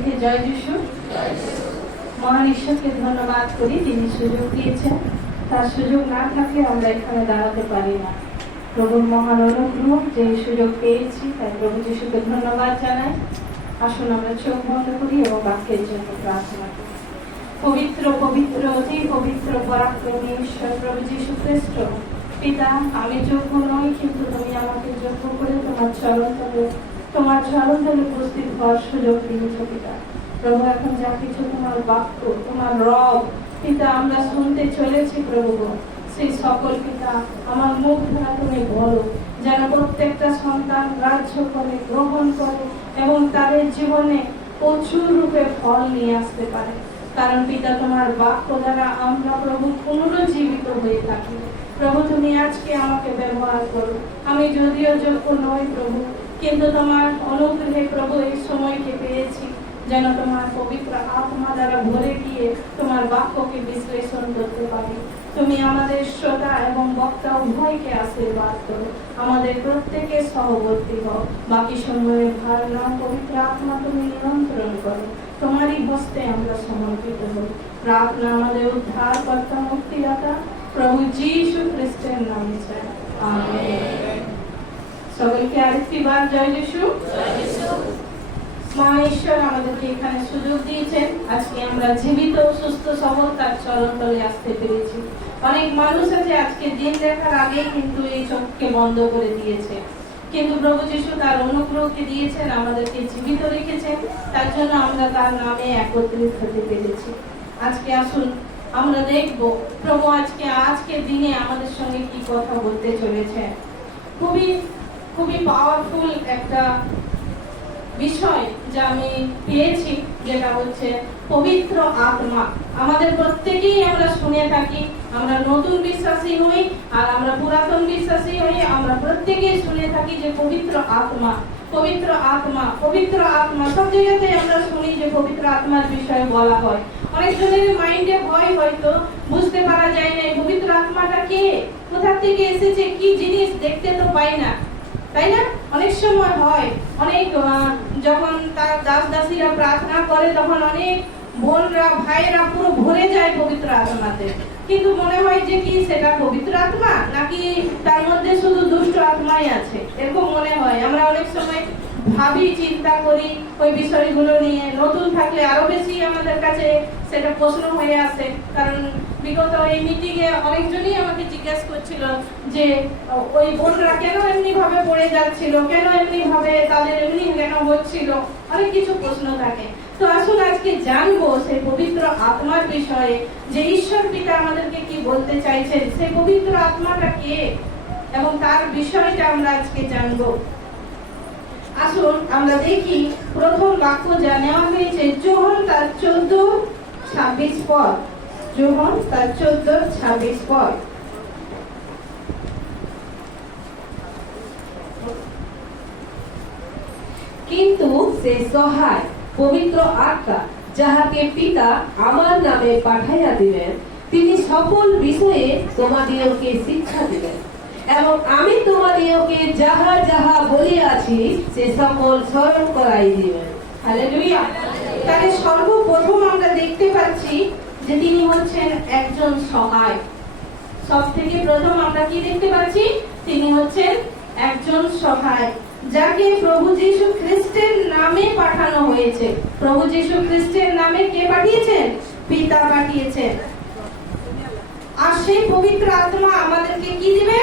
সবাইকে জয় যিশু। মহান ঈশ্বরকে ধন্যবাদ করি, তিনি সুযোগ দিয়েছেন। তার সুযোগ না থাকলে আমরা এখানে দাঁড়াতে পারি না। প্রভুর মহান অনুগ্রহ, যে সুযোগ পেয়েছি তাই প্রভু যিশুকে ধন্যবাদ জানাই। আসুন আমরা চোখ বন্ধ করি এবং বাক্যের জন্য প্রার্থনা করি। পবিত্র পবিত্র অতি পবিত্র পরাক্রমী ঈশ্বর প্রভু যিশু খ্রিস্ট, পিতা, আমি যোগ্য নই, কিন্তু তুমি আমাকে যোগ্য করে তোমার চরণ তলে উপস্থিত হওয়ার সুযোগ দিয়েছ পিতা। প্রভু, এখন যা কিছু তোমার বাক্য, তোমার রব পিতা আমরা শুনতে চলেছি প্রভু, সেই সকল পিতা আমার মুখ দ্বারা তুমি বলো, যেন প্রত্যেকটা সন্তান গ্রাহ্য করে, গ্রহণ করে এবং তাদের জীবনে প্রচুর রূপে ফল নিয়ে আসতে পারে। কারণ পিতা, তোমার বাক্য দ্বারা আমরা প্রভু পুনরুজ্জীবিত হয়ে থাকি। প্রভু, তুমি আজকে আমাকে ব্যবহার করো। আমি যদিও যোগ্য নই প্রভু, কিন্তু তোমার অনুগ্রহে প্রভু এই সময়কে পেয়েছি, যেন তোমার পবিত্র আত্মা দ্বারা ভরে গিয়ে তোমার বাক্যকে বিশ্লেষণ করতে পারি। তুমি আমাদের শ্রোতা এবং বক্তা উভয়কে আশীর্বাদ করো। আমাদের প্রত্যেকে সহবর্তী হও। বাকি সময়ের ভার নাও পবিত্র আত্মা তুমি নিয়ন্ত্রণ করো। তোমারই হস্তে আমরা সমর্পিত হই। প্রার্থনা আমাদের উদ্ধারকর্তা মুক্তিদাতা প্রভু যীশু খ্রিস্টের নামে চাই, আমেন। সকলকে আরেকটি বার জয় যিশু। মা ঈশ্বর আমাদেরকে এখানে সুযোগ দিয়েছেন। আজকে আমরা জীবিত, সুস্থ, সবল তার চরণ তলে আসতে পেরেছি। অনেক মানুষ আছে আজকে দিন দেখার আগে কিন্তু এই চোখকে বন্ধ করে দিয়েছে, কিন্তু প্রভু যিশু তার অনুগ্রহকে দিয়েছেন, আমাদেরকে জীবিত রেখেছেন। তার জন্য আমরা তার নামে একত্রিত হতে পেরেছি। আজকে আসুন আমরা দেখব প্রভু আজকে দিনে আমাদের সঙ্গে কি কথা বলতে চলেছে। খুবই খুবই পাওয়ারফুল একটা বিষয় যা আমি পেয়েছি, যেটা হচ্ছে পবিত্র আত্মা। আমাদের প্রত্যেকেই আমরা শুনে থাকি, আমরা নতুন বিশ্বাসী হই আর আমরা পুরাতন বিশ্বাসী হই, আমরা প্রত্যেকেই শুনে থাকি যে পবিত্র আত্মা, পবিত্র আত্মা, পবিত্র আত্মা। সব জায়গাতে আমরা শুনি যে পবিত্র আত্মার বিষয়ে বলা হয়। অনেকজনের মাইন্ডে ভয়, হয়তো বুঝতে পারা যায় না পবিত্র আত্মাটা কে, কোথা থেকে এসেছে, কি জিনিস, দেখতে তো পাই না, তাই না? অনেক সময় হয়, অনেক যখন তার দাস দাসীরা প্রার্থনা করে তখন অনেক বোনরা, ভাইরা পুরো ভরে যায় পবিত্র আত্মাতে, কিন্তু মনে হয় যে কি সেটা পবিত্র আত্মা, নাকি তার মধ্যে শুধু দুষ্ট আত্মাই আছে, এরকম মনে হয়। আমরা অনেক সময় ভাবি, চিন্তা করি ওই বিষয়গুলো নিয়ে। নতুন থাকলে আরো বেশি আমাদের কাছে সেটা প্রশ্ন হয়ে আসে। কারণ বিগত এই মিটিং এ অনেকজনই আমাকে জিজ্ঞেস করছিল যে ওই বোনরা কেন এমনি ভাবে পড়ে যাচ্ছিল, কেন এমনি ভাবে তাদের এমনি কেন হচ্ছিল, অনেক কিছু প্রশ্ন থাকে। তো আসুন আজকে জানবো সেই পবিত্র আত্মার বিষয়ে, যে ঈশ্বর পিতা আমাদেরকে কি বলতে চাইছেন, সেই পবিত্র আত্মাটা কে এবং তার বিষয়টা আমরা আজকে জানবো। আসুন আমরা দেখি প্রথম বাক্য যা নেওয়া হয়েছে যোহন তার 14:26 পদ। যোহন তার 14:26 পদ। কিন্তু সে সহায় পবিত্র আত্মা যাহাকে পিতা আমার নামে পাঠাইয়া দিবেন, তিনি সকল বিষয়ে তোমাদিওকে শিক্ষা দিবেন এবং আমি তোমাদিওকে যাহা যাহা বলিয়াছি সে সকল স্মরণ করাই দিবেন। হালেলুয়া। তাহলে সর্বপ্রথম আমরা দেখতে পাচ্ছি যে তিনি হচ্ছেন একজন সহায়। সব থেকে প্রথম আমরা কি দেখতে পাচ্ছি? তিনি হচ্ছেন একজন সহায়, যাকে প্রভু যীশু খ্রিস্টের নামে পাঠানো হয়েছে। প্রভু যীশু খ্রিস্টের নামে কে পাঠিয়েছেন? পিতা পাঠিয়েছেন। আর সেই পবিত্র আত্মা আমাদেরকে কি দিবে?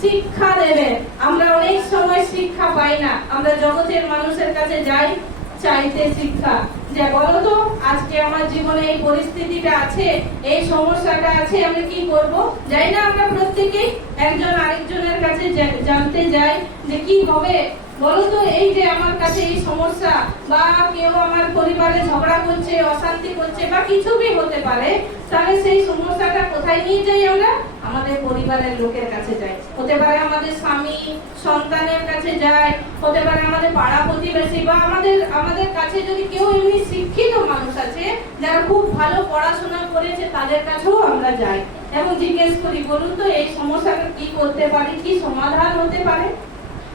শিক্ষা দেবে। আমরা অনেক সময় শিক্ষা পাই না। আমরা জগতের মানুষের কাছে যাই চাইতে শিক্ষা, যে বলতো আজকে আমার জীবনে এই পরিস্থিতিটা আছে, এই সমস্যাটা আছে, আমি কি করব? যাই না আমরা প্রত্যেকেই একজন আরেকজনের কাছে জানতে যাই যে কি হবে বলতো, এই যে আমার কাছে এই সমস্যা, বা কেউ আমার পরিবারে ঝগড়া করছে, অশান্তি করছে, বা কিছু বি হতে পারে, তাহলে সেই সমস্যাটা কোথায় নিয়ে যাই আমরা? আমাদের পরিবারের লোকের কাছে যাই। হতে পারে আমাদের স্বামী সন্তানের কাছে যায়, হতে পারে আমাদের পাড়া প্রতিবেশী, বা আমাদের কাছে যদি কেউ এমনি শিক্ষিত মানুষ আছে যারা খুব ভালো পড়াশোনা করেছে, তাদের কাছেও আমরা যাই এবং জিজ্ঞেস করি, বলুন তো এই সমস্যাটা কি করতে পারি, কি সমাধান হতে পারে।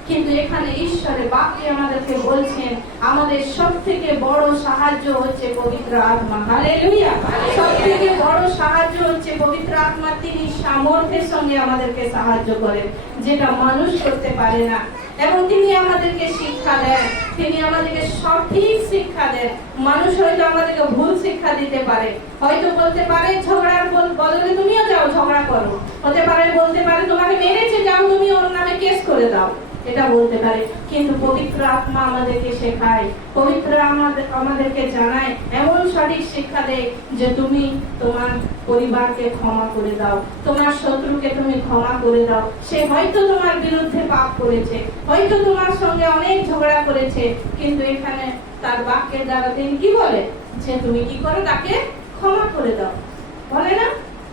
কিন্তু এখানে ঈশ্বরের বাক্যে আমাদেরকে বলছেন আমাদের সব থেকে বড় সাহায্য হচ্ছে পবিত্র আত্মা। হালেলুয়া। সব থেকে বড় সাহায্য হচ্ছে পবিত্র আত্মা। তিনি সামর্থ্যের সঙ্গে আমাদেরকে সাহায্য করেন, যেটা মানুষ করতে পারে না। এবং তিনি আমাদেরকে শিক্ষা দেন, তিনি আমাদেরকে সঠিক শিক্ষা দেন। মানুষ হয়তো আমাদেরকে ভুল শিক্ষা দিতে পারে, হয়তো বলতে পারে ঝগড়ার বদলে তুমিও যাও ঝগড়া করো, হতে পারে বলতে পারে তোমাকে মেরেছে যাও তুমি ওর নামে কেস করে দাও, এটা বলতে পারে। কিন্তু পবিত্র আত্মা আমাদেরকে শেখায়, পবিত্র আমাদেরকে জানায়, এমন সঠিক শিক্ষা দেয় যে তুমি তোমার পরিবারকে ক্ষমা করে দাও, তোমার শত্রুকে তুমি ক্ষমা করে দাও। সে হয়তো তোমার বিরুদ্ধে পাপ করেছে, হয়তো তোমার সঙ্গে অনেক ঝগড়া করেছে, কিন্তু এখানে তার বাক্যের দ্বারা তিনি কি বলে যে তুমি কি করো, তাকে ক্ষমা করে দাও। বলে না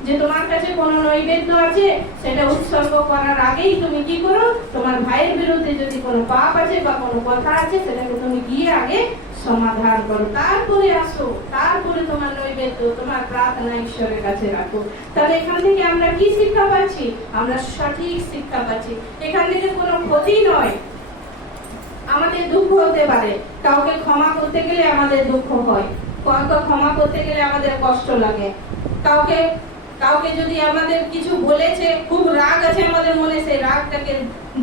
যে তোমার কাছে কোনো নৈবেদ্য আছে, সেটা উৎসর্গ করার আগেই তুমি কি করো, তোমার ভাইয়ের বিরুদ্ধে যদি কোনো পাপ আছে বা কোনো কথা আছে, সেটাকে তুমি গিয়ে আগে সমাধান করো, তারপরে আসো, তারপরে তোমার নৈবেদ্য, তোমার প্রার্থনা ঈশ্বরের কাছে রাখো। তাহলে এখান থেকে আমরা কি শিক্ষা পাচ্ছি? আমরা সঠিক শিক্ষা পাচ্ছি। এখান থেকে কোনো ক্ষতি নয়। আমাদের দুঃখ হতে পারে, কাউকে ক্ষমা করতে গেলে আমাদের দুঃখ হয়, কাউকে ক্ষমা করতে গেলে আমাদের কষ্ট লাগে, কাউকে যদি আমাদের কিছু বলেছে, খুব রাগ আছে আমাদের মনে, সেই রাগটাকে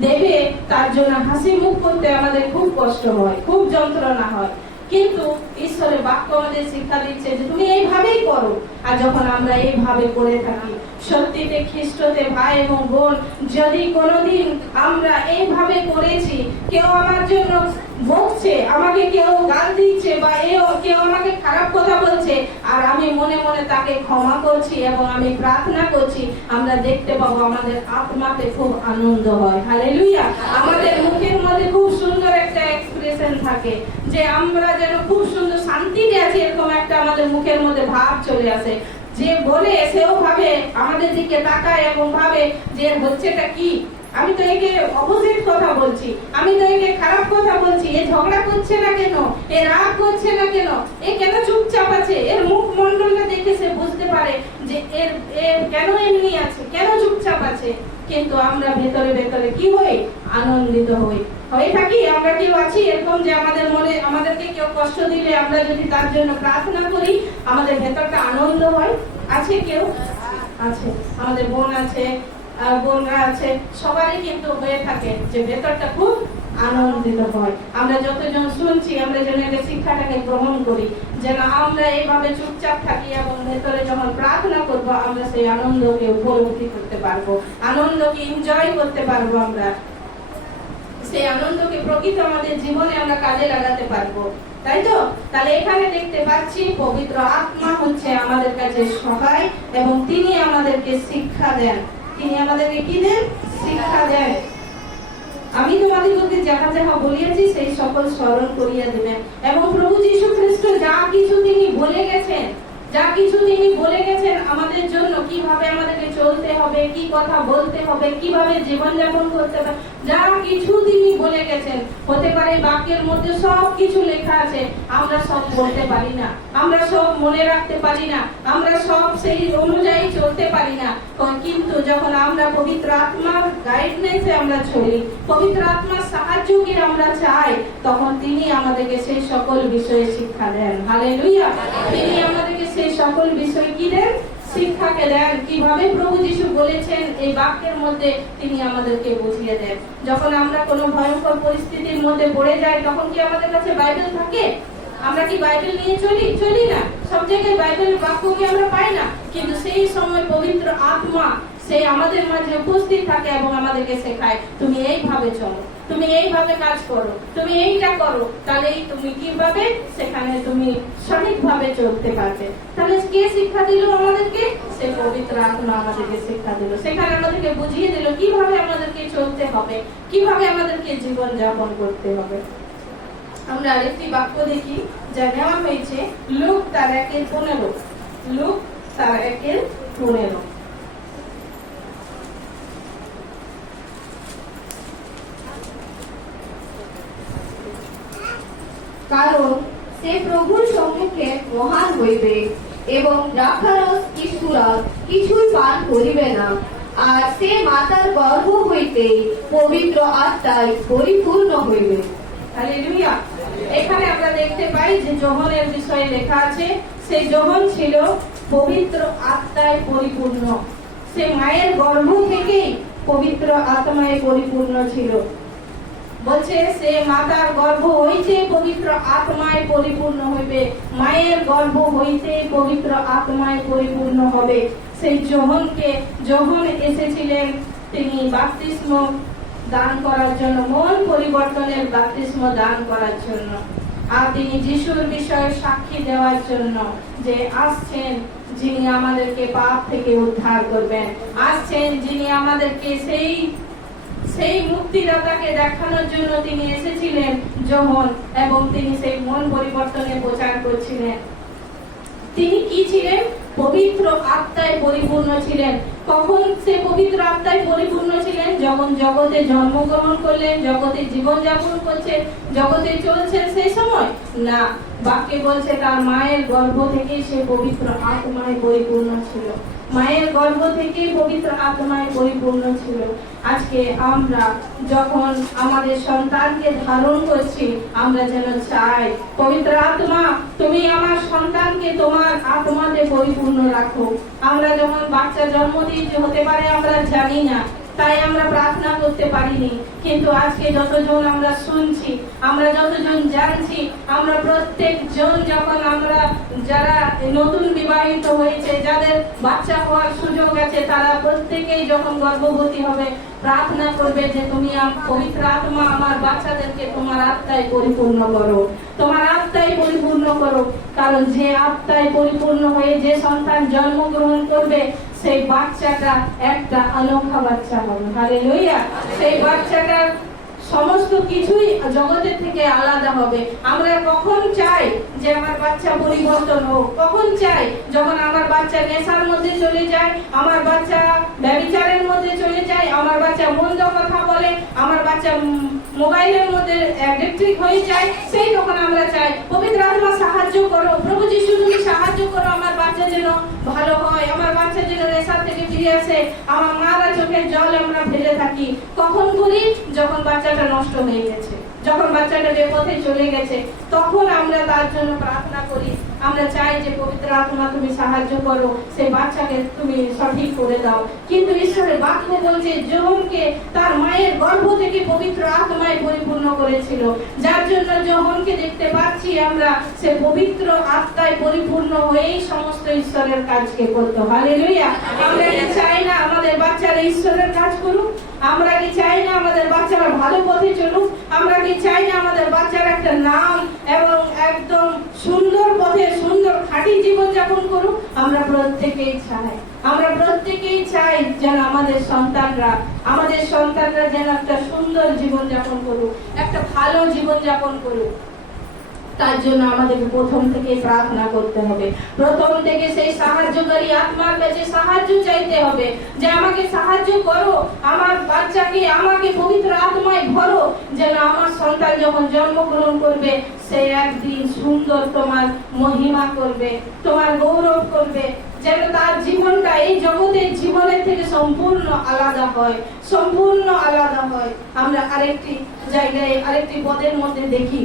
দেবে তার জন্য হাসি মুখ করতে আমাদের খুব কষ্ট হয়, খুব যন্ত্রণা হয়। কিন্তু ঈশ্বরের বাক্য আমাদের শিক্ষা দিচ্ছে যে তুমি এইভাবেই করো। আর যখন আমরা এইভাবে করে থাকি, সত্যিতে খ্রিস্টতে ভাই এবং বোন, যদি কোনোদিন আমরা এইভাবে করেছি, কেউ আমার জন্য বকছে, আমাকে কেউ গাল দিচ্ছে বা কেউ আমাকে খারাপ কথা বলছে, আর আমি মনে মনে তাকে ক্ষমা করছি এবং আমি প্রার্থনা করছি, আমরা দেখতে পাবো আমাদের আত্মাতে খুব আনন্দ হয়। হালেলুয়া। আমাদের মুখের মধ্যে খুব সুন্দর একটা এক্সপ্রেশন থাকে, যে আমরা যেন খুব সুন্দর শান্তিতে আছি, এরকম একটা আমাদের মুখের মধ্যে ভাব চলে আসে। যে বলে সেও ভাবে, আমাদের দিকে তাকায় এবং ভাবে যে হচ্ছেটা কি, আমি তো একে অপোজিট কথা বলছি, আমি তো একে খারাপ কথা বলছি, এ ঝগড়া করছে না কেন, এ রাগ করছে না কেন, এ কেন চুপচাপ আছে, এর মুখ মন্ডলটা দেখে সে বুঝতে পারে যে এর কেন এমনি আছে, কেন চুপচাপ আছে। কিন্তু আমরা ভেতরে ভেতরে কি হই? আনন্দিত হই। হয়ে থাকি আমরা কেউ আছি এরকম যে আমাদের মনে, আমাদেরকে কেউ কষ্ট দিলে আমরা যদি তার জন্য প্রার্থনা করি, আমাদের ভেতরটা আনন্দ হয়। আছে কেউ? আছে। আমাদের বোন আছে, বোনরা আছে, সবারই কিন্তু হয়ে থাকে যে ভেতরটা খুব আনন্দিত হয়। আমরা যতজন শুনছি, আমরা যেন এই শিক্ষাটাকে গ্রহণ করি, যেন আমরা এইভাবে চুপচাপ থাকি এবং ভেতরে যখন প্রার্থনা করব, আমরা সেই আনন্দকে উপলব্ধি করতে পারবো, আনন্দকে এনজয় করতে পারবো, আমরা সেই আনন্দকে প্রকৃত আমাদের জীবনে আমরা কাজে লাগাতে পারবো। তাই তো? তাহলে এখানে দেখতে পাচ্ছি পবিত্র আত্মা হচ্ছে আমাদের কাছে সহায় এবং তিনি আমাদেরকে শিক্ষা দেন। তিনি আমাদেরকে কি দেন? শিক্ষা দেন। আমি তোমাদিগকে যাহা যাহা বলিয়াছি সেই সকল স্মরণ করিয়া দিবেন। এবং প্রভু যীশু খ্রিস্ট যা কিছু তিনি বলে গেছেন, যা কিছু তিনি বলে গেছেন আমাদের জন্য, কিভাবে আমাদেরকে চলতে হবে, কি কথা বলতে হবে, কিভাবে জীবনযাপন করতে হবে, যা কিছু তিনি বলে গেছেন, হতে পারে বাক্যের মধ্যে সব কিছু লেখা আছে, আমরা সব বলতে পারি না, আমরা সব মনে রাখতে পারি না, আমরা সব সেই অনুযায়ী চলতে পারি না। কিন্তু যখন আমরা পবিত্র আত্মার গাইডলাইন্সে আমরা চলি, পবিত্র আত্মার সাহায্যকে আমরা চাই, তখন তিনি আমাদেরকে সেই সকল বিষয়ে শিক্ষা দেন। হালেলুয়া। তিনি আমাদেরকে সেই সকল বিষয় কি দেন? শিক্ষাকে দেন। কিভাবে প্রভু যীশু বলেছেন এই বাক্যের মধ্যে, তিনি আমাদেরকে বুঝিয়ে দেন। যখন আমরা কোনো ভয়ঙ্কর পরিস্থিতির মধ্যে পড়ে যাই, তখন কি আমাদের কাছে বাইবেল থাকে? আমরা কি বাইবেল নিয়ে চলি না? সব জায়গায় বাইবেলের বাক্যকে আমরা পাই না, কিন্তু সেই সময় পবিত্র আত্মা সেই আমাদের মাঝে উপস্থিত থাকে এবং আমাদেরকে শেখায়, তুমি এইভাবে চলো, তুমি এইভাবে কাজ করো, তুমি এইটা করো, তাহলেই তুমি কিভাবে সেখানে তুমি সঠিকভাবে চলতে পারবে। তাহলে কে শিক্ষা দিল আমাদেরকে? সে পবিত্র আত্মা আমাদেরকে শিক্ষা দিল। সেখানে আমাদেরকে বুঝিয়ে দিল কিভাবে আমাদেরকে চলতে হবে, কিভাবে আমাদেরকে জীবন যাপন করতে হবে। আমরা আরেকটি বাক্য দেখি যা নেওয়া হয়েছে লুক তার 1:15। লুক তার 1:15। কারণ সে প্রভুর সম্মুখে মহান হইবে এবং দ্রাক্ষারস কি সুরস কিছুই পান করিবে না, আর সে মাতার গর্ভ হইতে পবিত্র আত্মায় পরিপূর্ণ হইবে। হালেলুয়া। এখানে আমরা দেখতে পাই যে যোহনের বিষয়ে লেখা আছে, সেই যোহন ছিল পবিত্র আত্মায় পরিপূর্ণ। সে মায়ের গর্ভ থেকেই পবিত্র আত্মায় পরিপূর্ণ ছিল। বলছে সে মাতার গর্ভ হইতে পবিত্র আত্মায় পরিপূর্ণ হইবে, মায়ের গর্ভ হইতে পবিত্র আত্মায় পরিপূর্ণ হবে। সেই যোহন এসেছিলেন তিনি বাপ্তিস্ম দান করার জন্য, মন পরিবর্তনের বাপ্তিস্ম দান করার জন্য। আর তিনি যিশুর বিষয়ে সাক্ষী দেওয়ার জন্য, যে আসছেন যিনি আমাদেরকে পাপ থেকে উদ্ধার করবেন, আসছেন যিনি আমাদেরকে সেই মুক্তিদাতাকে দেখানোর জন্য তিনি এসেছিলেন যোহন, এবং তিনি সেই মন পরিবর্তনের প্রচার করছিলেন। তিনি কি ছিলেন? পবিত্র আত্মায় পরিপূর্ণ ছিলেন। কখন সে পবিত্র আত্মায় পরিপূর্ণ ছিলেন? যখন জগতে জন্মগ্রহণ করলেন, জগতে জীবনযাপন করছেন, জগতে চলছেন সেই সময় না, বাক্যে বলছে তার মায়ের গর্ভ থেকে সে পবিত্র আত্মায় পরিপূর্ণ ছিল। মায়ের গর্ভ থেকে পবিত্র আত্মায় পরিপূর্ণ ছিল। আজকে আমরা যখন আমাদের সন্তানকে ধারণ করছি, আমরা যেন চাই, পবিত্র আত্মা তুমি আমার সন্তানকে তোমার আত্মাতে পরিপূর্ণ রাখো। আমরা যখন বাচ্চা জন্ম দিয়েছি, হতে পারে আমরা জানি না, তাই আমরা প্রার্থনা করতে পারিনি, কিন্তু আজকে যতজন আমরা শুনছি, আমরা যতজন জানছি, আমরা প্রত্যেকজন যখন আমরা যারা নতুন বিবাহিত হয়েছে, যাদের বাচ্চা হওয়ার সুযোগ আছে, তারা প্রত্যেকেই যখন গর্ভবতী হবে প্রার্থনা করবে যে তুমি পবিত্র আত্মা আমার বাচ্চাদেরকে তোমার আত্মায় পরিপূর্ণ করো, তোমার আত্মায় পরিপূর্ণ করো। কারণ যে আত্মায় পরিপূর্ণ হয়ে যে সন্তান জন্মগ্রহণ করবে, সেই বাচ্চাটা একটা অনোখা বাচ্চা হবে। হালেলুয়া। সেই বাচ্চাটার সমস্ত কিছুই জগতের থেকে আলাদা হবে। আমরা কখন চাই যে আমার বাচ্চা পরিবর্তন হোক? কখন চাই? যখন আমার বাচ্চা নেশার মধ্যে চলে যায়, আমার বাচ্চা ব্যভিচারের মধ্যে চলে যায়, আমার বাচ্চা মন্দ কথা বলে, আমার বাচ্চা মোবাইলের মধ্যে অ্যাডিক্টেড হয়ে যায়, সেই তখন আমরা চাই পবিত্র আত্মা সাহায্য করো, প্রভু যিশু তুমি সাহায্য করো, আমার বাচ্চা যেন ভালো হয়, আমার বাচ্চা যেন নেশার থেকে ফিরে আসে। আমার মারা চোখের জল আমরা ফেলে থাকি। কখন করি? যখন বাচ্চাটা নষ্ট হয়ে গেছে, যখন বাচ্চাটা বেপথে চলে গেছে, তখন আমরা তার জন্য প্রার্থনা করি। আমরা চাই যে পবিত্র আত্মা তুমি সাহায্য করো, সেই বাচ্চাকে তুমি সঠিক করে দাও। কিন্তু ঈশ্বরের বাক্য বলছে যোহনকে তার মায়ের গর্ভ থেকে পবিত্র আত্মায় পরিপূর্ণ করেছিল, যার জন্য যোহনকে দেখতে পাচ্ছি আমরা সে পবিত্র আত্মায় পরিপূর্ণ হয়েই সমস্ত ঈশ্বরের কাজকে করতো। হালেলুয়া। আমরা কি চাই না আমাদের বাচ্চারা ঈশ্বরের কাজ করুক? আমরা কি চাই না আমাদের বাচ্চারা ভালো পথে চলুক? আমরা কি চাই না আমাদের বাচ্চারা একটা নাম এবং একদম সুন্দর পথে সুন্দর খাঁটি জীবন যাপন করুক? আমরা প্রত্যেকেই চাই, আমরা প্রত্যেকেই চাই যেন আমাদের সন্তানরা যেন একটা সুন্দর জীবন যাপন করুক, একটা ভালো জীবন যাপন করুক। তার জন্য আমাদেরকে প্রথম থেকে প্রার্থনা করতে হবে, প্রথম থেকে সেই সাহায্যকারী আত্মার কাছে সাহায্য চাইতে হবে যে আমাকে সাহায্য করো, আমার বাচ্চাকে আমাকে পবিত্র আত্মায় ভরো, যেন আমার সন্তান যখন জন্মগ্রহণ করবে সে একদিন সুন্দর তোমার মহিমা করবে, তোমার গৌরব করবে, যেন তার জীবনটা এই জগতের জীবনের থেকে সম্পূর্ণ আলাদা হয়, সম্পূর্ণ আলাদা হয়। আমরা আরেকটি জায়গায় আরেকটি পদের মধ্যে দেখি,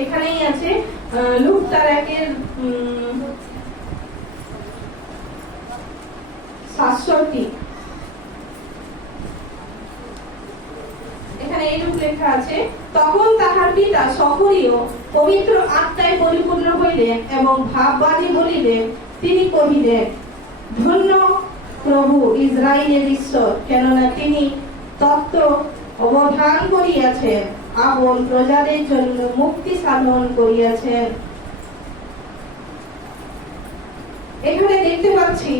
এখানেই আছে লূক তার 1:67। এখানে এইরূপ লেখা আছে, তখন তাহার পিতা সপরিও পবিত্র আত্মায় পরিপূর্ণ হইলেন এবং ভাববাদী বলিলেন, তিনি কহিলেন, ধন্য প্রভু ইসরায়েলের ঈশ্বর, কেননা তিনি তত্ত্ব অবধান করিয়াছেন, আপন প্রজাদের জন্য মুক্তি সাধন করিয়াছেন। এখানে দেখতে পাচ্ছি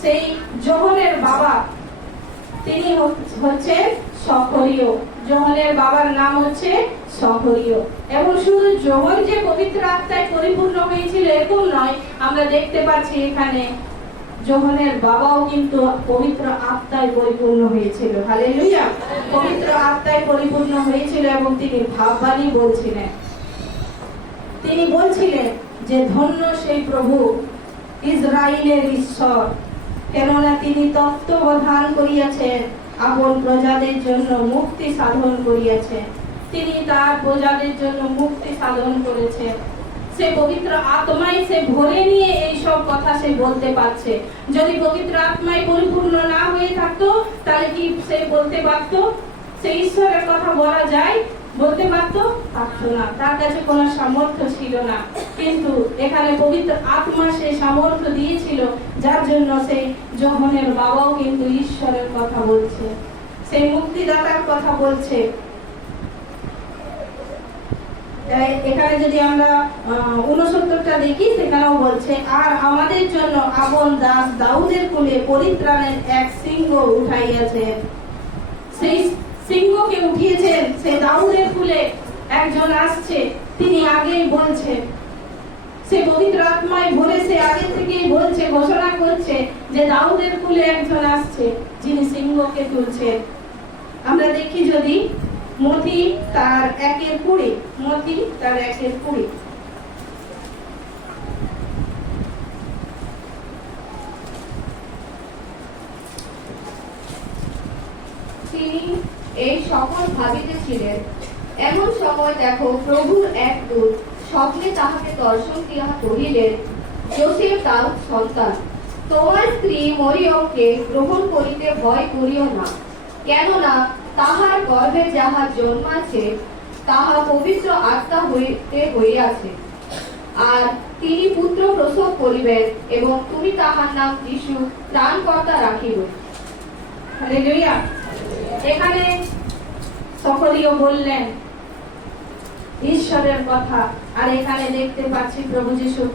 সেই যোহনের বাবা, তিনি হচ্ছেন সখরীয়। যোহনের বাবার নাম হচ্ছে সখরীয়। এবং শুধু যোহন যে পবিত্র আত্মায় পরিপূর্ণ হয়েছিল এরকম নয়, আমরা দেখতে পাচ্ছি এখানে যোহনের বাবাও কিন্তু পবিত্র আত্মায় পরিপূর্ণ হয়েছিল। হালেলুয়া। পবিত্র আত্মায় পরিপূর্ণ হয়েছিল এবং তিনি ভাববাণী বলছিলেন, তিনি বলছিলেন যে ধন্য সেই প্রভু ইসরায়েলের ঈশ্বর, কেননা তিনি তত্ত্বাবধান করিয়াছেন, আপন প্রজাদের জন্য মুক্তি সাধন করিয়াছেন। তিনি তার প্রজাদের জন্য মুক্তি সাধন করেছেন। সে পবিত্র আত্মায় সে ভরে নিয়ে এই সব কথা সে বলতে পারছে। যদি পবিত্র আত্মায় পরিপূর্ণ না হয়ে থাকতো তাহলে কি সে বলতে পারতো? সে ঈশ্বরের কথা বলা যায়, বলতে পারতো? পারতো না। তার কাছে কোনো সামর্থ্য ছিল না। কিন্তু এখানে পবিত্র আত্মা সে সামর্থ্য দিয়েছিল, যার জন্য সেই যোহনের বাবাও কিন্তু ঈশ্বরের কথা বলছে, সেই মুক্তিদাতার কথা বলছে। এখানে যদি আমরা 69টা দেখি, সেখানেও বলছে, আর আমাদের জন্য আপন দাস দাউদের কুলে পরিত্রাণের এক সিংহ উঠাইয়াছেন। সেই সিংহকে উঠিয়েছেন, সেই দাউদের কুলে একজন আসছে। তিনি আগেই বলছেন, সে পবিত্র আত্মায় ভরে সে আগে থেকেই বলছে, ঘোষণা করছে যে দাউদের কুলে একজন আসছে যিনি সিংহকে তুলছেন। আমরা দেখি যদি মথি তার 1:20, মথি তার 1:20। তিনি এই সকল ভাবিতেছিলেন। এমন সময় দেখো, প্রভুর এক দূত স্বপ্নে তাহাকে দর্শন দিয়া কহিলেন, যোসেফ দাউদ সন্তান, তোমার স্ত্রী মরিয়মকে গ্রহণ করিতে ভয় করিও না, কেননা তাহার গর্ভে যাহা জন্মাছে তাহা পবিত্র আত্মা হইতে হইয়াছে। আর তিনি পুত্র প্রসব করিবেন, এবং তুমি তাহার নাম যিশু ত্রাণকর্তা রাখিবে। হালেলুয়া। এখানে সকলেও বললেন ঈশ্বরের কথা। আর এখানে দেখতে পাচ্ছি প্রভু যিশুর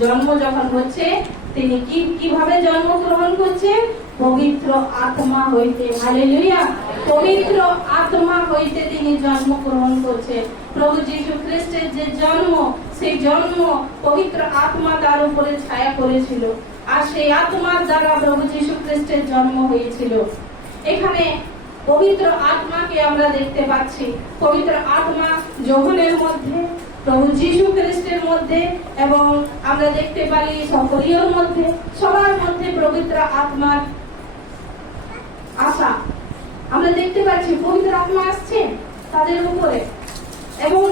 জন্ম যখন হচ্ছে, তিনি কিভাবে জন্মগ্রহণ করছেন? পবিত্র আত্মা হইতে। হালেলুয়া। পবিত্র আত্মা হইতে তিনি জন্মগ্রহণ করছেন। প্রভু যীশু খ্রিস্টের যে জন্ম, সেই জন্ম পবিত্র আত্মা তার উপরে ছায়া করেছিল, আর সেই আত্মার দ্বারা প্রভু যীশু খ্রিস্টের জন্ম হয়েছিল। এখানে পবিত্র আত্মাকে আমরা দেখতে পাচ্ছি। পবিত্র আত্মা যোহনের মধ্যে, প্রভু যীশু খ্রিস্টের মধ্যে, এবং আমরা দেখতে পারি সকলের মধ্যে, সবার মধ্যে পবিত্র আত্মার আশা আমরা দেখতে পাচ্ছি। পবিত্র আত্মা আসছে তাদের উপরে, এবং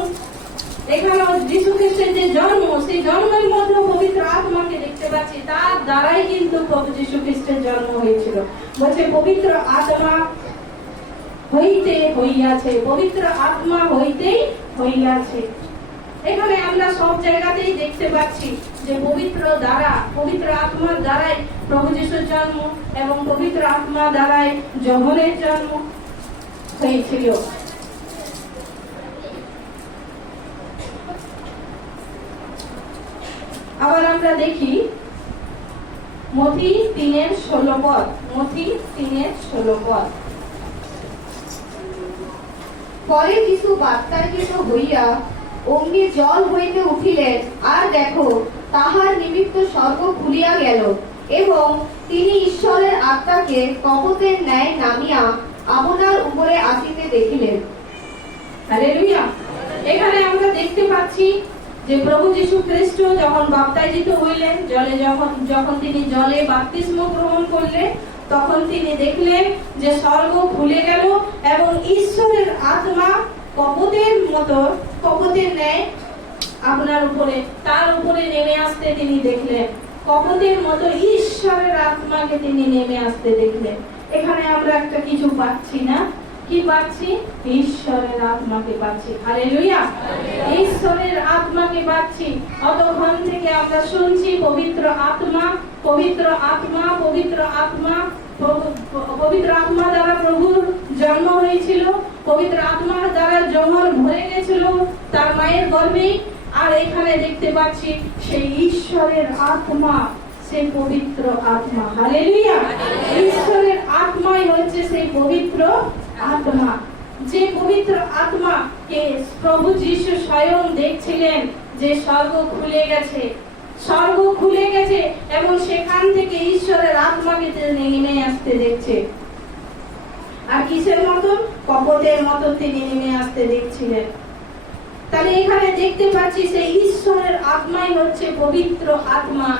এখানে যীশু খ্রিস্টের যে জন্ম, সেই জন্মের মধ্যে পবিত্র আত্মাকে দেখতে পাচ্ছি। তার দ্বারাই কিন্তু প্রভু যীশু খ্রিস্টের জন্ম হয়েছিল। বলছে পবিত্র আত্মা হইতে হইয়াছে, পবিত্র আত্মা হইতেই হইয়াছে। এখানে আমরা সব জায়গাতেই দেখতে পাচ্ছি যে পবিত্র দ্বারা, পবিত্র আত্মার দ্বারাই প্রভু যীশুর জন্ম, এবং পবিত্র আত্মা দ্বারাই যোহনের জন্ম হয়েছিল। আবার আমরা দেখি মথি 3:16 পদ, মথি 3:16 পদ। পরে যিশু বাত্যাকৃত হইয়া অগ্নি জল হইতে উঠিলেন, আর দেখো, তাহার নিমিত্ত স্বর্গ খুলিয়া গেল, এবং তিনি ঈশ্বরের আত্মাকে কপতের ন্যায় নামিয়া আপনার উপরে আসিতে দেখিলেন। হালেলুয়া। এখানে আমরা দেখতে পাচ্ছি যে প্রভু যীশু খ্রিস্ট যখন বাপ্তাইজিত হইলেন, যখন তিনি জলে বাপ্তিস্ম গ্রহণ করলেন, তখন তিনি দেখলেন যে স্বর্গ খুলে গেল, এবং ঈশ্বরের আত্মা কপতের মতো, কপতের ন্যায় আপনার উপরে, তার উপরে নেমে আসতে তিনি দেখলেন। কপতের মতো ঈশ্বরের আত্মাকে তিনি নেমে আসতে দেখলেন। এখানে আমরা একটা কিছু পাচ্ছি না, কি পাচ্ছি? ঈশ্বরের আত্মাকে পাচ্ছি। হালেলুয়া। ঈশ্বরের আত্মাকে পাচ্ছি। অতক্ষণ থেকে আমরা শুনছি পবিত্র আত্মা, পবিত্র আত্মা, পবিত্র আত্মা, পবিত্র আত্মা দ্বারা প্রভুর জন্ম হয়েছিল, পবিত্র আত্মার দ্বারা যোহন ভরে গেছিল তার মায়ের গর্ভে। আর এখানে দেখতে পাচ্ছি সেই ঈশ্বরের আত্মা, সেই পবিত্র আত্মা। হালেলুয়া। ঈশ্বরের আত্মাই হচ্ছে সেই পবিত্র আত্মা। যে পবিত্র আত্মা কে প্রভু যীশু স্বয়ং দেখছিলেন যে স্বর্গ খুলে গেছে, স্বর্গ খুলে গেছে, এবং সেখান থেকে ঈশ্বরের আত্মাকে নেমে আসতে দেখছে। আর কিসের মতন? কপটের মতো তিনি নেমে আসতে দেখছিলেন। তাহলে এখানে দেখতে পাচ্ছি সেই ঈশ্বরের আত্মাই হচ্ছে পবিত্র আত্মা,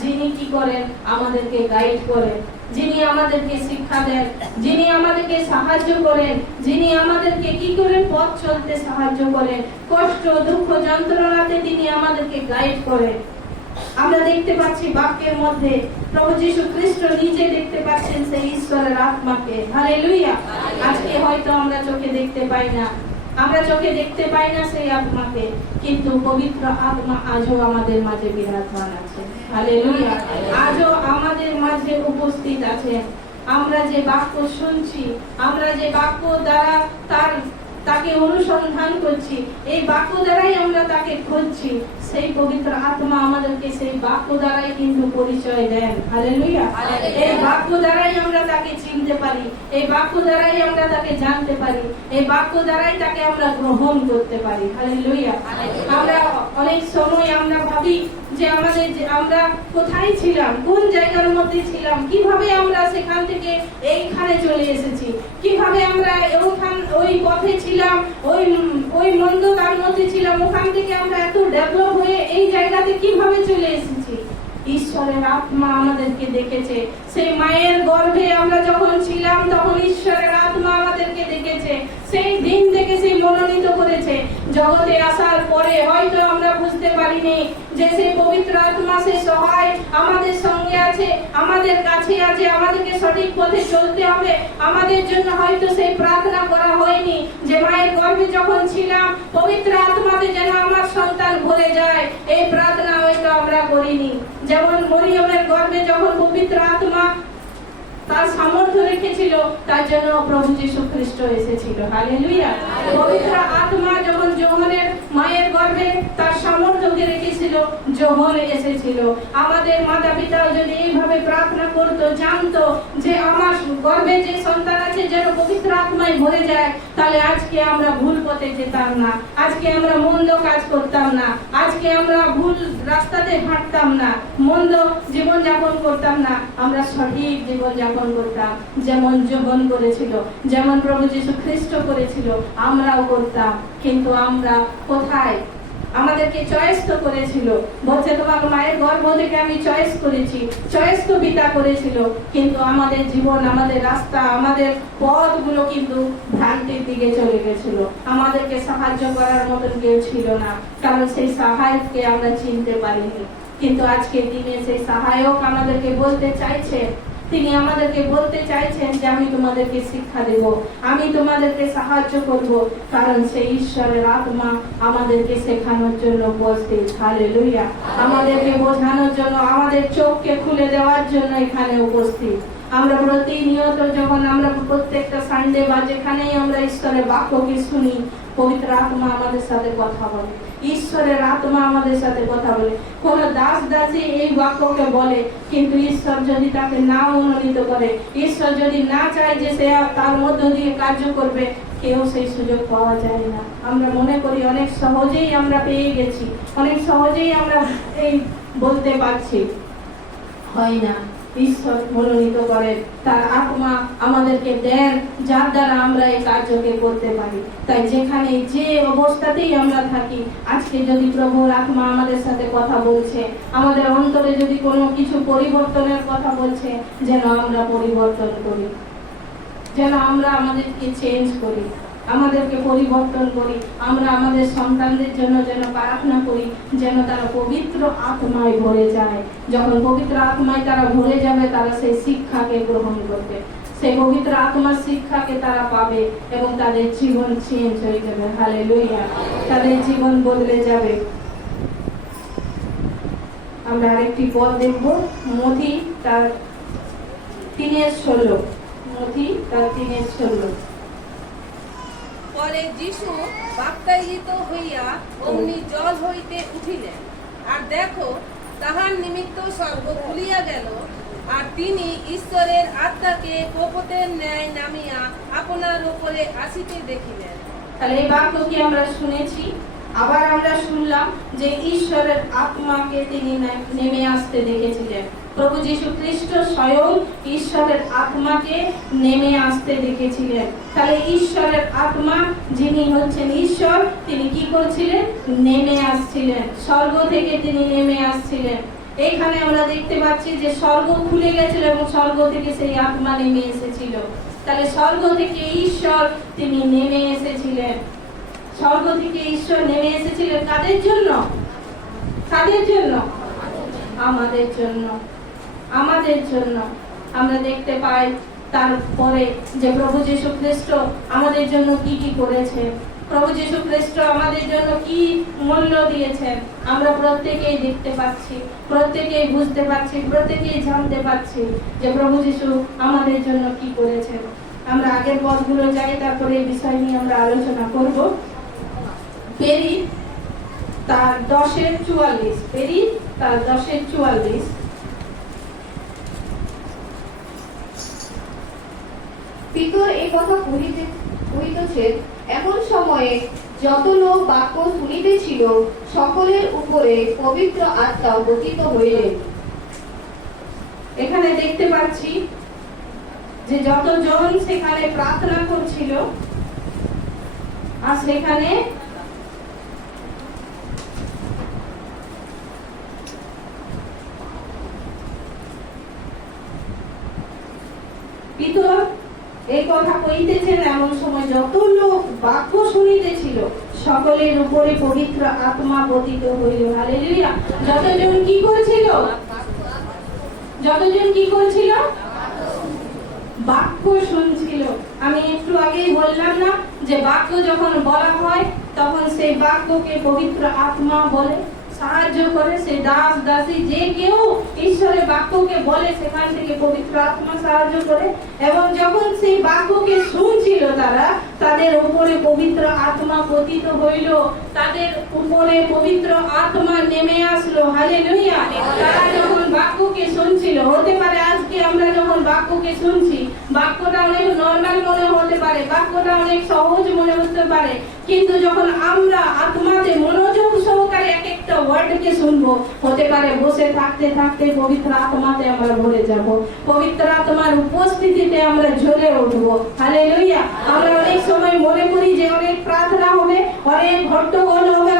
যিনি কি করেন, আমাদেরকে গাইড করেন, যিনি আমাদেরকে শিক্ষা দেন, যিনি আমাদেরকে সাহায্য করেন, যিনি আমাদেরকে কি করে পথ চলতে সাহায্য করেন, কষ্ট দুঃখ যন্ত্রণাতে তিনি আমাদেরকে গাইড করেন। আমরা দেখতে পাচ্ছি বাক্যের মধ্যে প্রভু যীশু খ্রিস্ট নিজে দেখতে পাচ্ছেন সেই ঈশ্বরের আত্মাকে। হালেলুয়া। আজকে হয়তো আমরা চোখে দেখতে পাই না, আমরা চোখে দেখতে পাই না সেই আত্মাকে, কিন্তু পবিত্র আত্মা আজও আমাদের মাঝে বিরাজমান আছে। হালেলুয়া। আজও আমাদের মাঝে উপস্থিত আছে। আমরা যে বাক্য শুনছি, আমরা যে বাক্য দ্বারা তাকে অনুসন্ধান করছি, এই বাক্য দ্বারাই আমরা তাকে খুঁজছি, সেই পবিত্র আত্মা আমাদেরকে সেই বাক্য দ্বারাই কিন্তু পরিচয় দেন। হালেলুয়া। এই বাক্য দ্বারাই আমরা তাকে চিনতে পারি, এই বাক্য দ্বারাই আমরা তাকে জানতে পারি, এই বাক্য দ্বারাই তাকে আমরা গ্রহণ করতে পারি। হালেলুয়া। আমরা অনেক সময় আমরা ভাবি যে আমরা কোথায় ছিলাম, কোন জায়গার মধ্যে ছিলাম, কিভাবে আমরা সেখান থেকে এইখানে চলে এসেছি, কিভাবে আমরা ওই পথে ছিলাম, ওই মন্দতার মধ্যে ছিলাম, ওখান থেকে আমরা এত ডেভেলপ হয়ে এই জায়গাতে কিভাবে চলে এসেছি। ঈশ্বরের আত্মা আমাদেরকে দেখেছে। সেই মায়ের গর্ভে আমরা যখন ছিলাম তখন ঈশ্বরের আত্মা আমাদেরকে দেখেছে, সেই দিন থেকে সেই মনোনীত করেছে। জগতে আসার পরে হয়তো আমরা বুঝতে পারিনি যে সেই পবিত্র আত্মা সেই সহায় আমাদের সঙ্গে আছে, আমাদের কাছে আছে, আমাদেরকে সঠিক পথে চলতে হবে। আমাদের জন্য হয়তো সেই প্রার্থনা করা হয়নি যে মায়ের গর্ভে যখন ছিলাম পবিত্র আত্মাতে যেন আমার সন্তান ভরে যায়, এই প্রার্থনা হয়তো আমরা করিনি। যেমন মরিয়মের গর্ভে যখন পবিত্র আত্মা তার সামর্থ্য রেখেছিল, তার জন্য প্রভু যীশু খ্রিস্ট এসেছিল। হালেলুয়া। পবিত্র আত্মা যখন যোহনের মায়ের গর্ভে তার সামর্থ্যকে রেখেছিল, যোহন এসেছিল। আমাদের মাতা পিতাও যদি এইভাবে প্রার্থনা করতো, জানতো যে আমার গর্ভে যে সন্তান আছে যেন পবিত্র আত্মায় ভরে যায়, তাহলে আজকে আমরা ভুল পথে যেতাম না, আজকে আমরা মন্দ কাজ করতাম না, আজকে আমরা ভুল রাস্তাতে হাঁটতাম না, মন্দ জীবন যাপন করতাম না, আমরা সঠিক জীবন যাপন করতাম। যেমন যোহন করেছিল, যেমন প্রভু যীশু খ্রিস্ট করেছিল, আমরাও করতাম। কিন্তু আমরা কোথায়? আমাদেরকে চয়েস তো করেছিল, বলছে তোমার মায়ের গর্ভ থেকে আমি চয়েস করেছি, চয়েস তো পিতা করেছিল, কিন্তু আমাদের জীবন, আমাদের রাস্তা, আমাদের পথগুলো কিন্তু ভ্রান্তির দিকে চলে গেছিল। আমাদেরকে সাহায্য করার মতন কেউ ছিল না, কারণ সেই সহায়ককে আমরা চিনতে পারিনি। কিন্তু আজকের দিনে সেই সহায়ক আমাদেরকে বলতে চাইছে, তিনি আমাদেরকে বলতে চাইছেন যে আমি তোমাদেরকে শিক্ষা দেব, আমি তোমাদেরকে সাহায্য করব, কারণ সেই ঈশ্বরের আত্মা আমাদেরকে শেখানোর জন্য উপস্থিত। হালেলুয়া। আমাদেরকে বোঝানোর জন্য, আমাদের চোখকে খুলে দেওয়ার জন্য এখানে উপস্থিত। আমরা প্রতিনিয়ত যখন আমরা প্রত্যেকটা সানডে বা যেখানেই আমরা ঈশ্বরের বাক্যকে শুনি, পবিত্র আত্মা আমাদের সাথে কথা বলে, ঈশ্বরের আত্মা আমাদের সাথে কথা বলে। কোন দাস দাসী এই বাক্যকে বলে, কিন্তু ঈশ্বর যদি তাকে না মনোনীত করে, ঈশ্বর যদি না চায় যে সে তার মধ্য দিয়ে কার্য করবে, কেউ সেই সুযোগ পাওয়া যায় না। আমরা মনে করি অনেক সহজেই আমরা পেয়ে গেছি, অনেক সহজেই আমরা এই বলতে পারছি, হয় না। ঈশ্বর মনোনীত করেন, তার আত্মা আমাদেরকে দেন, যার দ্বারা আমরা এই কার্যকে করতে পারি। তাই যেখানে যে অবস্থাতেই আমরা থাকি, আজকে যদি প্রভুর আত্মা আমাদের সাথে কথা বলছে, আমাদের অন্তরে যদি কোনো কিছু পরিবর্তনের কথা বলছে, যেন আমরা পরিবর্তন করি, যেন আমরা আমাদেরকে চেঞ্জ করি, আমাদেরকে পরিবর্তন করি। আমরা আমাদের সন্তানদের জন্য যেন প্রার্থনা করি, যেন তারা পবিত্র আত্মায় ভরে যায়। যখন পবিত্র আত্মায় তারা ভরে যাবে, তারা সেই শিক্ষাকে গ্রহণ করবে, সেই পবিত্র আত্মার শিক্ষাকে তারা পাবে এবং তাদের জীবন চেঞ্জ হয়ে যাবে। হালেলুয়া। তাদের জীবন বদলে যাবে। আমরা আরেকটি পদ দেখব, মথি তার 3:16। মথি তার 3:16। পরে যীশু বাপ্তাইজিত হইয়া অমনি জল হইতে উঠিলেন, আর দেখো তাহার নিমিত্ত স্বর্গ খুলিয়া গেল, আর তিনি ঈশ্বরের আত্মাকে কপোতের ন্যায় নামিয়া আপনার উপরে আসিতে দেখিলেন। তাহলে এই বাক্য কি আমরা শুনেছি? আবার আমরা শুনলাম যে ঈশ্বরের আত্মাকে তিনি নেমে আসতে দেখেছিলেন। প্রভু যীশু খ্রিস্ট স্বয়ং ঈশ্বরের আত্মাকে নেমে আসতে দেখেছিলেন। তাহলে ঈশ্বরের আত্মা, যিনি হচ্ছেন ঈশ্বর, তিনি কি করছিলেন? নেমে আসছিলেন, স্বর্গ থেকে তিনি নেমে আসছিলেন। এখানে আমরা দেখতে পাচ্ছি যে স্বর্গ খুলে গেছিল এবং স্বর্গ থেকে সেই আত্মা নেমে এসেছিল। তাহলে স্বর্গ থেকে ঈশ্বর তিনি নেমে এসেছিলেন। স্বর্গ থেকে ঈশ্বর নেমে এসেছিলেন কাদের জন্য? কাদের জন্য? আমাদের জন্য। আমাদের জন্য। আমরা দেখতে পাই তারপরে যে প্রভু যীশু খ্রিস্ট আমাদের জন্য কি কি করেছে, প্রভু যীশু খ্রিস্ট আমাদের জন্য কি মূল্য দিয়েছেন, আমরা প্রত্যেকেই দেখতে পাচ্ছি, প্রত্যেকেই বুঝতে পারছি, প্রত্যেকেই জানতে পারছি যে প্রভু যীশু আমাদের জন্য কি করেছেন। আমরা আগের পদগুলো যাই, তারপরে এই বিষয় নিয়ে আমরা আলোচনা করব। পেরি তার 10:44, পেরি তার 10:44। পিতর এই কথা কহিতেছে এমন সময়ে যত লোক বাক্য শুনিতেছিল সকলের উপরে পবিত্র আত্মা অবতীর্ণ হইলেন। এখানে দেখতে পাচ্ছি যে যতজন সেখানে প্রার্থনা করছিল আর সেখানে পিতর এই কথা কইতেছেন এমন সময় যত লোক বাক্য শুনিতেছিল সকলের উপরে পবিত্র আত্মা পতিত হইল। হালেলুয়া। যতজন কি করেছিল? যতজন কি করেছিল? বাক্য শুনছিল। আমি একটু আগেই বললাম না যে বাক্য যখন বলা হয় তখন সেই বাক্যকে পবিত্র আত্মা বলে, সাহায্য করে। সে দাস দাসী যে কেউ ঈশ্বরের বাক্যকে বলে সেখান থেকে পবিত্র আত্মা সাহায্য করে। এবং যখন সেই বাক্যকে শুনছিল তারা, তাদের উপরে পবিত্র আত্মা পতিত হইল, তাদের উপরে পবিত্র আত্মা নেমে আসলো। হালেলুয়া। তারা যখন বাক্যকে শুনছিল, হতে পারে আজকে আমরা যখন বাক্যকে শুনছি বাক্যটা অনেক নরমাল মনে হতে পারে, বাক্যটা অনেক সহজ মনে হতে পারে, কিন্তু যখন আমরা আত্মাতে মনোযোগ সহকারে এক একটা ওয়ার্ডকে শুনবো, হতে পারে বসে থাকতে থাকতে পবিত্র আত্মাতে আমরা ভরে যাব, পবিত্র আত্মার উপস্থিতিতে আমরা জ্বলে উঠবো। হালেলুয়া। আমরা অনেক সময় মনে করি যে অনেক প্রার্থনা হবে, অনেক হট্টগোল হবে,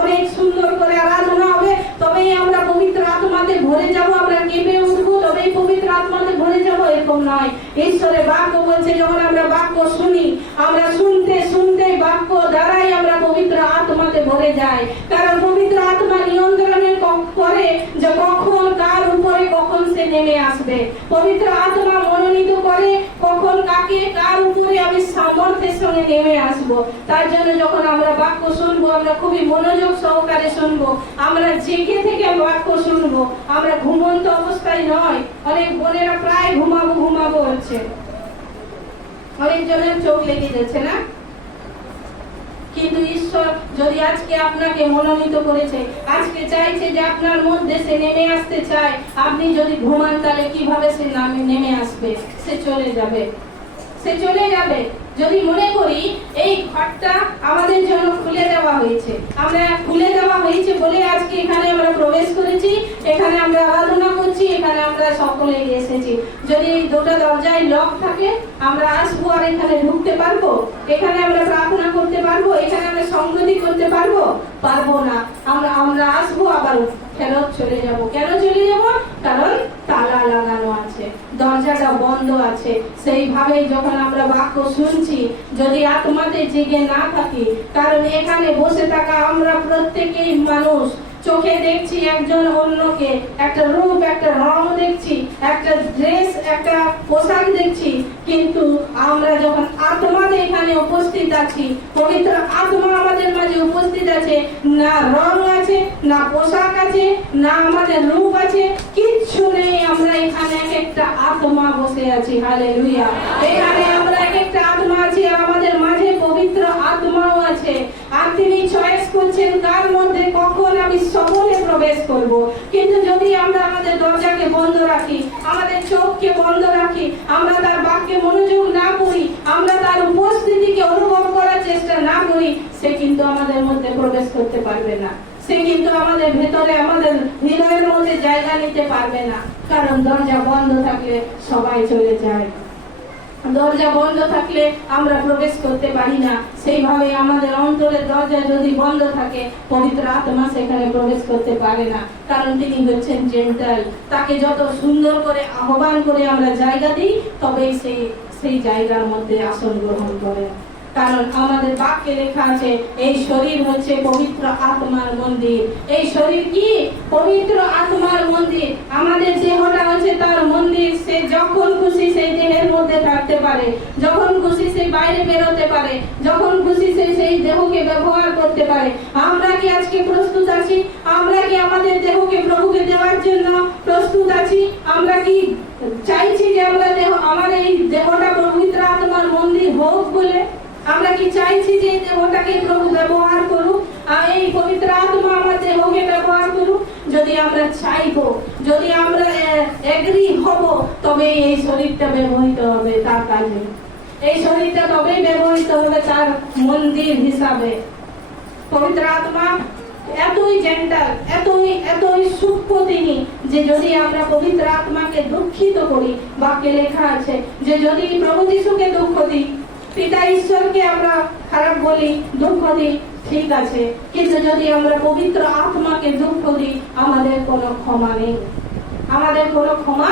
অনেক সুন্দর করে আরাধনা হবে, তবেই আমরা পবিত্র আত্মাতে ভরে যাব, আমরা কেঁপে উঠবো, তবেই পবিত্র আত্মাতে ভরে যাব। এরকম নয়। ঈশ্বরের বাক্য বলছে যখন আমরা বাক্য শুনি, আমরা শুনতে শুনতে বাক্য দ্বারাই আমরা পবিত্র আত্মাতে ভরে যাই। কারণ পবিত্র আত্মা নিয়ন্ত্রণের করে যে কখন কার উপরে কখন সে নেমে আসবে। পবিত্র আত্মা মনোনীত করে কখন কাকে কার উপরে আমি সামর্থ্যের সঙ্গে নেমে আসবো। তার জন্য যখন আমরা বাক্য শুনবো আমরা খুবই মনোযোগ সহকারে শুনবো, আমরা জেগে থেকে বাক্য শুনবো, আমরা ঘুমন্ত অবস্থায় নয়। অনেক বোনেরা প্রায় ঘুমাবো হচ্ছে, অনেকজনের চোখ লেগে যাচ্ছে না, কিন্তু ঈশ্বর যদি আজকে আপনাকে মনোনীত করেছে, আজকে চাইছে যে আপনার মধ্যে সে নেমে আসতে চায়, আপনি যদি ঘুমান তাহলে কিভাবে সে নেমে আসবে? সে চলে যাবে, সে চলে যাবে। যদি মনে করি এই ঘরটা আমাদের জন্য খুলে দেওয়া হয়েছে, আমরা খুলে দেওয়া হয়েছে বলে আজকে এখানে আমরা প্রবেশ করেছি, এখানে আমরা আরাধনা করছি, এখানে আমরা সকলে এসেছি। যদি এই দুটো দরজায় লক থাকে আমরা আসবো আর এখানে ঢুকতে পারবো? এখানে আমরা প্রার্থনা করতে পারবো? এখানে আমরা সংগতি করতে পারবো? পারবো না। আমরা আসবো আবার ফেরত চলে যাব। কেন চলে যাব? কারণ তালা লাগানো আছে, দরজাটা বন্ধ আছে। সেইভাবেই যখন আমরা বাক্য শুনছি, যদি আত্মাতে জেগে না থাকি, কারণ এখানে বসে থাকা আমরা প্রত্যেকেই মানুষ, চোখে দেখছি একজন অন্যকে, একটা রূপ একটা রং দেখছি, একটা ড্রেস একটা পোশাক দেখছি, কিন্তু আমরা যখন আত্মাতে এখানে উপস্থিত আছি, পবিত্র আত্মা আমাদের মাঝে উপস্থিত আছে, না রং আছে, না পোশাক আছে, না আমাদের রূপ আছে, কিচ্ছু নেই। আমরা এখানে এক একটা আত্মা বসে আছি। হালেলুয়া। এখানে আমরা এক একটা আত্মা আছি আর আমাদের মাঝে পবিত্র আত্মাও আছে। আর তিনি চয়েস করছেন কার মধ্যে কখন আমি সকলে প্রবেশ করব। কিন্তু যদি আমরা আমাদের দরজাকে বন্ধ রাখি, আমাদের চোখকে বন্ধ রাখি, আমরা তার বাক্যে মনোযোগ না করি, আমরা তার উপস্থিতিকে অনুভব করার চেষ্টা না করি, সে কিন্তু আমাদের মধ্যে প্রবেশ করতে পারবে না। সে কিন্তু আমাদের ভেতরে আমাদের হৃদয়ের মধ্যে জায়গা নিতে পারবে না, কারণ দরজা বন্ধ থাকলে সবাই চলে যায়। দরজা বন্ধ থাকলে আমরা প্রবেশ করতে পারি না, সেইভাবে আমাদের অন্তরের দরজা যদি বন্ধ থাকে পবিত্র আত্মা সেখানে প্রবেশ করতে পারে না, কারণ তিনি হচ্ছেন জেন্টাল। তাকে যত সুন্দর করে আহ্বান করে আমরা জায়গা দিই তবেই সেই জায়গার মধ্যে আসন গ্রহণ করেন। কারণ আমাদের বাক্যে লেখা আছে এই শরীর হচ্ছে পবিত্র আত্মার মন্দির। এই শরীর কি? পবিত্র আত্মার মন্দির। আমাদের দেহটা হচ্ছে তার মন্দির। সে যখন খুশি সেই দেহের মধ্যে থাকতে পারে, যখন খুশি সেই বাইরে বেরোতে পারে, যখন খুশি সেই দেহকে ব্যবহার করতে পারে। আমরা কি আজকে প্রস্তুত আছি? আমরা কি আমাদের দেহকে প্রভুকে দেওয়ার জন্য প্রস্তুত আছি? আমরা কি চাইছি যে আমার এই দেহটা পবিত্র আত্মার মন্দির হোক বলে? আমরা কি চাইছি যে দেহটাকে প্রভু ব্যবহার করুক, আর এই পবিত্র আত্মা আমার দেহকে ব্যবহার করুক? যদি আমরা চাইবো, যদি আমরা এগ্রি হব, তবে এই শরীরটা ব্যবহৃত হবে তার কাজে। এই শরীরটা তবেই ব্যবহৃত হবে তার মন্দির হিসাবে। পবিত্র আত্মা এতই জেন্টাল, এতই সূক্ষ্ম তিনি, যে যদি আমরা পবিত্র আত্মাকে দুঃখিত করি, বাক্যে লেখা আছে যে যদি প্রভু যিশুকে দুঃখ দিই, পিতা ঈশ্বরকে আমরা খারাপ বলি, দুঃখ দিই, ঠিক আছে, কিন্তু যদি আমরা পবিত্র আত্মাকে দুঃখ দিই আমাদের কোনো ক্ষমা নেই, আমাদের কোনো ক্ষমা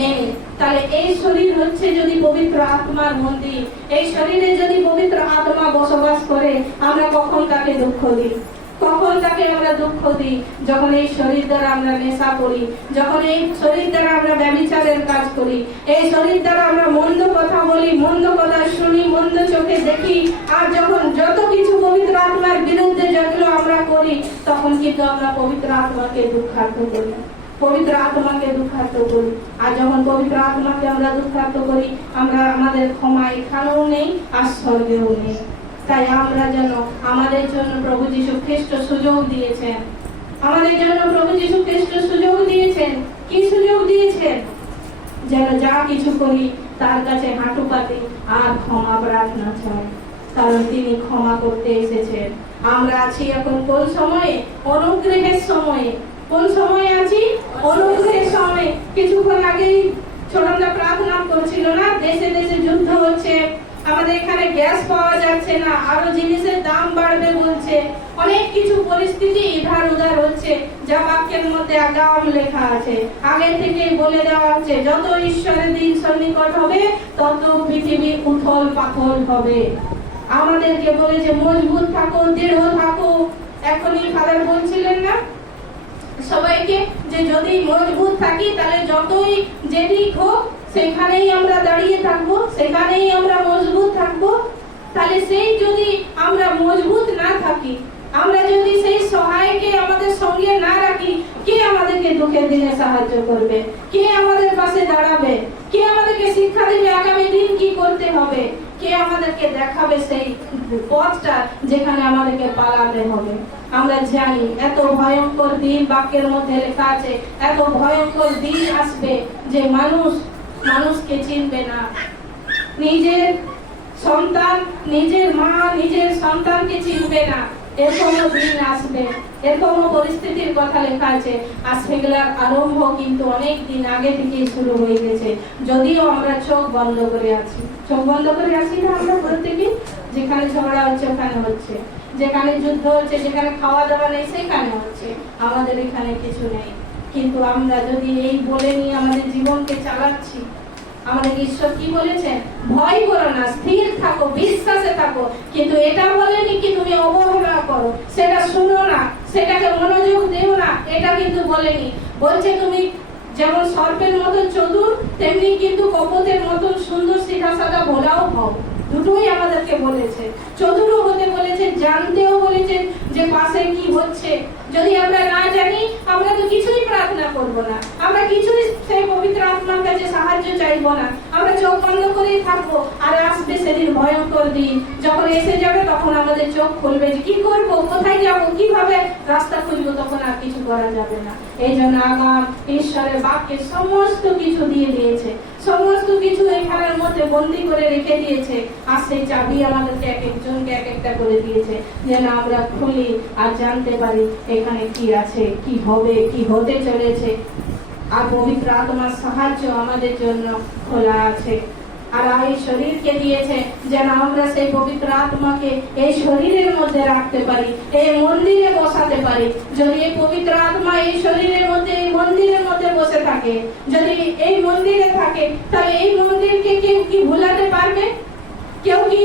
নেই। তাহলে এই শরীর হচ্ছে যদি পবিত্র আত্মার মন্দির, এই শরীরে যদি পবিত্র আত্মা বসবাস করে, আমরা কখন তাকে দুঃখ দিই? কখন তাকে আমরা দুঃখ দিই? যখন এই শরীর দ্বারা আমরা নেশা করি, যখন এই শরীর দ্বারা আমরা ব্যভিচারের কাজ করি, এই শরীর দ্বারা আমরা মন্দ কথা বলি, মন্দ কথা শুনি, মন্দ চোখে দেখি, আর যখন যত কিছু পবিত্র আত্মার বিরুদ্ধে যেগুলো আমরা করি, তখন কিন্তু আমরা পবিত্র আত্মাকে দুঃখার্থ করি, পবিত্র আত্মাকে দুঃখার্থ করি। আর যখন পবিত্র আত্মাকে আমরা দুঃখার্থ করি, আমরা আমাদের ক্ষমা এখানেও নেই আর স্বর্গেও নেই। তাই আমরা যেন আমাদের জন্য প্রভু যীশু খ্রিস্ট সুযোগ দিয়েছেন, আমাদের জন্য প্রভু যীশু খ্রিস্ট সুযোগ দিয়েছেন। কি সুযোগ দিয়েছেন? যেন যা কিছু করি তার কাছে হাঁটু পাতি আর ক্ষমা প্রার্থনা চাই, কারণ তিনি ক্ষমা করতে এসেছেন। আমরা আছি এখন কোন সময়ে? অনুগ্রহের সময়ে। কোন সময়ে আছি? অনুগ্রহের সময়ে। কিছুক্ষণ আগেই ছোটরা প্রার্থনা করছিল না, দেশে দেশে যুদ্ধ হচ্ছে, আমাদের এখানে গ্যাস পাওয়া যাচ্ছে না, আরো জিনিসের দাম বাড়বে বলছে, অনেক কিছু পরিস্থিতি ইধার উধার হচ্ছে, যা বাক্যের মধ্যে আগাম লেখা আছে। আগে থেকে বলে দেওয়া হচ্ছে যত ঈশ্বরের দিন সন্নিকট হবে তত পৃথিবী উথল পাথল হবে। আমাদেরকে বলেছে মজবুত থাকো, দৃঢ় থাকো। এখনই ফাদার বলছিলেন না সবাইকে যে যদি মজবুত থাকি তাহলে যতই যেদিক হোক সেখানেই আমরা দাঁড়িয়ে থাকবো, সেখানেই আমরা মজবুত থাকবো। তাহলে সেই যদি আমরা মজবুত না থাকি, আমরা যদি সেই সহায়কে আমাদের সঙ্গে না রাখি, কে আমাদেরকে দুঃখের দিনে সাহায্য করবে? কে আমাদের পাশে দাঁড়াবে? কে আমাদেরকে শিক্ষা দেবে আগামী দিন কি করতে হবে? কে আমাদেরকে দেখাবে সেই পথটা যেখানে আমাদেরকে পালাতে হবে? আমরা জানি এত ভয়ঙ্কর দিন বাক্যের মধ্যে লেখা আছে, এত ভয়ঙ্কর দিন আসবে যে মানুষকে চিনবে না, নিজের সন্তান, নিজের মা নিজের সন্তানকে চিনবে না। এরকমও দিন আসবে, এরকমও পরিস্থিতির কথা লেখা আছে। আর সেগুলার আরম্ভ কিন্তু অনেক দিন আগে থেকেই শুরু হয়ে গেছে, যদিও আমরা চোখ বন্ধ করে আছি। চোখ বন্ধ করে আছি না আমরা প্রত্যেকে? যেখানে ঝগড়া হচ্ছে ওখানে হচ্ছে, যেখানে যুদ্ধ হচ্ছে, যেখানে খাওয়া দাওয়া নেই সেখানে হচ্ছে, আমাদের এখানে কিছু নেই। কিন্তু আমরা যদি এই বলে নিয়ে আমাদের জীবনকে চালাচ্ছি, আমাদের ঈশ্বর কি বলেছেন? ভয় করো না, স্থির থাকো, বিশ্বাসে থাকো। কিন্তু এটা বলেনি কি তুমি অবহেলা করো, সেটা শুনো না, সেটাকে মনোযোগ দিও না, এটা কিন্তু বলেনি। বলছে তুমি যেমন সর্পের মতন চতুর, তেমনি কিন্তু কপতের মতন সুন্দর, সিধা সাদা ভোলাও হও। দুটোই আমাদেরকে বলেছে। চতুরও হতে বলেছে, জানতেও বলেছেন যে পাশে কি হচ্ছে। যদি আমরা না জানি আমরা তো কিছুই প্রার্থনা করব না, আমরা কিছুই সেই পবিত্র আত্মার কাছে সাহায্য চাইবো না, আমরা চোখ বন্ধ করেই থাকবো। আর আসবে সেদিন ভয়ঙ্কর দিন, যখন এসে যাবে তখন আমাদের চোখ খুলবে যে কি করবো, কোথায় যাবো, কিভাবে রাস্তা খুঁজবো, তখন আর কিছু করা যাবে না। এই জন্য আগাম ঈশ্বরের বাক্যে সমস্ত কিছু দিয়ে দিয়েছে, সমস্ত কিছু এখানের মধ্যে বন্দি করে রেখে দিয়েছে। আর সেই চাবি আমাদেরকে এক একজনকে এক একটা করে দিয়েছে, যেন আমরা খুলি আর জানতে পারি এখানে কি আছে, কি হবে, কি হতে চলেছে। আর পবিত্র আত্মার সাহায্য আমাদের জন্য খোলা আছে। আর এই শরীরকে দিয়েছে যেন আমরা সেই পবিত্র আত্মাকে এই শরীরের মধ্যে রাখতে পারি, এই মন্দিরে বসাতে পারি। যদি এই পবিত্র আত্মা এই শরীরের মধ্যে, এই মন্দিরের মধ্যে বসে থাকে, যদি এই মন্দিরে থাকে, তাহলে এই মন্দিরকে কেউ কি ভুলাতে পারবে? কেউ কি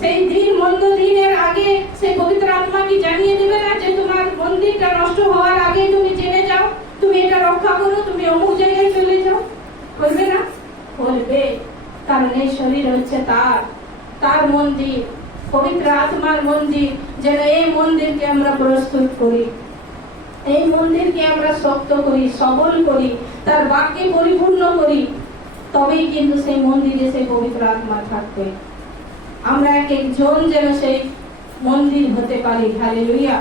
সেই দিন মন্দ দিনের আগে সেই পবিত্র আত্মা কি জানিয়ে দেবে না যে তোমার মন্দিরটা নষ্ট হওয়ার আগে তুমি জেনে যাও, তুমি এটা রক্ষা করো, তুমি অমুক জায়গায় চলে যাও? বলবে না? বলবে। কারণ এই শরীর হচ্ছে তার মন্দির, পবিত্র আত্মার মন্দির। যেন এই মন্দিরকে আমরা প্রস্তুত করি, এই মন্দিরকে আমরা শক্ত করি, সবল করি, তার বাক্যে পরিপূর্ণ করি, তবেই কিন্তু সেই মন্দিরে সেই পবিত্র আত্মা থাকবে। আমরা এক একজন যেন সেই মন্দির হতে পারি। হালেলুয়া।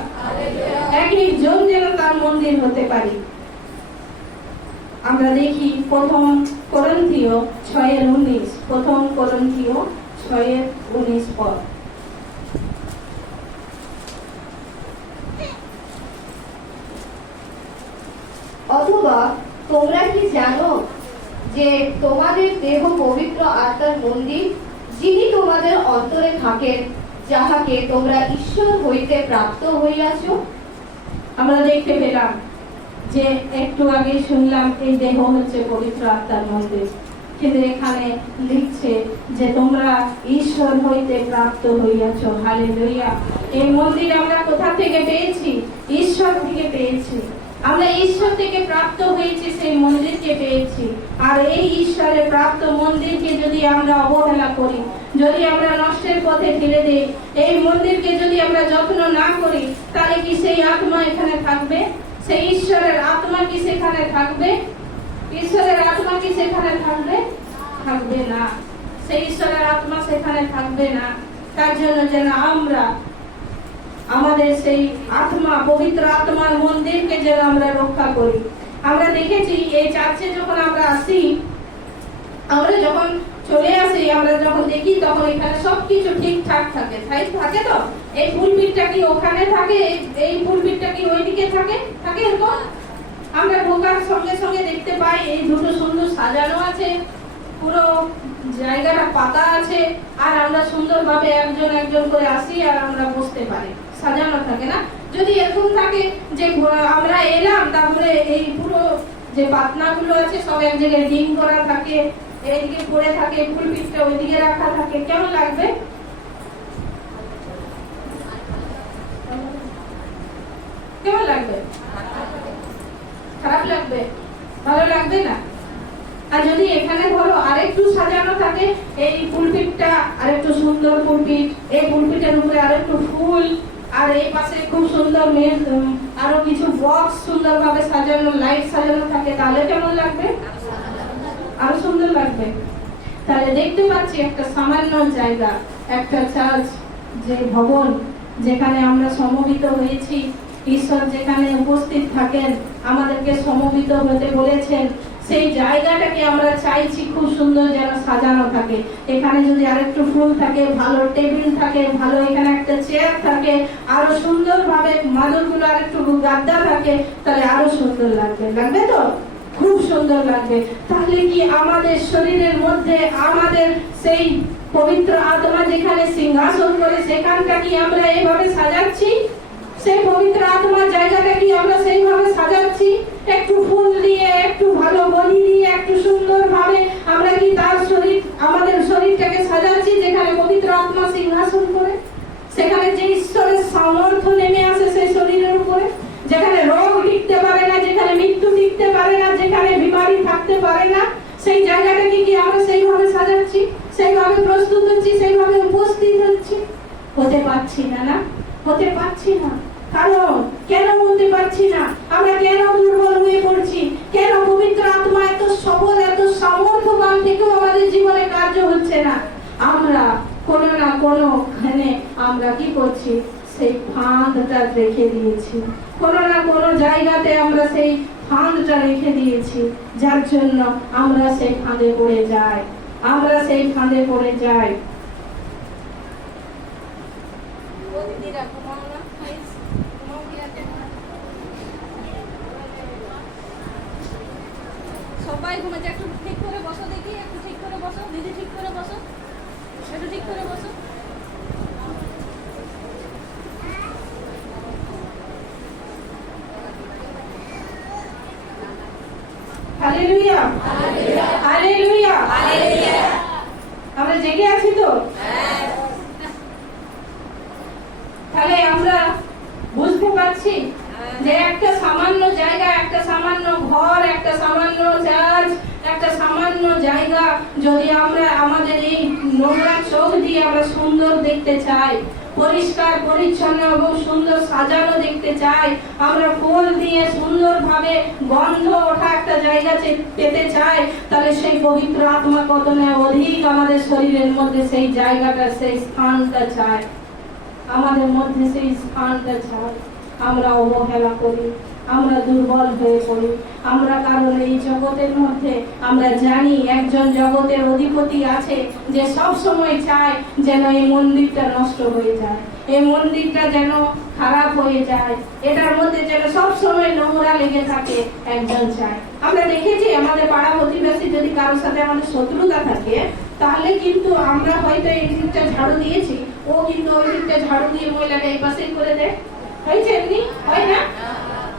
এক একজন যেন তার মন্দির হতে পারি। আমরা দেখি প্রথম করন্থীয় 6:19, প্রথম করন্থীয় 6:19 পদ। অথবা তোমরা কি জানো যে তোমাদের দেহ পবিত্র আত্মার মন্দির, যিনি তোমাদের অন্তরে থাকেন, যাহাকে তোমরা ঈশ্বর হইতে প্রাপ্ত হইয়াছ? আমরা দেখতে পেলাম যে একটু আগে শুনলাম এই দেহ হচ্ছে পবিত্র আত্মার মন্দির, কিন্তু এখানে লিখছে যে তোমরা ঈশ্বর হইতে প্রাপ্ত হইয়াছ। হালেলুয়া। এই মন্দির আমরা কোথা থেকে পেয়েছি? ঈশ্বর থেকে পেয়েছি। আমরা ঈশ্বর থেকে প্রাপ্ত হয়েছি, সেই মন্দিরকে পেয়েছি। আর এই ঈশ্বরের প্রাপ্ত মন্দিরকে যদি আমরা অবহেলা করি, যদি আমরা নষ্টের পথে ঠেলে দেই, এই মন্দিরকে যদি আমরা যত্ন না করি, তাহলে কি সেই আত্মা এখানে থাকবে? সেই ঈশ্বরের আত্মা কি সেখানে থাকবে? ঈশ্বরের আত্মা কি সেখানে থাকবে? থাকবে না। সেই ঈশ্বরের আত্মা সেখানে থাকবে না। তার জন্য যেন আমরা আমাদের সেই আত্মা, পবিত্র আত্মার মন্দিরকে যেন আমরা রক্ষা করি। আমরা দেখেছি এই চার্চে যখন আমরা আসি, আমরা যখন চলে আসি, আমরা যখন দেখি তখন এখানে সবকিছু ঠিকঠাক থাকে। তাই থাকে তো? এই পুলপিটটা কি ওখানে থাকে? এই পুলপিটটা কি ওইদিকে থাকে? থাকে এরকম? আমরা ঢোকার সঙ্গে সঙ্গে দেখতে পাই এই দুটো সুন্দর সাজানো আছে, পুরো জায়গাটা পাতা আছে, আর আমরা সুন্দরভাবে একজন একজন করে আসি আর আমরা বসতে পারি। সাজানো থাকে না? যদি এরকম থাকে যে আমরা এলাম, তারপরে এই পুরো যে পাতনাগুলো আছে সব এক জায়গায় ডিম করা থাকে, এইদিকে পড়ে থাকে, পুলপিটটা ওইদিকে রাখা থাকে, কেমন লাগবে? কেমন লাগবে? খারাপ লাগবে? ভালো লাগবে না? আর যদি এখানে ধরো আরেকটু সাজানো থাকে, এই পুলপিটটা আরেকটু সুন্দর পুলপিট, এই পুলপিটের উপরে আরেকটু ফুল, আর এই পাশে খুব সুন্দর আরো কিছু বক্স সুন্দরভাবে সাজানো, লাইট সাজানো থাকে, তাহলে কেমন লাগবে? আরো সুন্দর লাগবে। তাহলে দেখতে পাচ্ছি একটা সামান্য জায়গা, একটা চার্চ, যে ভবন যেখানে আমরা সমবেত হয়েছি, ঈশ্বর যেখানে উপস্থিত থাকেন, আমাদেরকে সমবেত হতে বলেছেন, সেই জায়গাটাকে আমরা চাইছি খুব সুন্দর যেন সাজানো থাকে। এখানে যদি আরেকটু ফুল থাকে, ভালো টেবিল থাকে, ভালো এখানে একটা চেয়ার থাকে, আরো সুন্দরভাবে মাদুরগুলো আরেকটু গাদ্দা থাকে, তাহলে আরো সুন্দর লাগবে। লাগবে তো? খুব সুন্দর লাগবে। তাহলে কি আমাদের শরীরের মধ্যে আমাদের সেই পবিত্র আত্মা যেখানে সিংহাসন করে, সেখানটা কি আমরা এইভাবে সাজাচ্ছি? সেই পবিত্র আত্মার জায়গাটা কি আমরা সেইভাবে সাজাচ্ছি? একটু ফুল দিয়ে, একটু ভালো বলি দিয়ে, একটু সুন্দর ভাবে আমরা কি তার শরীর, আমাদের শরীরটাকে সাজাচ্ছি যেখানে পবিত্র আত্মা সিংহাসন করে, সেখানে যে ঈশ্বরের সামর্থ্য নেমে আসে সেই শরীরের উপরে, যেখানে রোগ টিকতে পারে না, যেখানে মৃত্যু টিকতে পারে না, যেখানে বিমারি থাকতে পারে না, সেই জায়গাটাকে কি আমরা সেইভাবে সাজাচ্ছি, সেইভাবে প্রস্তুত হচ্ছি, সেইভাবে উপস্থিত হচ্ছি? হতে পারছি না। না, হতে পারছি না। কারণ কেন হতে পারছি না? আমরা কেন দুর্বল হয়ে পড়ছি? কেন পবিত্র আত্মা এত সবল, এত সামর্থ্যবান থেকেও আমাদের জীবনে কার্য হচ্ছে না? আমরা কোনো না কোনোখানে আমরা কি করছি? সেই ফাঁদটা রেখে দিয়েছি, কোনো না কোনো জায়গাতে আমরা সেই ফাঁদটা রেখে দিয়েছি, যার জন্য আমরা সেই ফাঁদে পড়ে যাই। আমরা সেই ফাঁদে পড়ে যাই। সবাই ঘুমেছে, একটু ঠিক করে বসো দেখি, একটু করে বসো। Hallelujah, hallelujah. আমরা জেগে আছি তো? তাহলে আমরা বুঝতে পারছি যে একটা সামান্য জায়গা, একটা সামান্য ঘর, একটা সামান্য চার্চ, একটা সামান্য জায়গা যদি আমরা আমাদের এই নোংরা চোখ দিয়ে আমরা সুন্দর দেখতে চাই, পরিষ্কার পরিচ্ছন্ন এবং সুন্দর সাজানো দেখতে চাই, আমরা ফুল দিয়ে সুন্দরভাবে গন্ধ ওঠা একটা জায়গা পেতে চাই, তাহলে সেই পবিত্র আত্মা কত না অধিক আমাদের শরীরের মধ্যে সেই জায়গাটা, সেই স্থানটা চায়, আমাদের মধ্যে সেই স্থানটা চায়। আমরা অবহেলা করি, আমরা দুর্বল হয়ে পড়ি। আমরা কারণ এই জগতের মধ্যে আমরা জানি একজন জগতের অধিপতি আছে যে সব সময় চায় যেন এই মন্দিরটা নষ্ট হয়ে যায়, এই মন্দিরটা যেন খারাপ হয়ে যায়, এটার মধ্যে যেন সব সময় নোংরা লেগে থাকে, একজন চায়। আমরা দেখেছি আমাদের পাড়া প্রতিবেশী যদি কারোর সাথে আমাদের শত্রুতা থাকে, তাহলে কিন্তু আমরা হয়তো এই দিকটা ঝাড়ু দিয়েছি, ও কিন্তু ওই দিকটা ঝাড়ু দিয়ে ময়লাটা এই পাশে করে দেয়। হয়েছে এমনি? হয় না?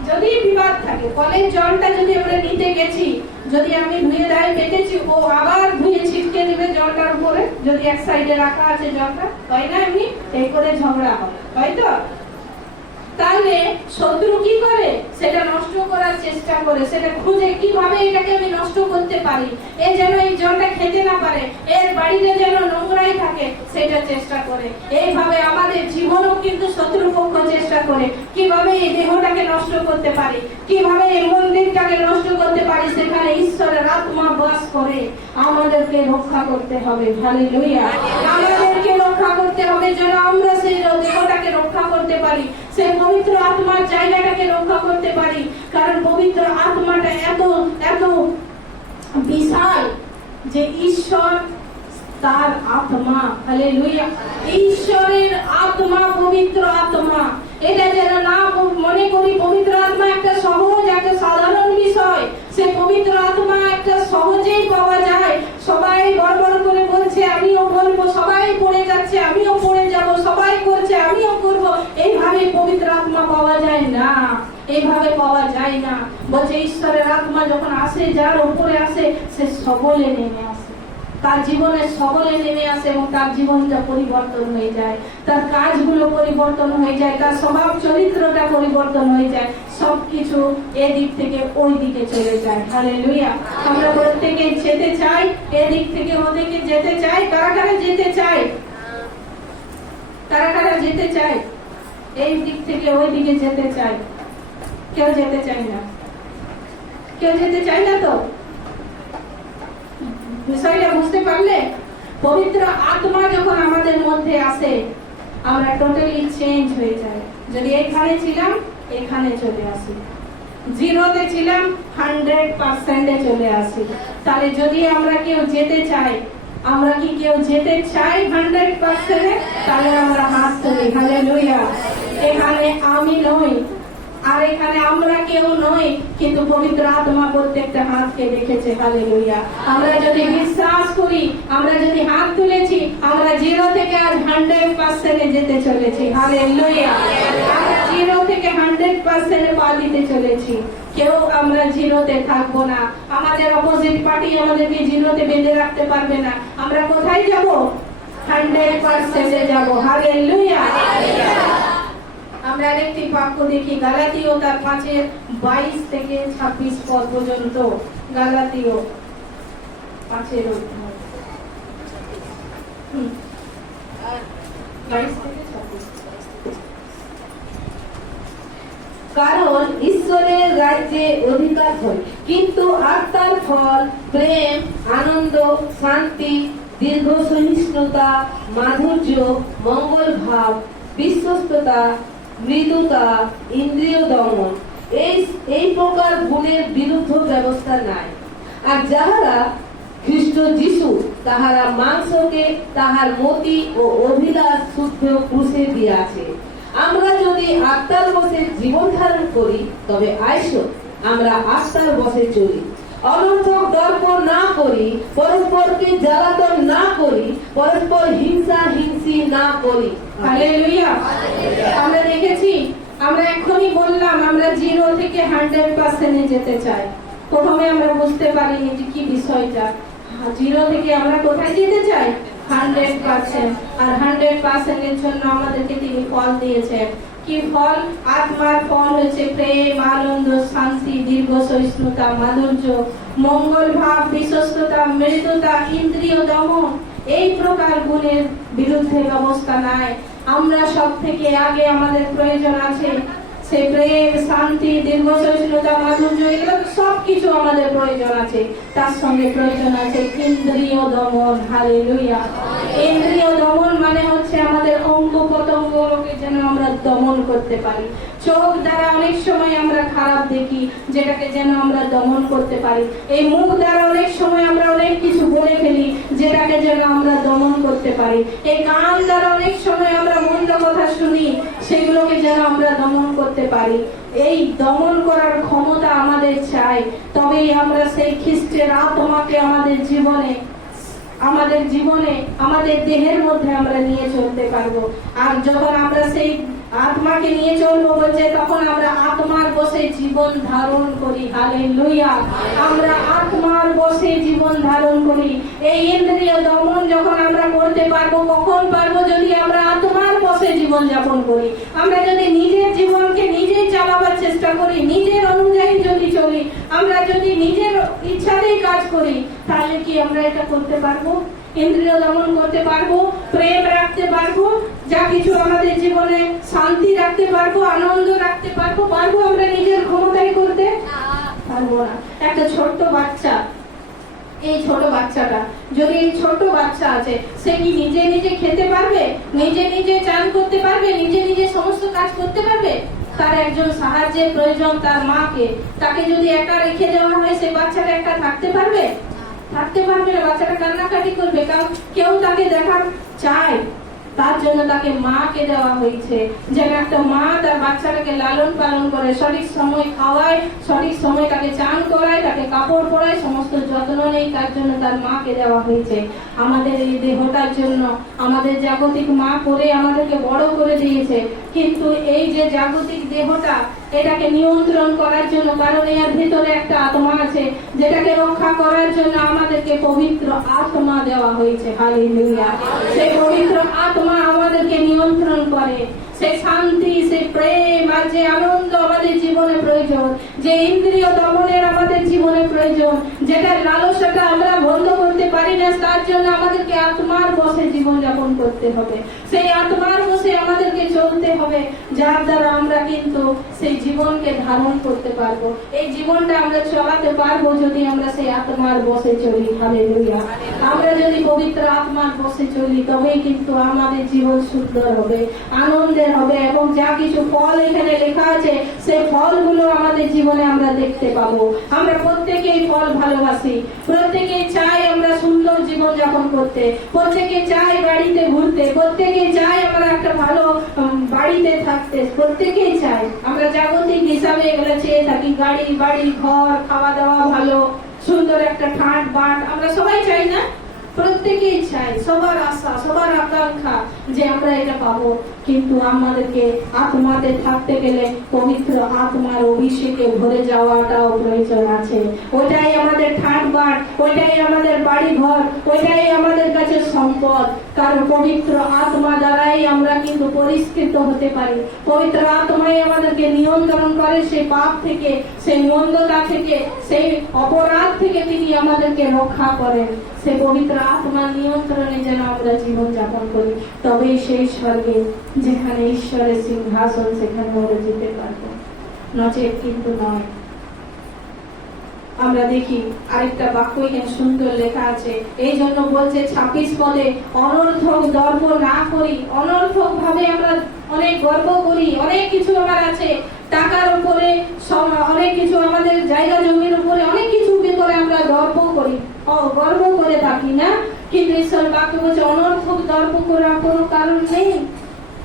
যদি বিবাদ থাকে, কলের জলটা যদি আমরা নিতে গেছি, যদি আমি ধুয়ে দাঁড়িয়ে দেখেছি, ও আবার ধুয়ে ছিটকে দিবে জলটার উপরে, যদি এক সাইডে রাখা আছে জলটা, হয় না এমনি? এই করে ঝগড়া হয়, হয়তো? তাহলে শত্রু কি করে? সেটা নষ্ট করার চেষ্টা করে, সেটা খুঁজে কিভাবে এটাকে আমি নষ্ট করতে পারি, এ যেন এই জলটা খেতে না পারে, এর বাড়িতে যেন নোংরাই থাকে, সেটা চেষ্টা করে। এইভাবে আমাদের জীবনও কিন্তু শত্রুপক্ষ চেষ্টা করে কিভাবে এই দেহটাকে নষ্ট করতে পারি, কিভাবে এই মন্দিরটাকে নষ্ট করতে পারি, সেখানে ঈশ্বরের আত্মা বাস করে। আমাদেরকে রক্ষা করতে হবে। হালেলুয়া। আমাদেরকে রক্ষা করতে হবে যেন আমরা সেই দেহটাকে রক্ষা করতে পারি, সেই পবিত্র আত্মার জায়গাটাকে রক্ষা করতে পারি। কারণ পবিত্র আত্মাটা এত এত বিশাল যে ঈশ্বর তার আত্মা, হালেলুয়া, ঈশ্বরের আত্মা, পবিত্র আত্মা। এটা যেন না মনে করি পবিত্র আত্মা একটা সহজ, একটা সাধারণ বিষয়। সে পবিত্র আত্মা একটা সহজেই পাওয়া যায়। সবাই বড় করে বলছে, আমিও বলবো, সবাই পড়ে যাচ্ছে, আমিও পড়ে যাব, সবাই করছে, আমিও করব, এইভাবে পবিত্র আত্মা পাওয়া যায় না, এইভাবে পাওয়া যায় না। বলছে ঈশ্বরের আত্মা যখন আসে, যার উপরে আসে, সে সবলে নেমে আসে, তার জীবনে সবলে নেমে আসে এবং তার জীবনটা পরিবর্তন হয়ে যায়, তার কাজগুলো পরিবর্তন হয়ে যায়, তার স্বভাব চরিত্রটা পরিবর্তন হয়ে যায়, সবকিছু এদিক থেকে ওই দিকে চলে যায়। হালেলুয়া। আমরা প্রত্যেকে যেতে চাই, এদিক থেকে ওদিকে যেতে চাই। কারা কারা যেতে চাই? কারা কারা যেতে চাই? এই দিক থেকে ওই দিকে যেতে চাই? কেউ যেতে চাই না? কেউ যেতে চাই না তো? বিষয়টা বুঝতে পারলে? পবিত্র আত্মা যখন আমাদের মধ্যে আসে, আমরা টোটালি চেঞ্জ হয়ে যাই। যদি এখানে ছিলাম, এখানে চলে আসি, জিরোতে ছিলাম 100% চলে আসি। তাহলে যদি আমরা কেউ যেতে চাই, আমরা কি কেউ যেতে চাই 100%? তাহলে আমরা হাত তুলি। হালেলুয়া। এখানে আমি নই, আর এখানে আমরা কেউ নই, কিন্তু পবিত্র আত্মা প্রত্যেকটা হাতকে দেখেছে। হালেলুয়া। আমরা যদি বিশ্বাস করি, আমরা যদি হাত তুলেছি, আমরা 0 থেকে আজ 100% যেতে চলেছি। হালেলুয়া। আমরা 0 থেকে 100% পা দিতে চলেছি। কেউ আমরা 0-তে থাকবো না। আমাদের অপোজিট পার্টি আমাদেরকে 0-তে বেঁধে রাখতে পারবে না। আমরা কোথায় যাব? 100% যাব। হালেলুয়া। আমরা আরেকটি বাক্য দেখি, গালাতীয় তার 5:22 থেকে 26 পদ পর্যন্ত। গালাতীয় 5-এর অধ্যায় 22 থেকে 26। কারণ ঈশ্বরের রাজ্যে অধিকার হয়, কিন্তু আত্মার ফল প্রেম, আনন্দ, শান্তি, দীর্ঘ সহিষ্ণুতা, মাধুর্য, মঙ্গল ভাব, বিশ্বস্ততা, মৃদুতা, ইন্দ্রিয় দমন, এই প্রকার গুণের বিরুদ্ধ ব্যবস্থা নাই। আর যাহারা খ্রিস্ট যিশু, তাহারা মাংসকে তাহার মতি ও অভিলাষ শুদ্ধ ক্রুশে দিয়াছে। আমরা যদি আত্মার বশে জীবন ধারণ করি, তবে আইসো আমরা আত্মার বশে চলি। অনর্থক দর্প না করি, পরস্পরকে জ্বালাতন না করি, পরস্পর হিংসা হিংসি না করি। হালেলুয়া। আমরা দেখেছি, আমরা এখনই বললাম আমরা 0 থেকে 100% এ যেতে চাই। প্রথমে আমরা বুঝতে পারিনি যে কি বিষয়টা। 0 থেকে আমরা কোথায় যেতে চাই? 100%। আর 100% এর জন্য আমাদেরকে তিনি ফল দিয়েছেন। কি ফল? আত্মার ফল হচ্ছে প্রেম, আনন্দ, শান্তি, দীর্ঘ সহিষ্ণুতা, মাধুর্য, মঙ্গল ভাব, বিশ্বস্ততা, মৃদুতা, ইন্দ্রিয় দমন। এই প্রকার গুণের বিরুদ্ধে ব্যবস্থা নাই। আমরা সব থেকে আগে আমাদের প্রয়োজন আছে সে প্রেম, শান্তি, দীর্ঘ সহিষ্ণুতা, মাধুর্য, এগুলো সবকিছু আমাদের প্রয়োজন আছে। তার সঙ্গে প্রয়োজন আছে ইন্দ্রিয় দমন। হালেলুয়া। ইন্দ্রিয় দমন মানে হচ্ছে আমাদের অঙ্গ প্রত্যঙ্গকে যেন আমরা দমন করতে পারি। চোখ দ্বারা অনেক সময় আমরা খারাপ দেখি, যেটাকে যেন আমরা দমন করতে পারি। এই মুখ দ্বারা অনেক সময় আমরা অনেক কিছু বলে ফেলি, যেটাকে যেন আমরা দমন করতে পারি। এই কান দ্বারা অনেক সময় আমরা মন্দ কথা শুনি, সেগুলোকে যেন আমরা দমন করতে পারি। এই দমন করার ক্ষমতা আমাদের চাই, তবেই আমরা সেই খ্রিস্টের আত্মাকে আমাদের জীবনে আমাদের দেহের মধ্যে আমরা নিয়ে চলতে পারবো। আর যখন আমরা সেই আত্মাকে নিয়ে চলবো বলছে, তখন আমরা আত্মার বসে জীবন ধারণ করি। হালেলুয়া। আমরা আত্মার বসে জীবন ধারণ করি। এই ইন্দ্রিয় দমন যখন আমরা করতে পারবো, কখন পারবো? যদি আমরা আত্মার বসে জীবন যাপন করি। আমরা যদি নিজের জীবনকে নিজেই চালাবার চেষ্টা করি, নিজের অনুযায়ী যদি চলি, আমরা যদি নিজের ইচ্ছাতেই কাজ করি, তাহলে কি আমরা এটা করতে পারবো? ইন্দ্রিয় দমন করতে পারবো, প্রেম রাখতে পারবো, যা কিছু আমাদের জীবনে শান্তি রাখতে পারবো, আনন্দ রাখতে পারবো? আমরা নিজের ক্ষমতায় করতে পারবো না। একটা ছোট্ট বাচ্চা, এই ছোট বাচ্চাটা, যদি এই ছোট বাচ্চা আছে, সে কি নিজে নিজে খেতে পারবে? নিজে নিজে চান করতে পারবে? নিজে নিজে সমস্ত কাজ করতে পারবে? তার একজন সাহায্যের প্রয়োজন, তার মাকে। তাকে যদি একা রেখে দেওয়া হয়, সেই বাচ্চাটা একা থাকতে পারবে? থাকতে পারবে না। বাচ্চাটা কান্নাকাটি করবে, কারণ কেউ তাকে দেখার চায়। তার জন্য তাকে মাকে দেওয়া হয়েছে, যেন একটা মা তার বাচ্চাটাকে লালন পালন করে, সঠিক সময় খাওয়ায়, সঠিক সময় তাকে চান করায়, তাকে কাপড় পরায়, সমস্ত যত্ন নেই। তার জন্য তার মাকে দেওয়া হয়েছে। আমাদের এই দেহটার জন্য আমাদের জাগতিক মা করে আমাদেরকে বড় করে দিয়েছে, কিন্তু এই যে জাগতিক দেহটা, এটাকে নিয়ন্ত্রণ করার জন্য, কারণ এর ভিতরে একটা আত্মা আছে, যেটাকে রক্ষা করার জন্য আমাদেরকে পবিত্র আত্মা দেওয়া হয়েছে। হালেলুয়া। সেই পবিত্র আত্মা আমাদেরকে নিয়ন্ত্রণ করে। সেই শান্তি, সেই প্রেম আর যে আনন্দ আমাদের জীবনে প্রয়োজন, যে ইন্দ্রিয় দমনের আমাদের জীবনে প্রয়োজন, যেটার লালসাটা আমরা বন্ধ করতে পারি না, তার জন্য আমাদেরকে আত্মার বসে জীবন যাপন করতে হবে। সেই আত্মার বসে আমাদেরকে চলতে হবে, যার দ্বারা আমরা কিন্তু সেই জীবনকে ধারণ করতে পারবো। এই জীবনটা আমরা চালাতে পারবো যদি আমরা সেই আত্মার বসে চলি। হালেলুয়া। আমরা যদি পবিত্র আত্মার বসে চলি, তবেই কিন্তু আমাদের জীবন সুন্দর হবে, আনন্দের হবে, এবং যা কিছু ফল এখানে লেখা আছে, সেই ফলগুলো আমাদের জীবনে আমরা দেখতে পাবো। আমরা প্রত্যেকেই ফল ভালোবাসি, প্রত্যেকেই চাই আমরা সুন্দর জীবন যাপন করতে, প্রত্যেকে চাই বাড়িতে ঘুরতে, প্রত্যেকে চাই আমরা একটা ভালো বাড়িতে থাকতে, প্রত্যেকেই চাই। আমরা জাগতিক হিসাবে এগুলো চেয়ে থাকি, গাড়ি, বাড়ি, ঘর, খাওয়া দাওয়া ভালো, সুন্দর একটা ঠাট বাট, আমরা সবাই চাই না? প্রত্যেকেই চাই, সবার আশা, সবার আকাঙ্ক্ষা যে আমরা এটা পাবো। কিন্তু আমাদেরকে আত্মাতে থাকতে গেলে পবিত্র আত্মার অভিষেকে ভরে যাওয়াটাও প্রয়োজন আছে। ওইটাই আমাদের ঠাট বাট, ওইটাই আমাদের বাড়ি ঘর, ওইটাই আমাদের কাছে সম্পদ। কারণ পবিত্র আত্মা দ্বারাই আমরা কিন্তু পরিষ্কৃত হতে পারি। পবিত্র আত্মাই আমাদেরকে নিয়ন্ত্রণ করে সেই পাপ থেকে, সেই মন্দতা থেকে, সেই অপরাধ থেকে তিনি আমাদেরকে রক্ষা করেন। সেই পবিত্র আত্মার নিয়ন্ত্রণে যেন আমরা জীবন যাপন করি, তবেই সেই স্বর্গে, যেখানে ঈশ্বরের সিংহাসন, সেখানে আমরা যেতে পারবো, নচেত কিন্তু নয়। আমরা দেখি আরেকটা বাক্য এখানে সুন্দর লেখা আছে, এই জন্য বলছে 26 পদে, অনর্থক দর্প না করি। অনর্থক ভাবে আমরা অনেক গর্ব করি, অনেক কিছু আমার আছে, টাকার উপরে, অনেক কিছু আমাদের জায়গা জমির উপরে, অনেক কিছু করে আমরা দর্প করি, গর্ব করে থাকি না? কিন্তু ঈশ্বর বাক্য বলছে অনর্থক দর্প করার কোনো কারণ নেই।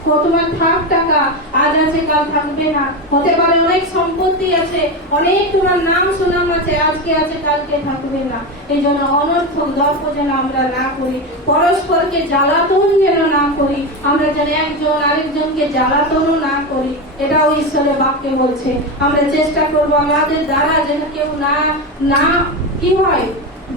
তোমার থাক টাকা, আজ আছে কাল থাকবে না। হতে পারে অনেক সম্পত্তি আছে, অনেক তোমার নাম সুনাম আছে, আজকে আছে কালকে থাকবে না। এই জন্য অনর্থক দর্প যেন আমরা না করি, পরস্পরকে জ্বালাতন যেন না করি, আমরা যেন একজন আরেকজনকে জ্বালাতনও না করি। এটাও ঈশ্বরের বাক্যে বলছে। আমরা চেষ্টা করবো আমাদের দ্বারা যেন কেউ না কি হয়,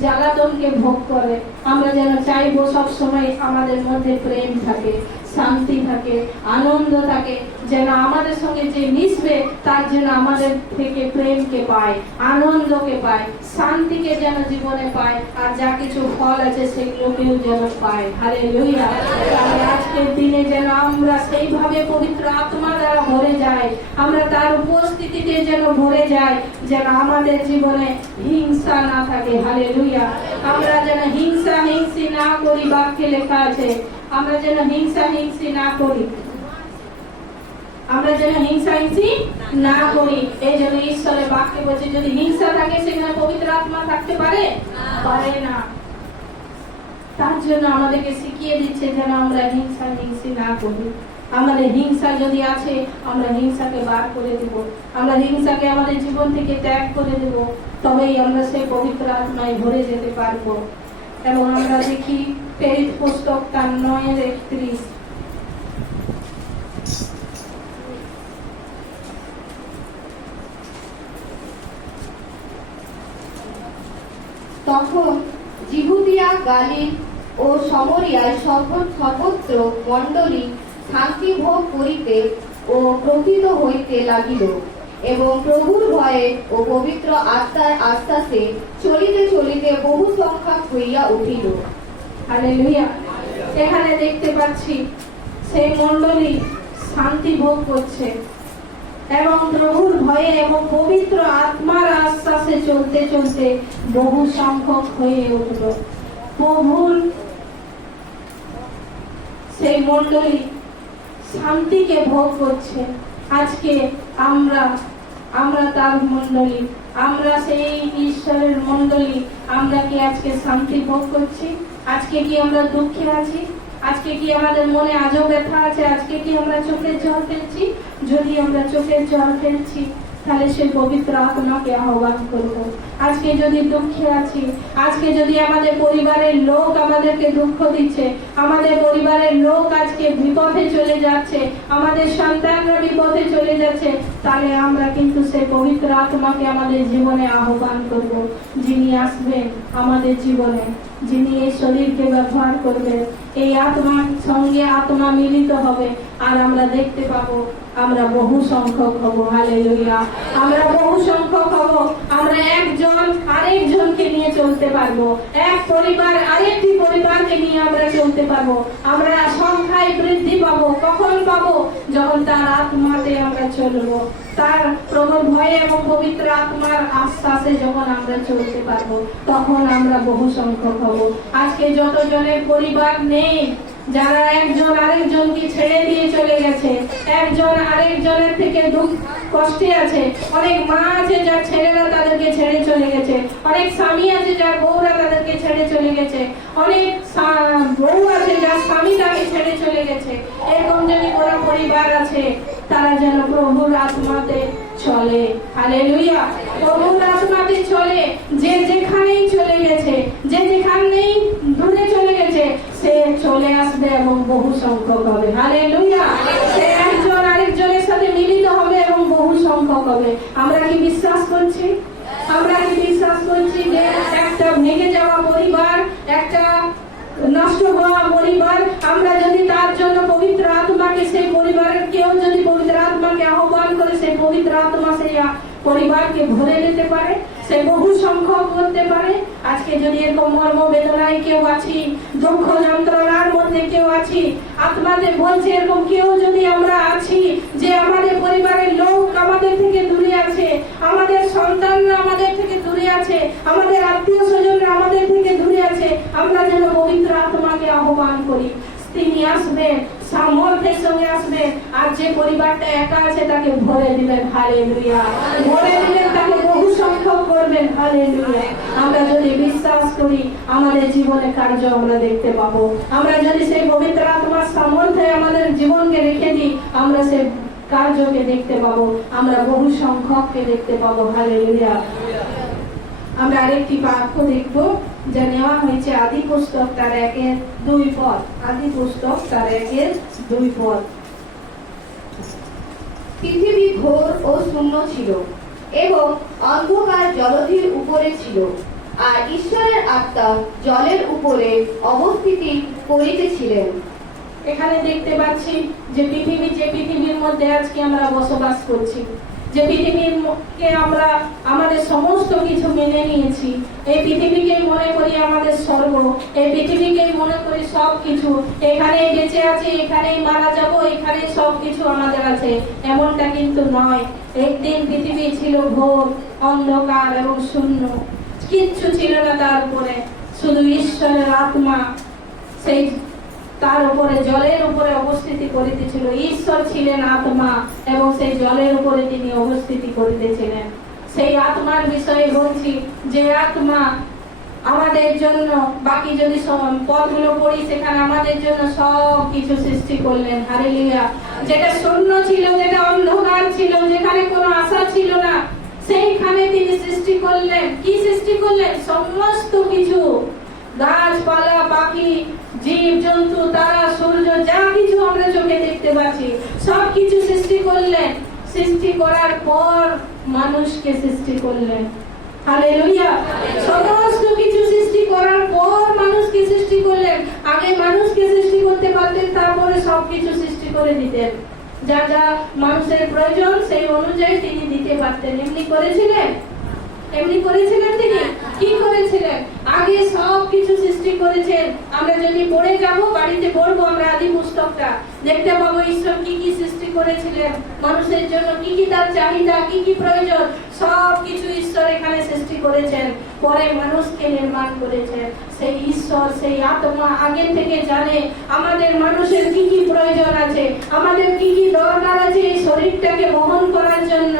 জ্বালাতনকে ভোগ করে। আমরা যেন চাইবো সব সময় আমাদের মধ্যে প্রেম থাকে, শান্তি থাকে, আনন্দ থাকে, যেন আমাদের সঙ্গে যে মিশবে তার জন্য আমাদের থেকে প্রেমকে পায়, আনন্দকে পায়, শান্তিকে যেন জীবনে পায়, আর যা কিছু ফল আছে সেগুলোকেও যেন পায়। হালেলুয়া। তাহলে আজকের দিনে যেন আমরা সেইভাবে পবিত্র আত্মা দ্বারা ভরে যাই, আমরা তার উপস্থিতিতে যেন ভরে যাই, যেন আমাদের জীবনে হিংসা না থাকে। হালেলুয়া। আমরা যেন হিংসা হিংসি না করি, বাক্যে লেখা আছে আমরা যেন হিংসা হিংসি না করি, আমরা যেন হিংসা হিংসি না করি। এই জন্য ঈশ্বরের বাক্যে বলছে যদি হিংসা থাকে সেখানে পবিত্র আত্মা থাকতে পারে না। তার জন্য আমাদেরকে শিখিয়ে দিচ্ছে যেন আমরা হিংসা হিংসি না করি। আমাদের হিংসা যদি আছে আমরা হিংসাকে বার করে দেব, আমরা হিংসাকে আমাদের জীবন থেকে ত্যাগ করে দেব, তবেই আমরা সেই পবিত্র আত্মায় ভরে যেতে পারবো। এবং আমরা দেখি প্রেরিত পুস্তক তার 9:31, তখন জিহুদিয়া, গালিল ও সমরিয়ায় সর্বত্র মণ্ডলী শান্তি ভোগ করিতে ও প্রকৃত হইতে লাগিল, এবং প্রভুর ভয়ে ও পবিত্র আত্মার আশ্বাসে চলিতে চলিতে বহু সংখ্যক হইয়া উঠিল। হালেলুয়া। এখানে দেখতে পাচ্ছি সেই মণ্ডলী শান্তি ভোগ করছে এবং প্রভুর ভয়ে এবং পবিত্র আত্মার আশ্বাসে চলতে চলতে বহু সংখ্যক হয়ে উঠল। প্রভুর সেই মণ্ডলী শান্তিকে ভোগ করছে। আজকে আমরা তার মণ্ডলী, আমরা সেই ঈশ্বরের মণ্ডলী, আমরা কি আজকে শান্তি ভোগ করছি? আজকে কি আমরা দুঃখে আছি? আজকে কি আমাদের মনে আজও ব্যথা আছে? আজকে কি আমরা চোখের জল ফেলছি? যদি আমরা চোখের জল ফেলছি তাহলে সেই পবিত্র আত্মাকে আহ্বান করব। আজকে যদি দুঃখে আছি, আজকে যদি আমাদের পরিবারের লোক আমাদেরকে দুঃখ দিচ্ছে, আমাদের পরিবারের লোক আজকে বিপদে চলে যাচ্ছে, আমাদের সন্তানরা বিপদে চলে যাচ্ছে, তাহলে আমরা কিন্তু সেই পবিত্র আত্মাকে আমাদের জীবনে আহ্বান করব, যিনি আসবেন আমাদের জীবনে, যিনি এই শরীরকে ব্যবহার করবেন। এই আত্মার সঙ্গে আত্মা মিলিত হবে আর আমরা দেখতে পাবো আমরা বহু সংখ্যক হব। হালেলুয়া। আমরা বহু সংখ্যক হব। আমরা একজন আরেকজনকে নিয়ে চলতে পারবো, এক পরিবার আরেকটি পরিবারকে নিয়ে আমরা চলতে পারবো। আমরা সংখ্যায় বৃদ্ধি পাবো। কখন পাবো? যখন তার আত্মাতে আমরা চলবো, তার প্রভুর ভয়ে এবং পবিত্র আত্মার আশ্বাসে যখন আমরা চলতে পারবো, তখন আমরা বহু সংখ্যক হব। আজকে যতজনের পরিবার নেই, যারা একজন আরেকজনকে ছেড়ে দিয়ে চলে গেছে, একজন আরেকজনের থেকে দুঃখ কষ্টে আছে, অনেক মা আছে যার ছেলেরা তাদেরকে ছেড়ে চলে গেছে, অনেক স্বামী আছে যার বউরা তাদেরকে ছেড়ে চলে গেছে, অনেক বউ আছে যার স্বামী তাকে ছেড়ে চলে গেছে। এরকম যদি কোনো পরিবার আছে, তারা যেন প্রভুর আত্মাতে চলে। হালেলুয়া। প্রভুর আত্মাতে চলে। যে যেখানেই চলে গেছে, যে যেখানেই দূরে চলে গেছে, সে চলে আসবে এবং বহু সংখ্যক হবে। হালেলুয়া। সে একজন আরেকজনের সাথে মিলিত হবে এবং বহু সংখ্যক হবে। আমরা কি বিশ্বাস করছি? আমরা কি বিশ্বাস করছি যে একটা ভেঙে যাওয়া পরিবার, একটা নষ্ট হওয়া পরিবার, আমরা যদি তার জন্য পবিত্র আত্মাকে, সেই পরিবারের কেউ যদি পবিত্র আত্মাকে আহ্বান করে, সেই পবিত্র আত্মা সেই পরিবারকে ভরে নিতে পারে, সে বহু সংখ্যক করতে পারে। আজকে যদি এরকম মর্ম বেদনায় কেউ আছি, দুঃখ যন্ত্রণার মধ্যে কেউ আছি, আত্মাতে বলছে এরকম কেউ যদি আমরা আছি যে আমাদের পরিবারের লোক আমাদের থেকে দূরে আছে, আমাদের সন্তানরা আমাদের থেকে দূরে আছে, আমাদের আত্মীয় স্বজনরা আমাদের থেকে দূরে আছে, আমরা যেন পবিত্র আত্মাকে আহ্বান করি। তিনি আসবেন, সামর্থ্যের সঙ্গে আসবেন, আর যে পরিবারটা একা আছে তাকে ভরে দিবেন। হালেলুয়া। ভরে দিবেন, তাকে বহু সংখ্যক করবেন। হালেলুয়া। আমরা যদি বিশ্বাস করি আমাদের জীবনে কার্য আমরা দেখতে পাবো। আমরা যদি সেই পবিত্র আত্মার সামর্থ্যে আমাদের জীবনকে রেখে দিই, আমরা সেই কার্যকে দেখতে পাবো, আমরা বহু সংখ্যককে দেখতে পাবো। হালেলুয়া। আমরা আরেকটি বাক্য দেখব, যা নেওয়া হয়েছে আদি পুস্তক তার 1-2 পদ। আদি পুস্তক তার 1-2 পদ। পৃথিবী ঘোর ও শূন্য ছিল এবং অন্ধকার জলধির উপরে ছিল, আর ঈশ্বরের আত্মা জলের উপরে অবস্থিতি করিতেছিলেন। এখানে দেখতে পাচ্ছি যে পৃথিবীর মধ্যে আজকে আমরা বসবাস করছি, যে পৃথিবীকে আমরা আমাদের সমস্ত কিছু মেনে নিয়েছি। এই পৃথিবীকেই মনে করি আমাদের স্বর্গ, এই পৃথিবীকেই মনে করি সব কিছু। এখানেই বেঁচে আছি, এখানেই মারা যাব, এখানেই সব কিছু আমাদের আছে। এমনটা কিন্তু নয়। একদিন পৃথিবী ছিল ঘোর, অন্ধকার এবং শূন্য, কিচ্ছু ছিল না তার উপরে, শুধু ঈশ্বরের আত্মা সেই তার উপরে জলের উপরে অবস্থিতি করিতেছিল। ঈশ্বর ছিলেন আত্মা এবং সেই জলের উপরে তিনি অবস্থিতি করিতেছিলেন। সেই আত্মার বিষয়ে বলছি, যে আত্মা আমাদের জন্য, বাকি যদি পদগুলো পড়ি সেখানে আমাদের জন্য সব কিছু সৃষ্টি করলেন। হালেলুয়া। যেটা শূন্য ছিল, যেটা অন্ধকার ছিল, যেখানে কোনো আশা ছিল না, সেইখানে তিনি সৃষ্টি করলেন। কি সৃষ্টি করলেন? সমস্ত কিছু, গাছপালা, পাখি, জীব জন্তু, তারা, সূর্য, যা কিছু আমরা চোখে দেখতে পাচ্ছি সব কিছু সৃষ্টি করলেন। সৃষ্টি করার পর মানুষকে সৃষ্টি করলেন। হালেলুয়া। সমস্ত কিছু সৃষ্টি করার পর মানুষকে সৃষ্টি করলেন। আগে মানুষকে সৃষ্টি করতে পারতেন, তারপরে সবকিছু সৃষ্টি করে দিতেন। যা যা মানুষের প্রয়োজন সেই অনুযায়ী তিনি দিতে পারতেন। এমনি করেছিলেন? এমনি করেছিলেন তিনি? কি করেছিলেন? আগে সব কিছু সৃষ্টি করেছেন। আমরা যদি পড়ে যাব, বাড়িতে পড়বো আমরা আদি পুস্তকটা, দেখতে পাবো ঈশ্বর কি কি সৃষ্টি করেছিলেন, মানুষের জন্য কি কি তার চাহিদা, কি কি প্রয়োজন, সব কিছু ঈশ্বর এখানে সৃষ্টি করেছেন। পরে মানুষকে নির্মাণ করেছেন। সেই ঈশ্বর, সেই আত্মা আগে থেকে জানে আমাদের মানুষের কি কি প্রয়োজন আছে, আমাদের কি কি দরকার আছে এই শরীরটাকে বহন করার জন্য।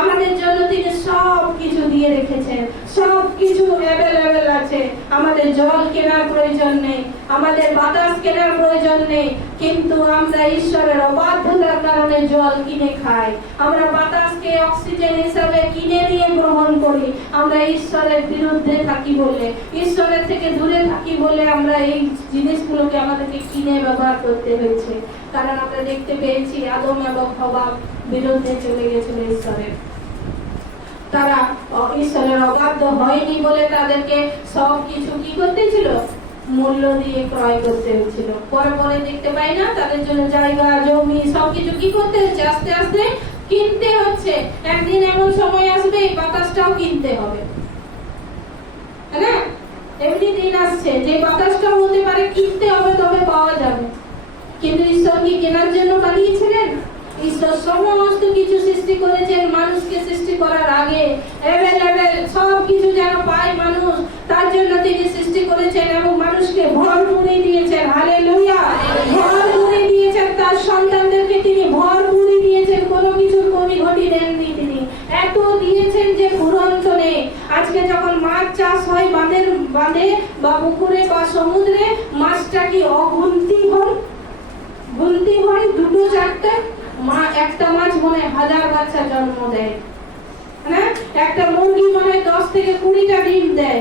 আমাদের জন্য তিনি সব কিছু দিয়ে রেখেছেন, সব কিছু অ্যাভেলেবেল আছে। আমাদের জল কেনার প্রয়োজন নেই, আমাদের বাতাস কেনার প্রয়োজন নেই, কিন্তু আমরা ঈশ্বরের অবাধ্যতার কারণে জল কিনে খাই। আমরা বাতাসকে অক্সিজেন হিসাবে কিনে নিয়ে গ্রহণ করি। আমরা ঈশ্বরের বিরুদ্ধে থাকি বলে, ঈশ্বরের থেকে দূরে থাকি বলে আমরা এই জিনিসগুলোকে আমাদেরকে কিনে ব্যবহার করতে হয়েছে। কারণ আমরা দেখতে পেয়েছি আদম এবং হওয়া বিরুদ্ধে চলে গেছিল ঈশ্বরের। তারা ঈশ্বরের অবাধ্য হয়নি বলে তাদেরকে সব কিছু কি করতে ছিল? মূল্য দিয়ে ক্রয় করতে হয়েছিল। পরে পরে দেখতে পাই না তাদের জন্য জায়গা জমি সবকিছু কি করতে হচ্ছে? আস্তে আস্তে কিনতে হচ্ছে। একদিন এমন সময় আসবে এই বাতাসটাও কিনতে হবে, তাই না? এমনি দিন আসছে যে বাতাসটাও হতে পারে কিনতে হবে, তবে পাওয়া যাবে। কিন্তু ঈশ্বর কি কেনার জন্য বানিয়েছিলেন? ঈশ্বর সমস্ত কিছু সৃষ্টি করেছেন মানুষকে সৃষ্টি করার আগে। অ্যাভেলেবেল সব কিছু যেন পায় মানুষ, তার জন্য তিনি সৃষ্টি করেছেন এবং মানুষকে ভরপুরি দিয়েছেন। হালেলুয়া। ভরপুরি দিয়েছেন, তার সন্তানদেরকে তিনি ভরপুরি দিয়েছেন, কোনো কিছুর কমি ঘটি দেননি তিনি। এত দিয়েছেন যে ফুরন্ত নেই। আজকে যখন মাছ চাষ হয় বাঁধে বা পুকুরে বা সমুদ্রে, মাছটা কি অগুন্তি হয়? গুনতি হয় 2-4টে। একটা মাছ মনে 1000 বাচ্চা জন্ম দেয়, হ্যাঁ? একটা মুরগি মনে 10 থেকে 20টা ডিম দেয়।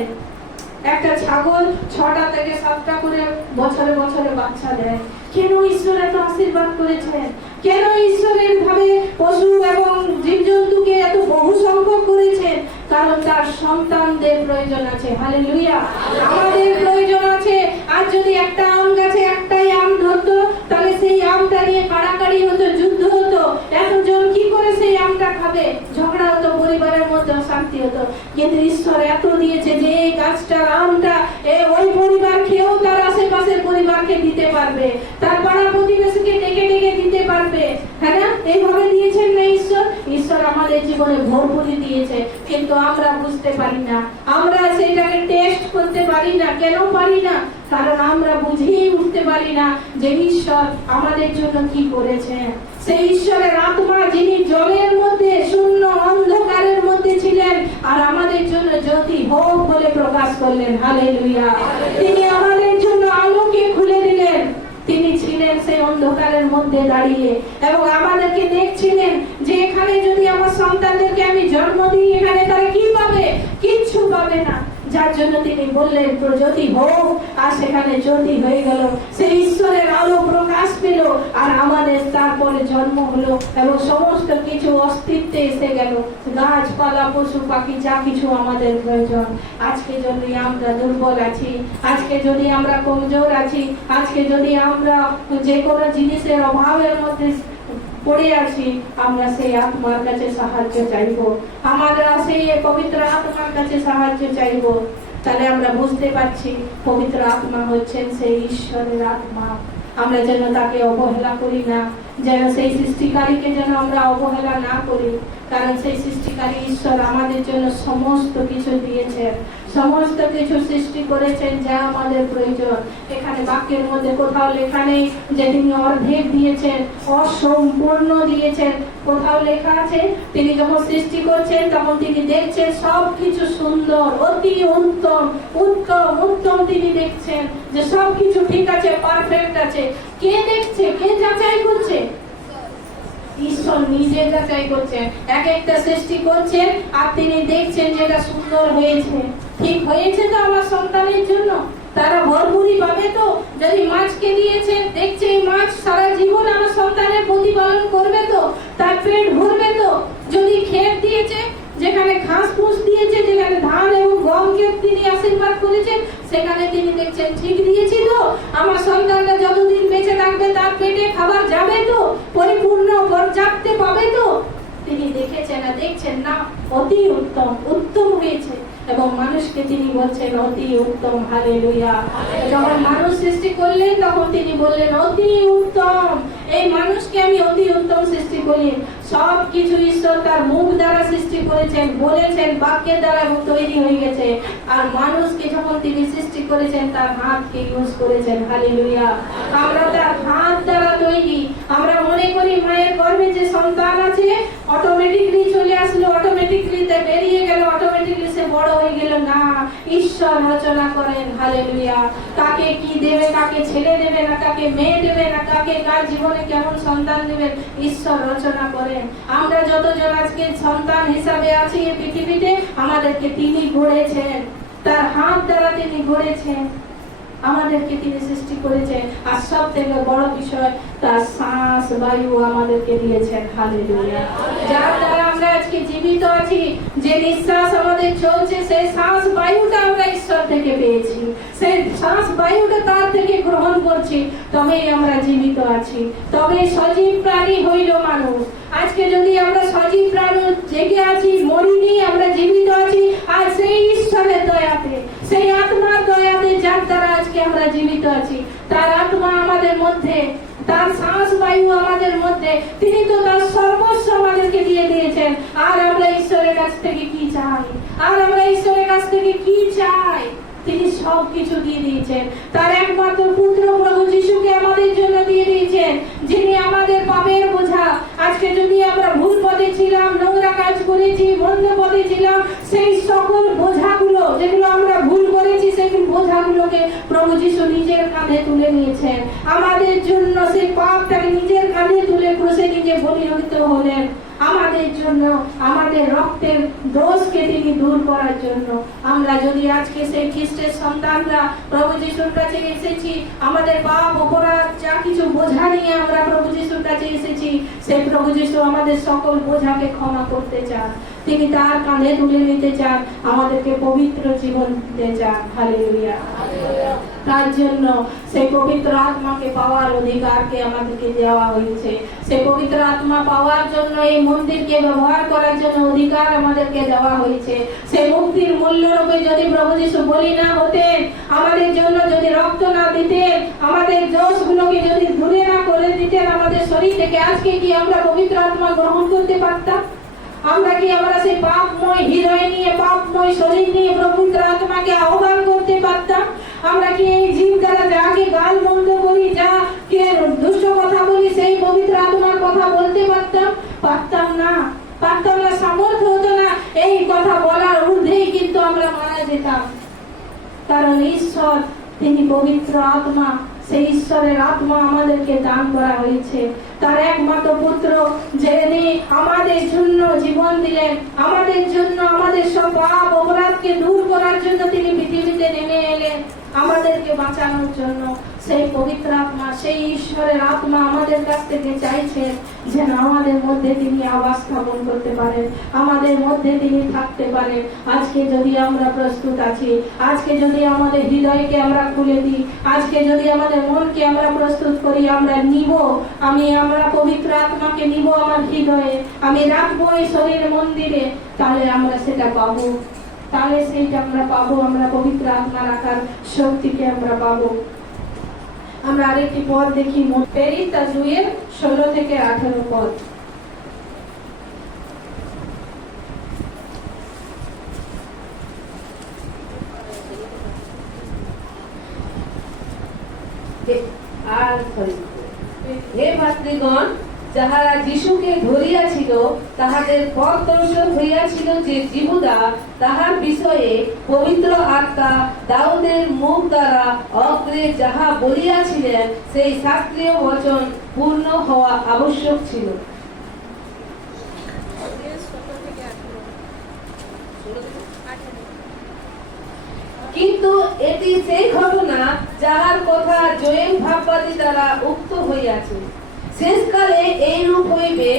একটা ছাগল 6টা থেকে 7টা করে বছরে বছরে বাচ্চা দেয়। কেন ঈশ্বর এত আশীর্বাদ করেছেন? কেন ঈশ্বর এইভাবে পশু এবং জীবজন্তুকে এত বহু সংখ্যক করেছেন? কারণ তার সন্তানদের প্রয়োজন আছে। হালেলুয়া। আমাদের প্রয়োজন আছে। আর যদি একটা আম গাছে একটাই আম ধরতো, তাহলে সেই আমটা নিয়ে কাড়াকাড়ি হতো, যুদ্ধ হতো। এতজন কি করে সেই আমটা খাবে? ঝগড়া হতো, পরিবারের মধ্যে অশান্তি হতো। কিন্তু ঈশ্বর এত দিয়েছে যে এই গাছটার আমটা ওই পরিবার খেয়েও তার আশেপাশের পরিবারকে দিতে পারবে, তার পাড়া প্রতিবেশীকে ডেকে ডেকে দিতে পারবে, হ্যাঁ না? এইভাবে দিয়েছেন না ঈশ্বর। ঈশ্বর ঈশ্বর আমাদের জীবনে ভরপুরি দিয়েছে, কিন্তু আমরা বুঝতে পারি না, আমরা সেটাকে টেস্ট করতে পারি না। কেন পারি না? কারণ আমরা বুঝেই উঠতে পারি না যে ঈশ্বর আমাদের জন্য কি করেছেন। সেই ঈশ্বরের আত্মা যিনি জলের মধ্যে শূন্য অন্ধকারের মধ্যে ছিলেন আর আমাদের জন্য জ্যোতি হোক বলে প্রকাশ করলেন। হালেলুয়া। তিনি আমাদের জন্য আলোকে খুলে দিলেন। তিনি ছিলেন সেই অন্ধকারের মধ্যে দাঁড়িয়ে এবং আমাদেরকে দেখছিলেন যে এখানে যদি আমার সন্তানদেরকে আমি জন্ম দিই, এখানে তারা কি পাবে? কিচ্ছু পাবে না। যার জন্য তিনি বললেন জ্যোতি হোক, আর সেখানে জ্যোতি হয়ে গেল। সেই ঈশ্বরের আলো প্রকাশ পেল আর আমাদের তারপরে জন্ম হলো এবং সমস্ত কিছু অস্তিত্বে এসে গেল। গাছপালা, পশু পাখি, যা কিছু আমাদের প্রয়োজন। আজকে যদি আমরা দুর্বল আছি, আজকে যদি আমরা কমজোর আছি, আজকে যদি আমরা যে কোনো জিনিসের অভাবের মধ্যে পড়ে আছি, আমরা সেই আত্মার কাছে সাহায্য চাইবো, আমরা সেই পবিত্র আত্মার কাছে সাহায্য চাইবো। তাহলে আমরা বুঝতে পারছি পবিত্র আত্মা হচ্ছেন সেই ঈশ্বরের আত্মা। আমরা যেন তাকে অবহেলা করি না, যেন সেই সৃষ্টিকারীকে যেন আমরা অবহেলা না করি, কারণ সেই সৃষ্টিকারী ঈশ্বর আমাদের জন্য সমস্ত কিছু দিয়েছেন, সমস্ত কিছু সৃষ্টি করেছেন যা আমাদের প্রয়োজন। এখানে বাক্যের মধ্যে কোথাও লেখা নেই যে তিনি অর্ধেক দিয়েছেন, অসম্পূর্ণ দিয়েছেন। কোথাও লেখা আছে তিনি যখন সৃষ্টি করছেন তখন তিনি দেখছেন সবকিছু সুন্দর, অতি উত্তম, উত্তম উত্তম তিনি দেখছেন যে সবকিছু ঠিক আছে, পারফেক্ট আছে। কে দেখছে? কে যাচাই করছে? ঈশ্বর নিজে যাচাই করছেন। এক একটা সৃষ্টি করছেন আর তিনি দেখছেন যেটা সুন্দর হয়েছে, ঠিক হয়েছে তো আমার সন্তানের জন্য, তারা ভরপুরি পাবে তো। যদি মাছকে দিয়েছেন, দেখছে এই মাছ সারা জীবন আমার সন্তানের প্রতিপালন করবে তো, তার পেট ভরবে তো। যদি ক্ষেত দিয়েছে, যেখানে ঘাস ফুস দিয়েছে, যেখানে ধান এবং গমকে তিনি আশীর্বাদ করেছেন, সেখানে তিনি দেখছেন ঠিক দিয়েছি তো, আমার সন্তানরা যতদিন বেঁচে থাকবে তার পেটে খাবার যাবে তো, পরিপূর্ণ পর্যাপ্তে পাবে তো। তিনি দেখেছেন না, দেখছেন না, অতি উত্তম, উত্তম হয়েছে। এবং মানুষকে তিনি বলছেন অতি উত্তম। হালেলুয়া। যখন মানুষ সৃষ্টি করলেন তখন তিনি বললেন অতি উত্তম, এই মানুষকে আমি অতি উত্তম সৃষ্টি করি। সব কিছু ঈশ্বর তার মুখ দ্বারা সৃষ্টি করেছেন, বলেছেন বাক্যের দ্বারা এবং তৈরি হয়ে গেছে। আর মানুষকে যখন তিনি সৃষ্টি করেছেন তার হাতকে ইউজ করেছেন। হালেলুয়া। আমরা তার হাত দ্বারা তৈরি। আমরা মনে করি মায়ের গর্ভে যে সন্তান আছে অটোমেটিকলি চলে আসলো, অটোমেটিকলি বেরিয়ে গেল, অটোমেটিকলি সে বড় হয়ে গেল। না, ঈশ্বর রচনা করেন। হালেলুয়া। কাকে কি দেবে, কাকে ছেলে দেবে না কাকে মেয়ে দেবে না কাকে কার জীবনে কেমন সন্তান দেবেন, ঈশ্বর রচনা করেন। আমরা যতজন আজকে সন্তান হিসাবে আছি এই পৃথিবীতে, আমাদেরকে তিনি গড়েছেন, তার হাত দ্বারা তিনি গড়েছেন, আমাদেরকে তিনি সৃষ্টি করেছেন। আর সব থেকে বড় বিষয় তার শ্বাস বায়ু আমাদেরকে দিয়েছেন। হালেলুয়া। যার দ্বারা আমরা আজকে জীবিত আছি, যে নিঃশ্বাস আমাদের চলছে, সেই শ্বাস বায়ুটা আমরা ঈশ্বর থেকে পেয়েছি, সেই শ্বাস বায়ুটা তার থেকে গ্রহণ করছি, তবেই আমরা জীবিত আছি, তবে সজীব প্রাণী হইল মানুষ। আজকে যদি আমরা সজীব প্রাণী জেগে আছি, মরিনি, আমরা জীবিত আছি, আর সেই ঈশ্বরের দয়াতে, সেই আত্মার দয়াতে, যার দ্বারা আজকে আমরা জীবিত আছি, তার আত্মা আমাদের মধ্যে, তার শ্বাস বায়ু আমাদের মধ্যে, তিনি তো তার সর্বস্ব আমাদেরকে দিয়ে দিয়েছেন। আর আমরা ঈশ্বরের কাছ থেকে কি চাই? আর আমরা ঈশ্বরের কাছ থেকে কি চাই? তিনি সব কিছু দিয়ে দিয়েছেন, তার একমাত্র পুত্র প্রভু যিশুকে আমাদের জন্য দিয়ে দিয়েছেন, যিনি আমাদের পাপের বোঝা। আজকে যদি আমরা ভুল পথে ছিলাম, নোংরা কাজ করেছি, মন্দ পথে ছিলাম, সেই সকল বোঝাগুলো যেগুলো আমরা ভুল করেছি, সেই বোঝাগুলোকে প্রভু যিশু নিজের কাঁধে তুলে নিয়েছেন আমাদের জন্য। সেই পাপটাকে নিজের কাঁধে তুলে ক্রুশে নিজে বলিহত হলেন আমাদের জন্য, আমাদের রক্তের দোষকে তিনি দূর করার জন্য। আমরা যদি আজকে সেই খ্রিস্টের সন্তানরা প্রভু যিশুর কাছে এসেছি, আমাদের পাপ অপরাধ যা কিছু বোঝা নিয়ে আমরা প্রভু যিশুর কাছে এসেছি, সেই প্রভু যিশু আমাদের সকল বোঝাকে ক্ষমা করতে চান, তিনি তার কাঁধে তুলে নিতে চান, আমাদেরকে পবিত্র জীবন দিতে চান। হালেলুয়া। তার জন্য সেই পবিত্র আত্মাকে পাওয়ার অধিকারকে আমাদেরকে দেওয়া হয়েছে। সেই পবিত্র আত্মা পাওয়ার জন্য, এই মন্দিরকে ব্যবহার করার জন্য অধিকার আমাদেরকে দেওয়া হয়েছে। সেই মুক্তির মূল্যরূপে যদি প্রভু যিশু বলি না হতেন, আমাদের জন্য যদি রক্ত না দিতেন, আমাদের দোষগুলোকে যদি দূরে না করে দিতেন আমাদের শরীর থেকে, আজকে কি আমরা পবিত্র আত্মা গ্রহণ করতে পারতাম? আমরা সেই পাপময় হৃদয় নিয়ে, পাপময় শরীর নিয়ে পবিত্র আত্মাকে আহ্বান করতে পারতাম? আমরা কি এই জীব দ্বারা যাকে গাল মন্দ করি, যা কে দুষ্ট কথা বলি, সেই পবিত্র আত্মার কথা বলতে পারতাম? পারতাম না। সামর্থ্য হতো না। এই কথা বলার ঊর্ধ্বেই কিন্তু আমরা মারা যেতাম। কারণ ঈশ্বর তিনি পবিত্র আত্মা, সেই ঈশ্বরের আত্মা আমাদেরকে দান করা হয়েছে। তার একমাত্র পুত্র যিনি আমাদের জন্য জীবন দিলেন, আমাদের জন্য, আমাদের সব পাপ অপরাধকে দূর করার জন্য তিনি পৃথিবীতে নেমে এলেন, আমাদেরকে বাঁচানোর জন্য। সেই পবিত্র আত্মা, সেই ঈশ্বরের আত্মা আমাদের কাছ থেকে চাইছেন যেন আমাদের মধ্যে তিনি আবাস স্থাপন করতে পারেন, আমাদের মধ্যে তিনি থাকতে পারেন। আজকে যদি আমরা প্রস্তুত আছি, আজকে যদি আমাদের হৃদয়কে আমরা খুলে দিই, আজকে যদি আমাদের মনকে আমরা প্রস্তুত করি, আমরা আমরা পবিত্র আত্মাকে নিব আমার হৃদয়ে, আমি রাখবো এই শরীরের মন্দিরে, তাহলে আমরা সেটা পাবো। আমরা পবিত্র আত্মা রাখার শক্তিকে আমরা পাবো। আমরা আরেকটি পদ দেখি, প্রেরিত 2:16 থেকে 18 পদ। হে ভাতৃগণ, যাহারা যিশুকে ধরিয়াছিল তাহাদের পথ দর্শন হইয়াছিল যে জিহুদা তাহার বিষয়ে পবিত্র আত্মা দাউদের মুখ দ্বারা অগ্রে যাহা বলিয়াছিলেন, সেই শাস্ত্রীয় বচন পূর্ণ হওয়া আবশ্যক ছিল। কিন্তু এটি সেই ঘটনা যাহার কথা জোয়েল ভাববাদী দ্বারা উক্ত হইয়াছে। শেষকালে এইরূপ হইবে,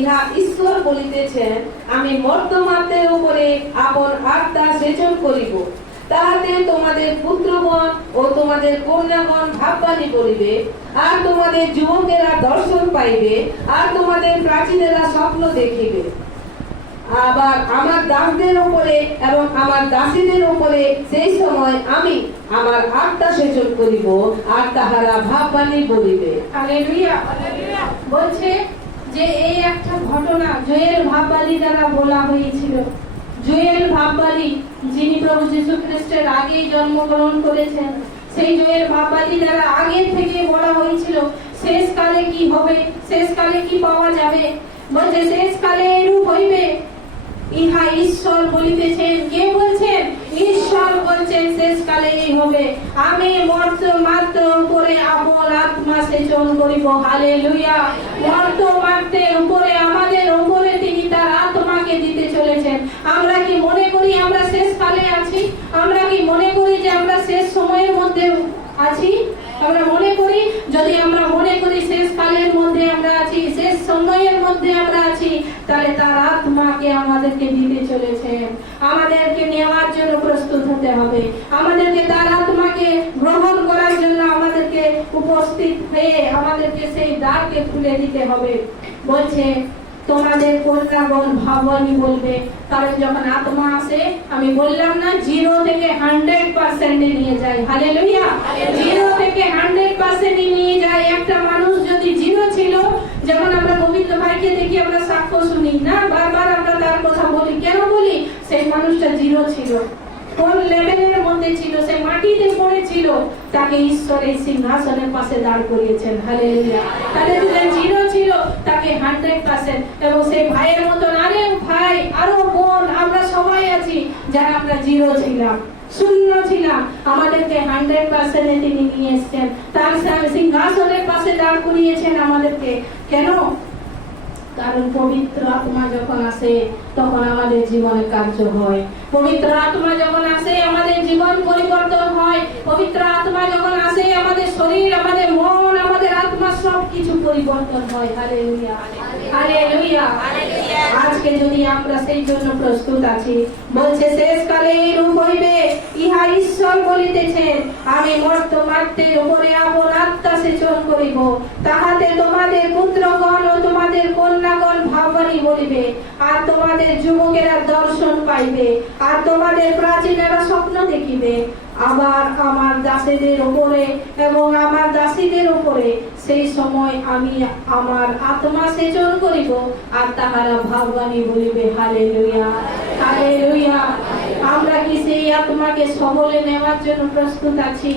ইহা ঈশ্বর বলিতেছেন, আমি মর্ত্যমাত্রের উপরে আপন আত্মা সেচন করিব, তাহাতে তোমাদের পুত্রগণ ও তোমাদের কন্যাগণ ভাববানী বলিবে, আর তোমাদের যুবকেরা দর্শন পাইবে, আর তোমাদের প্রাচীনেরা স্বপ্ন দেখিবে। আবার আমার দাসদের উপরে এবং আমার দাসীদের উপরে সেই সময় আমি আমার আত্মা সেচন করিব, আর তাহারা ভাববানী বলিবে। হালেলুয়া। বলছে যে এই একটা ঘটনা জোয়েল ভাববাদী দ্বারা বলা হয়েছিল। জোয়েল ভাববাদী যিনি প্রভু যীশু খ্রিস্টের আগেই জন্মগ্রহণ করেছেন, সেই জোয়েল ভাববাদী দ্বারা আগে থেকে বলা হয়েছিল শেষকালে কি হবে, শেষকালে কি পাওয়া যাবে। বলছে শেষকালে এরূপ হইবে, ইহা ঈশ্বর বলিতেছেন। কে বলছেন? ঈশ্বর বলছেন শেষকালে এই হবে, আমি মর্ত্যমাত্র উপরে আপন আত্মা সেচন করিব। হালেলুয়া। মর্ত্যমাত্রের উপরে, আমাদের উপরে তিনি তার আত্মাকে দিতে চলেছেন। আমরা কি মনে করি আমরা শেষকালে আছি? আমরা কি মনে করি যে আমরা শেষ সময়ের মধ্যে আছি? আমরা মনে করি, যদি আমরা মনে করি শেষ কালের মধ্যে আমরা আছি, শেষ সময়ের মধ্যে আমরা আছি, তাহলে তার আত্মাকে আমাদেরকে দিতে চলেছেন। আমাদেরকে নেওয়ার জন্য প্রস্তুত হতে হবে, আমাদেরকে তার আত্মাকে গ্রহণ করার জন্য আমাদেরকে উপস্থিত হয়ে আমাদেরকে সেই দ্বারকে খুলে দিতে হবে। বলছে তোমাদের কন্যাগণ ভাববানী বলবে। কারণ যখন আত্মা আসে, আমি বললাম না 0 থেকে 100% নিয়ে যায়। হালেলুয়া। 0 থেকে 100% নিয়ে যায়। একটা মানুষ যদি 0 ছিল, যেমন আমরা গোবিন্দ ভাইকে দেখি, আমরা সাক্ষ্য শুনি না, বারবার আমরা তার কথা বলি। কেন বলি? সেই মানুষটা 0 ছিল, কোন লেভেলের মধ্যে ছিল, সে মাটিতে পড়েছিল, তাকে ঈশ্বর এই সিংহাসনের পাশে দাঁড় করিয়েছেন। হালেলুয়া। তাহলে যে 0 ছিল তাকে 100%, এবং সেই ভাইয়ের মতন আরে ভাই আরো বোন, আমরা সবাই আছি যারা আমরা 0 ছিলাম, শূন্য ছিলাম, আমাদেরকে 100% তিনি নিয়ে এসেছেন, তার সিংহাসনের পাশে দাঁড় করিয়েছেন আমাদেরকে। কেন? কারণ পবিত্র আত্মা যখন আসে তখন আমাদের জীবনে কার্য হয়। পবিত্র আত্মা যখন আসে আমাদের জীবন পরিবর্তন হয়। পবিত্র আত্মা যখন আসে আমাদের শরীর, আমাদের মন, আমাদের আত্মা সবকিছু পরিবর্তন হয়। হালেলুয়া। হালেলুয়া। আজকে যদি আমরা সেই জন্য প্রস্তুত আছি, বলছে শেষকালে এইরূপ হইবে, ইহা ঈশ্বর বলিতেছেন, আমি মর্ত্যমাত্রের উপরে আপন আত্মা সেচন করিব, তাহাতে তোমাদের পুত্রগণ ও তোমাদের কন্যাগণ ভাববানী বলিবে, আর তোমাদের যুবকেরা দর্শন পাইবে, আর তোমাদের প্রাচীনেরা স্বপ্ন দেখিবে, আবার আমার দাসীদের উপরে এবং আমার দাসীদের উপরে সেই সময় আমি আমার আত্মা সেচন করিব, আর তাহারা ভাববানী বলিবে হালেলুয়া, হালেলুয়া। আমরা কি সেই আত্মাকে সবলে নেওয়ার জন্য প্রস্তুত আছি?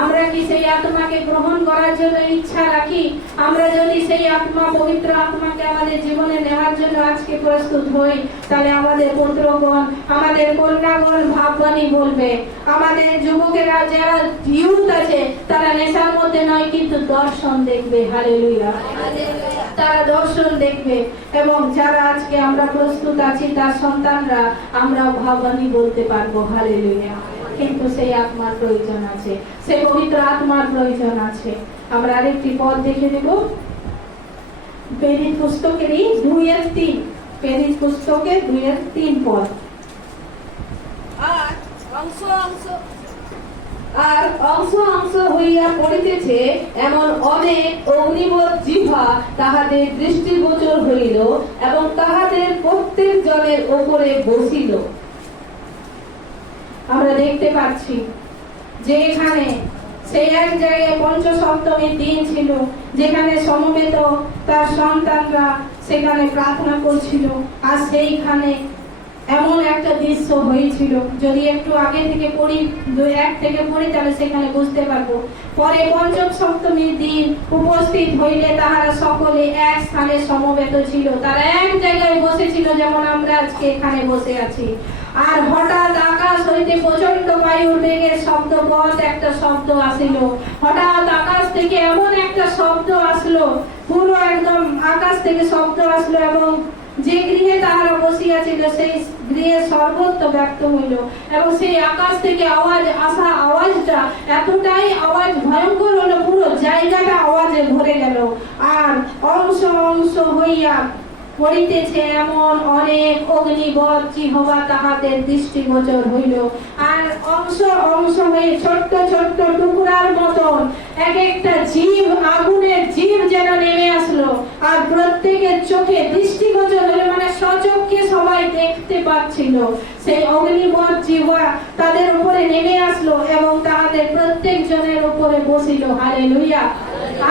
আমরা কি সেই আত্মাকে গ্রহণ করার জন্য ইচ্ছা রাখি? আমরা যদি সেই আত্মা, পবিত্র আত্মাকে আমাদের জীবনে নেওয়ার জন্য আজকে প্রস্তুত হই, তাহলে আমাদের পুত্রগণ, আমাদের কন্যাগণ ভাববানী বলবে। আমাদের যুবকেরা যারা ইয়ুথ আছে তারা নেশার মধ্যে নয়, কিন্তু দর্শন দেখবে, হালেলুয়া। তারা দর্শন দেখবে, এবং যারা আজকে আমরা প্রস্তুত আছি তার সন্তানরা আমরা ভাববানী বলতে পারবো, হালেলুয়া। কিন্তু সেই আত্মার প্রয়োজন আছে, সেই পবিত্র আত্মার প্রয়োজন আছে। আমরা আরেকটি পদ দেখে নেব, প্রেরিত পুস্তকেরই 2:3, প্রেরিত পুস্তকের 2:3 পদ। আর অংশ অংশ আর অংশ অংশ হইয়া পড়িতেছে এমন অনেক অগ্নিবৎ জিহ্বা তাহাদের দৃষ্টিগোচর হইল, এবং তাহাদের প্রত্যেক জনের উপরে বসিল। আমরা দেখতে পাচ্ছি যে এখানে সেই এক জায়গায় পঞ্চসপ্তমীর দিন ছিল, যেখানে সমবেত তার সন্তানরা সেখানে প্রার্থনা করছিল, আর সেইখানে এমন একটা দৃশ্য হয়েছিল। যদি একটু আগে থেকে পড়ি, 1 থেকে পড়ি, তাহলে সেখানে বুঝতে পারবো। পরে পঞ্চম সপ্তমীর দিন উপস্থিত হইলে তাহারা সকলে এক স্থানে সমবেত ছিল, তারা এক জায়গায় বসেছিল, যেমন আমরা আজকে এখানে বসে আছি। আর হঠাৎ আকাশ হইতে প্রচন্ড বায়ুর বেগের শব্দ, পথ একটা শব্দ আসিল। হঠাৎ আকাশ থেকে এমন একটা শব্দ আসলো, পুরো একদম আকাশ থেকে শব্দ আসলো, এবং যে গৃহে তাহারা বসিয়াছিল সেই গৃহে সর্বত্র ব্যক্ত হইল, এবং সেই আকাশ থেকে আওয়াজ আসা, আওয়াজটা এতটাই আওয়াজ ভয়ঙ্কর হলো, পুরো জায়গাটা আওয়াজে ভরে গেল। আর অংশ অংশ হইয়া পড়িতেছে এমন অনেক অগ্নিবৎ জিহ্বা তাহাদের দৃষ্টিগোচর হইল। আর অংশ অংশ হয়ে ছোট্ট ছোট্ট টুকরার মতন এক একটা জীব, আগুনের জীব যেন নেমে আসলো, আর প্রত্যেকের চোখে দৃষ্টিগোচর হলো, মানে সচক্ষে সবাই দেখতে পাচ্ছিল। সেই অগ্নিবৎ জিহ্বা তাদের উপরে নেমে আসলো এবং তাহাদের প্রত্যেক জনের উপরে বসিল, হালেলুয়া।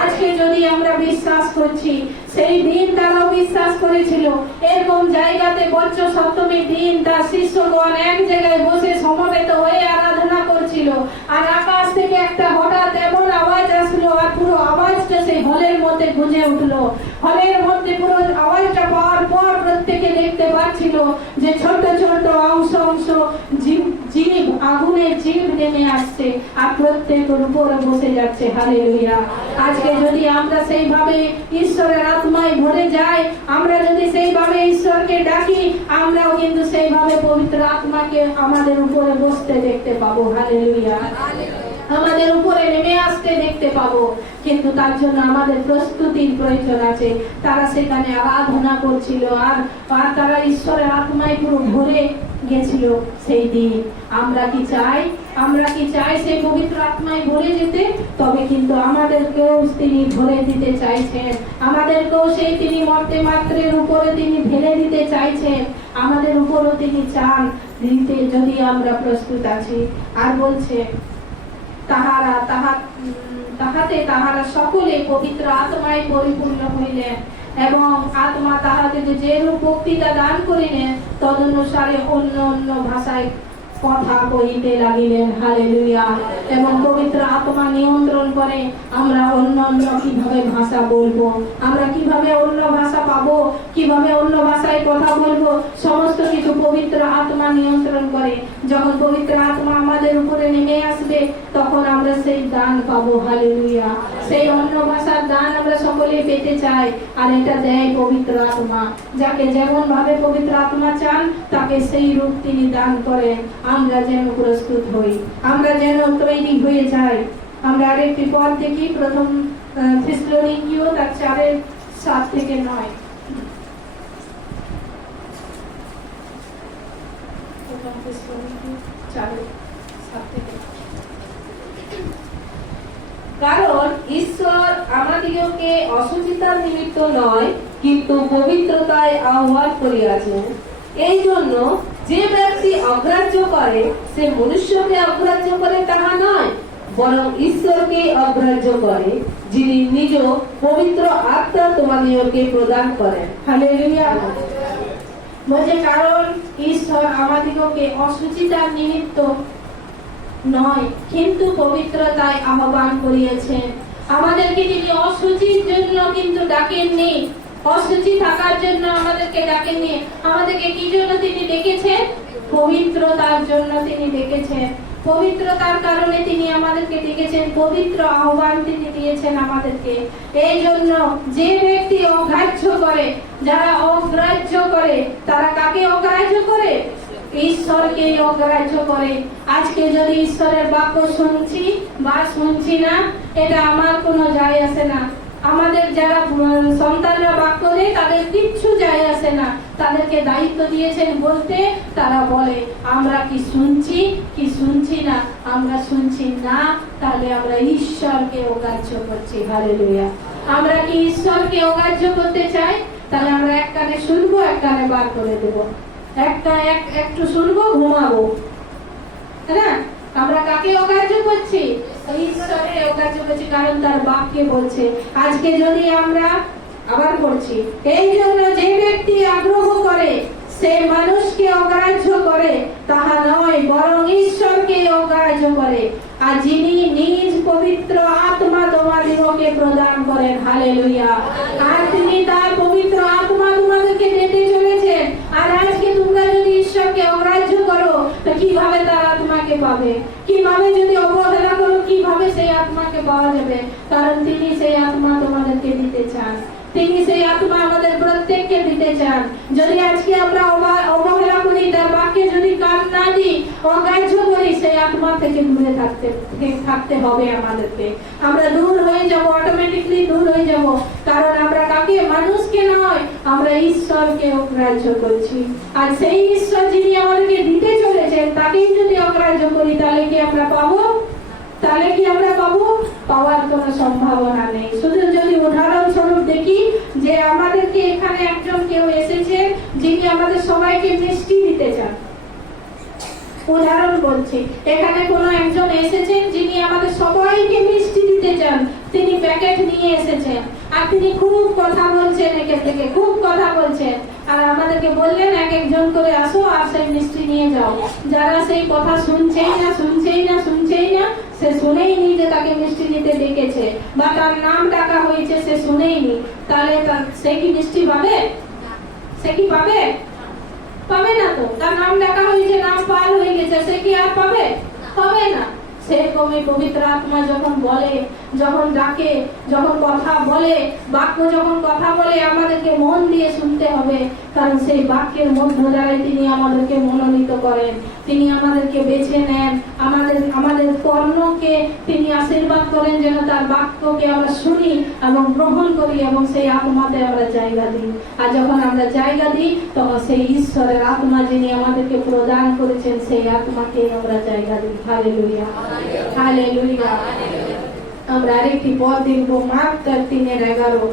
আজকে যদি আমরা বিশ্বাস করছি, সেই দিন তারাও বিশ্বাস করেছিল, এরকম জায়গাতে পঞ্চ সপ্তমীর দিন তার শিষ্যগণ এক জায়গায় বসে সমবেত হয়ে আরাধনা করছিল, আর আকাশ থেকে একটা হঠাৎ এমন আওয়াজ আসলো, আর পুরো আওয়াজটা সেই হলের মধ্যে গুঁজে উঠলো। হলের মধ্যে পুরো আওয়াজটা পাওয়ার পর প্রত্যেকে দেখতে পাচ্ছিল যে ছোট ছোট অংশ অংশ জীব, আগুনের জীব নেমে আসছে, আর প্রত্যেকের উপরে বসে যাচ্ছে, হালেলুয়া। আজকে যদি আমরা সেইভাবে ঈশ্বরের আত্মায় ভরে যাই, আমরা যদি সেইভাবে ঈশ্বরকে ডাকি, আমরাও কিন্তু সেইভাবে পবিত্র আত্মাকে আমাদের উপরে বসতে দেখতে পাবো, হালেলুয়া। আমাদের উপরে নেমে আসতে দেখতে পাবো, কিন্তু তার জন্য আমাদের প্রস্তুতির প্রয়োজন আছে। তারা সেখানে আরাধনা করছিল, আর তারা ঈশ্বরের আত্মায় পুরো ভরে গেছিল সেই দিন। আমরা কি চাই? আমরা কি চাই সেই পবিত্র আত্মায় ভরে যেতে? তবে কিন্তু আমাদেরকেও তিনি ভরে দিতে চাইছেন, আমাদেরকেও সেই তিনি মর্তে মাত্রের উপরে তিনি ঢেলে দিতে চাইছেন, আমাদের উপরও তিনি চান দিতে, যদি আমরা প্রস্তুত আছি। আর বলছে তাহাতে তাহারা সকলে পবিত্র আত্মায় পরিপূর্ণ হইলেন, এবং আত্মা তাহাদের যেরূপ বক্তৃতা দান করিলেন তদনুসারে অন্য অন্য ভাষায় কথা কইতে লাগিলেন, হালেলুয়া। এবং পবিত্র আত্মা নিয়ন্ত্রণ করে আমরা অন্য অন্য কিভাবে ভাষা বলবো, আমরা কিভাবে অন্য ভাষা পাবো, কিভাবে অন্য ভাষায় কথা বলবো, সমস্ত কিছু পবিত্র আত্মা নিয়ন্ত্রণ করে। যখন পবিত্র আত্মা আমাদের উপরে নেমে আসবে, তখন আমরা সেই দান পাবো, হালেলুয়া। সেই অন্য ভাষার দান আমরা সকলে পেতে চাই, আর এটা দেয় পবিত্র আত্মা। যাকে যেমন ভাবে পবিত্র আত্মা চান, তাকে সেই রূপ তিনি দান করেন। আমরা যেন প্রস্তুত হই, আমরা যেন তৈরি হয়ে যাই। আমরা আরেকটি পদ দেখি, প্রথম থেসলোনিকীয় তার 4:7 থেকে 9। প্রথম থেসলোনিকীয় 4:7 থেকে। কারণ ঈশ্বর আমাদিগকে অশুচিতার নিমিত্ত নয়, কিন্তু পবিত্রতায় আহ্বান করিয়াছেন। এই জন্য যে ব্যক্তি অগ্রাহ্য করে সে মনুষ্যকে অগ্রাহ্য করে তাহা নয়, বরং ঈশ্বরকে অগ্রাহ্য করে, যিনি নিজ পবিত্র আত্মা তোমাদিওকে প্রদান করেন। হালেলুয়া। বলছে কারণ ঈশ্বর আমাদিগকে অসুচিতার নিমিত্ত নয় কিন্তু পবিত্রতায় আহ্বান করিয়েছেন। আমাদেরকে তিনি অসুচির জন্য কিন্তু ডাকেননি, অসুচি থাকার জন্য আমাদেরকে ডাকেননি। আমাদেরকে কি জন্য তিনি ডেকেছেন? পবিত্রতার জন্য তিনি ডেকেছেন। পবিত্রতার কারণে তিনি আমাদেরকে ডেকেছেন, পবিত্র আহ্বান তিনি দিয়েছেন আমাদেরকে। এই জন্য যে ব্যক্তি অগ্রাহ্য করে, যারা অগ্রাহ্য করে, তারা কাকে অগ্রাহ্য করে? ঈশ্বরকে অগ্রাহ্য করে। আজকে যদি ঈশ্বরের বাক্য শুনছি বা শুনছি না, এটা আমার কোনো যায় আসে না। আমাদের যারা সন্তানরা বাক্য দেয় তাদের কিচ্ছু যায় আসে না। তাদেরকে দায়িত্ব দিয়েছেন বলতে, তারা বলে আমরা কি শুনছি কি শুনছি না। আমরা শুনছি না, তাহলে আমরা ঈশ্বরকে অগ্রাহ্য করছি। হালেলুয়া। আমরা কি ঈশ্বরকে অগ্রাহ্য করতে চাই? তাহলে আমরা এক কানে শুনবো, এক কানে বার করে দেবো। একটু শুনবো, ঘুমাবো, তাই না? আমরা কাকে অগ্রাহ্য করছি? ঈশ্বরের অগ্রাহ্য করছি, কারণ তার বাক্যে বলছে। আজকে যদি আমরা আবার বলছি, এই জন্য যে ব্যক্তি আগ্রহ করে সে মানুষকে অগ্রাহ্য করে তাহা নয়, বরং ঈশ্বরকে অগ্রাহ্য করে, আর যিনি নিজ পবিত্র আত্মা তোমাদিগকে প্রদান করেন। হালেলুয়া। আর তিনি তার পবিত্র আত্মা তোমাদেরকে দিতে চলেছেন। আর আজকে তোমরা যদি ঈশ্বরকে অগ্রাহ্য করো, তো কিভাবে তার আত্মাকে পাবে? কিভাবে যদি অবহেলা করো, কিভাবে সেই আত্মাকে পাওয়া যাবে? কারণ তিনি সেই আত্মা তোমাদেরকে দিতে চান। তিনি সেই আত্মা আমাদের প্রত্যেককে দিতে চান। যদি আজকে আমরা অবহেলা করি, তার বাক্যে যদি কান না দিই, অগ্রাহ্য করি, সেই আত্মা থেকে দূরে থাকতে হবে আমাদেরকে। আমরা দূর হয়ে যাব, অটোমেটিকলি দূর হয়ে যাব। কারণ আমরা কাকে? মানুষকে নয়, আমরা ঈশ্বরকে অগ্রাহ্য করছি। আর সেই ঈশ্বর যিনি আমাদেরকে দিতে চলেছেন, তাকেই যদি অগ্রাহ্য করি, তাহলে কি আমরা পাবো? তাহলে কি আমরা পাবো? পাওয়ার কোনো সম্ভাবনা নেই। শুধু যদি উদাহরণস্বরূপ দেখি যে আমাদেরকে এখানে একজন কেউ এসেছে যিনি আমাদের সবাইকে মিষ্টি দিতে চান। উদাহরণ বলছি, এখানে কোনো একজন এসেছেন যিনি আমাদের সবাইকে মিষ্টি দিতে চান। তিনি প্যাকেট নিয়ে এসেছেন আর তিনি খুব কথা বলছেন, একে থেকে খুব কথা বলছেন। আর আমাদেরকে বললেন এক একজন করে আসো আর সেই মিষ্টি নিয়ে যাও। যারা সেই কথা শুনছেই না, সে শুনেইনি যে তাকে মিষ্টি দিতে ডেকেছে বা তার নাম ডাকা হয়েছে, সে শুনেইনি, তাহলে সে কি মিষ্টি পাবে? সে কি পাবে? পাবে না। তো তার নাম ডাকা হয়েছে, নাম পার হয়ে গেছে, সে কি আর পাবে? পাবে না। সেরকমই পবিত্র আত্মা যখন বলে, যখন ডাকে, যখন কথা বলে, বাক্য যখন কথা বলে, আমাদেরকে মন দিয়ে শুনতে হবে। কারণ সেই বাক্যের মধ্য দ্বারাই তিনি আমাদেরকে মনোনীত করেন, তিনি আমাদেরকে বেছে নেন, আমাদের কর্ণকে তিনি আশীর্বাদ করেন যেন তার বাক্যকে আমরা শুনি এবং গ্রহণ করি এবং সেই আত্মাতে আমরা জায়গা দিই। আর যখন আমরা জায়গা দিই, তখন সেই ঈশ্বরের আত্মা যিনি আমাদেরকে প্রদান করেছেন, সেই আত্মাকে আমরা জায়গা দিই। Hallelujah, hallelujah. আমরা আরেকটি পদ দেখব, মার্ক 3:11।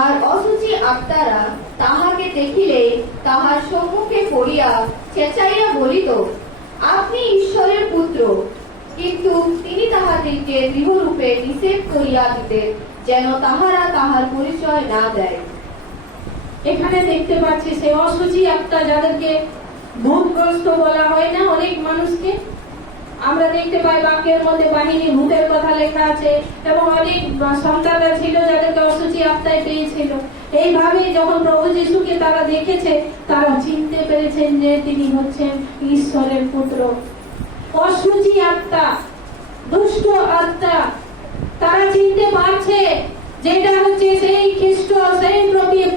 আর অসুচি আত্মারা তাহাকে দেখিলে তাহার সম্মুখে পড়িয়া চেঁচাইয়া বলিত, আপনি ঈশ্বরের পুত্র। কিন্তু তিনি তাহাদেরকে দৃঢ়রূপে নিষেধ করিয়া দিতেন, যেন তাহারা তাহার পরিচয় না দেয়। এখানে দেখতে পাচ্ছি সেই অসুচি আত্মা, যাদেরকে ভূতগ্রস্ত বলা হয় না অনেক মানুষকে। আমরা দেখতে পাই বাক্যের মধ্যে বাহিনী ভূতের কথা লেখা আছে এবং অনেক সন্তানরা ছিল যাদেরকে অসুচি আত্মায় পেয়েছিল। এইভাবে যখন প্রভু যিশুকে তারা দেখেছে, তারা চিনতে পেরেছেন যে তিনি হচ্ছেন ঈশ্বরের পুত্র। অসুচি আত্মা, দুষ্ট আত্মা, তারা চিনতে পারছে যেটা হচ্ছে সেই খ্রিস্ট, সেই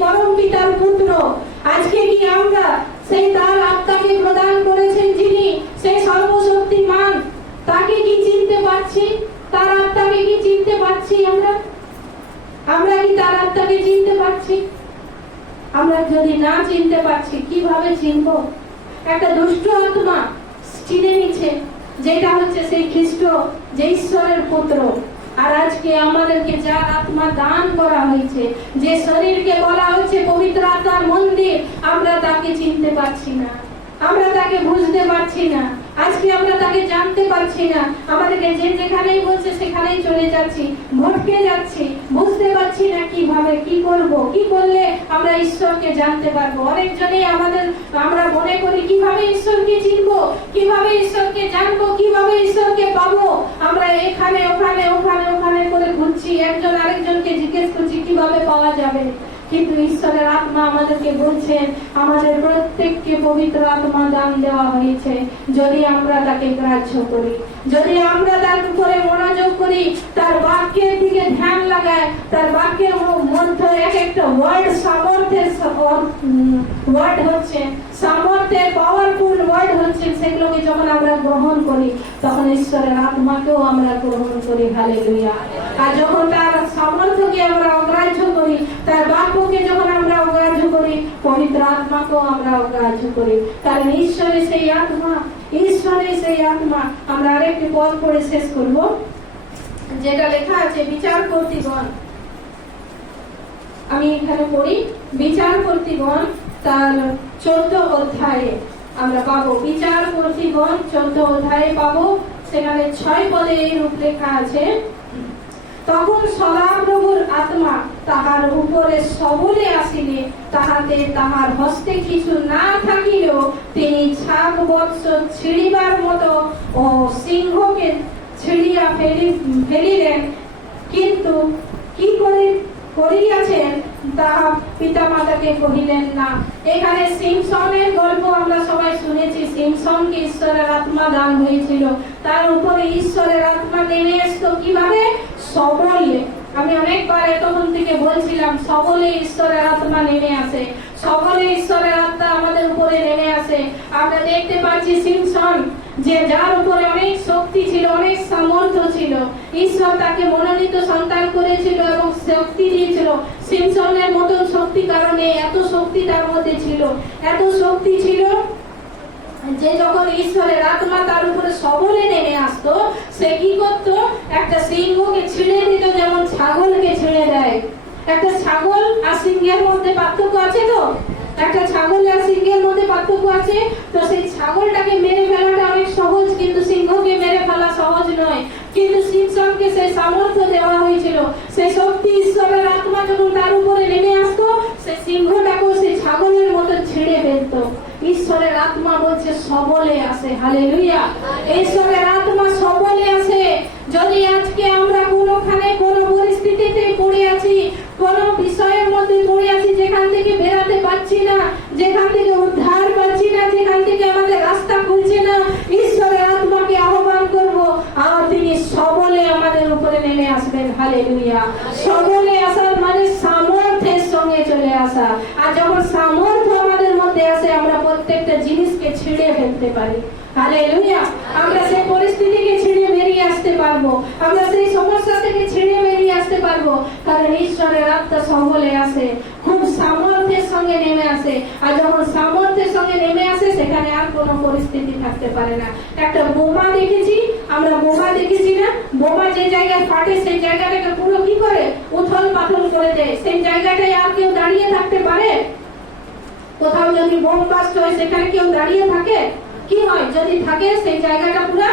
পরম পিতার পুত্র। আজকে কি আমরা সেই তার আত্মাকে প্রদান করেছেন যিনি সেই সর্বশক্তিমান, তাকে কি চিনতে পারছি? তার আত্মাকে কি চিনতে পারছি? আমরা কি তার আত্মাকে চিনতে পারছি? আমরা যদি না চিনতে পারছি, কিভাবে চিনবো? একটা দুষ্ট আত্মা চিনে নিচ্ছে যেটা হচ্ছে সেই খ্রিস্ট, যে ঈশ্বরের পুত্র। আর আজকে আমাদেরকে যার আত্মা দান করা হয়েছে, যে শরীরকে বলা হচ্ছে পবিত্র আত্মার মন্দির, আমরা তাকে চিনতে পারছি না, আমরা তাকে বুঝতে পারছি না, আজকে আমরা তাকে জানতে পারছি না। আমাদেরকে যে যেখানেই বলছে সেখানেই চলে যাচ্ছি, ভটকে যাচ্ছি, বুঝতে পারছি না কিভাবে কি করব, কি করলে আমরা ঈশ্বরকে জানতে পারবো। অনেকজনেই আমরা মনে করি কিভাবে ঈশ্বরকে চিনবো, কিভাবে ঈশ্বরকে জানবো, কিভাবে ঈশ্বরকে পাবো। আমরা এখানে ওখানে ওখানে ওখানে করে ঘুরছি, একজন আরেকজনকে জিজ্ঞেস করছি কিভাবে পাওয়া যাবে। কিন্তু ঈশ্বরের আত্মা আমাদেরকে বলছেন আমাদের প্রত্যেককে পবিত্র আত্মা দান দেওয়া হয়েছে, যদি আমরা তাকে গ্রাহ্য করি, যদি আমরা তার উপরে মনোযোগ করি, তার বাক্যের দিকে ধ্যান লাগাই, তার বাক্যের মধ্যে এক একটা ওয়ার্ড সামর্থ্যের ওয়ার্ড হচ্ছে, সামর্থ্যের পাওয়ারফুল ওয়ার্ড হচ্ছে, সেগুলোকে যখন আমরা গ্রহণ করি তখন ঈশ্বরের আত্মাকেও আমরা গ্রহণ করি। হালেলুয়া। আর যখন তার সামর্থ্যকে আমরা অগ্রাহ্য করি, তার বাক্যকে যখন আমরা অগ্রাহ্য করি, পবিত্র আত্মাকেও আমরা অগ্রাহ্য করি। কারণ ঈশ্বরের সেই আত্মা, ঈশ্বরের সেই আত্মা। আমরা আরেকটি পদ পড়ে শেষ করব, যেটা লেখা আছে বিচার কর্তৃগণ। আমি এখানে পড়ি, বিচার কর্তৃগণ তার 14 অধ্যায়ে আমরা পাবো, বিচার কর্তৃগণ 14 অধ্যায়ে পাবো। সেখানে 6 পদে এইরূপ লেখা আছে, তখন সদাপ্রভুর আত্মা তাহার উপরে সবলে আসিলে, তাহাতে তাহার হস্তে কিছু না থাকিলেও তিনি ছাগ বৎস ছিঁড়িবার মতো ও সিংহকে ছিঁড়িয়া ফেলিলেন, কিন্তু কি করিয়াছেন তাহা পিতামাতাকে কহিলেন না। এখানে সিমসনের গল্প আমরা সবাই শুনেছি। সিমসনকে ঈশ্বরের আত্মা দান হয়েছিল, তার উপরে ঈশ্বরের আত্মা নেমে আসতো কিভাবে? সবলে। আমি অনেকবার তখন থেকে বলছিলাম, সবলে ঈশ্বরের আত্মা নেমে আসে, সকলে ঈশ্বরের আত্মা আমাদের উপরে নেমে আসে। আমরা দেখতে পাচ্ছি সিমসন, যে যার উপরে অনেক শক্তি ছিল, অনেক সামর্থ্য ছিল, ঈশ্বর তাকে মনোনীত সন্তান করেছিল এবং শক্তি দিয়েছিল। সিমসনের মতন শক্তি কারণে এত শক্তি তার মধ্যে ছিল, এত শক্তি ছিল যে যখন ঈশ্বরের আত্মা তার উপরে সবলে নেমে আসতো, সে কি করতো? একটা সিংহকে ছিঁড়ে দিত, যেমন ছাগলকে ছিঁড়ে দেয়। একটা ছাগল আর সিংহের মধ্যে পার্থক্য আছে তো, একটা ছাগল আর সিংহের মধ্যে পার্থক্য আছে। তো সেই ছাগলটাকে মেরে ফেলাটা অনেক সহজ, কিন্তু সিংহকে মেরে ফেলা সহজ নয়। কিন্তু সিমসনকে সেই সামর্থ্য দেওয়া হয়েছিল, সেই শক্তি ঈশ্বরের আত্মা যখন তার উপরে নেমে আসতো, সেই সিংহটাকেও সেই ছাগলের মতো ছিঁড়ে ফেলতো। ঈশ্বরের আত্মা বলছে সবলে আসে। হালেলুয়া। ঈশ্বরের আত্মা সবলে আসে। যদি আজকে আমরা কোনোখানে কোনো পরিস্থিতিতে পড়ে আছি, কোন বিষয়ের মধ্যে পড়ে আছি, যেখান থেকে বেরাতে পারছি না, যেখান থেকে উদ্ধার পাচ্ছি না, যেখান থেকে আমাদের রাস্তা খুলছে না, ঈশ্বরের আত্মাকে আহ্বান করব, আর তিনি সবলে আমাদের উপরে নেমে আসবেন। হালেলুয়া। সবলে আসার মানে সামর্থ্যের সঙ্গে চলে আসা। আর যখন সামর্থ্য আমাদের মধ্যে আসে, আমরা প্রত্যেকটা জিনিসকে ছিঁড়ে ফেলতে পারি। হালেলুয়া। আমরা সেই পরিস্থিতিকে ছিঁড়ে বেরিয়ে আসতে পারবো, আমরা সেই সমস্যা থেকে ছিঁড়ে বেরিয়ে আসতে পারবো, কারণ ঈশ্বরের আত্মা সবলে আসে, খুব সামর্থ্যের সঙ্গে নেমে আসে। আর যখন সামর্থ্যের সঙ্গে নেমে আসে, সেখানে আর কোনো পরিস্থিতি থাকতে পারে না। একটা বোমা দেখেছি, আমরা বোমা দেখেছি না? বোমা যে জায়গায় ফাটে, সেই জায়গাটাকে পুরো কি করে উথল পাথল করে দেয়। সেই জায়গাটায় আর কেউ দাঁড়িয়ে থাকতে পারে? কোথাও যদি বোম ব্লাস্ট হয়, সেখানে কেউ দাঁড়িয়ে থাকে? কি হয়? যদি থাকে, সেই জায়গাটা পুরো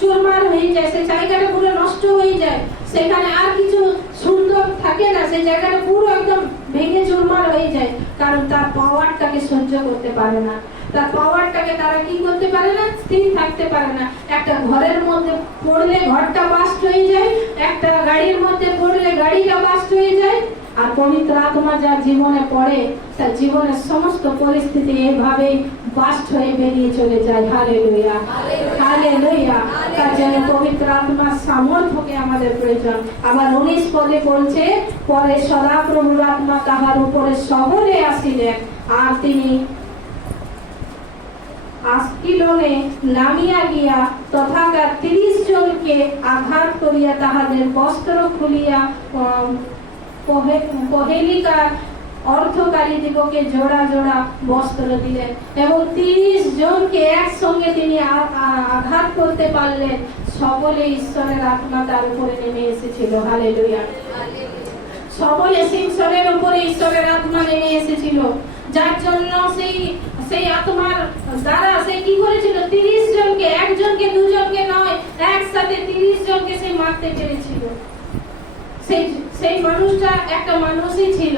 চুরমার হয়ে যায়, সেই জায়গাটা পুরো নষ্ট হয়ে যায়, সেখানে আর কিছু সুন্দর থাকে না, সেই জায়গাটা পুরো একদম ভেঙে চুরমার হয়ে যায়। কারণ তার পাওয়ারটাকে সহ্য করতে পারে না, তার পাওয়ারটাকে তারা কি করতে পারে না? স্থির থাকতে পারে না। একটা ঘরের মধ্যে পড়লে ঘরটা বাস্ট হয়ে যায়, একটা গাড়ির মধ্যে পড়লে গাড়িটা বাস্ট হয়ে যায়। আর পবিত্র আত্মা যার জীবনে পড়ে, তার জীবনের সমস্ত পরিস্থিতি এভাবে বাস্ট হয়ে বেরিয়ে চলে যায়। হালেলুয়া। হালেলুয়া। তার জন্য পবিত্র আত্মার সামর্থ্যকে আমাদের প্রয়োজন। আবার 19 পদে বলছে, পরে সদাপ্রভুর আত্মা তাহার উপরে সবলে আসিলেন, আর তিনি আস্কিলনে নামিয়া গিয়া তথাকার 30 জনকে আঘাত করিয়া তাহাদের বস্ত্র খুলিয়া পহেলিকার অর্থকারীদিগকে জোড়া জোড়া বস্ত্র দিলেন, এবং 30 জনকে একসঙ্গে তিনি আঘাত করতে পারলেন। সকলে ঈশ্বরের আত্মা তার উপরে নেমে এসেছিল। হালেলুয়া। সকলে সিংসনের উপরে ঈশ্বরের আত্মা নেমে এসেছিল, যার জন্য সেই আত্মার দ্বারা সে কি করেছিল, 30 জনকে, একজনকে দুজনকে নয়, একসাথে 30 জনকে সে মারতে পেরেছিল। সেই মানুষটা একটা মানুষই ছিল,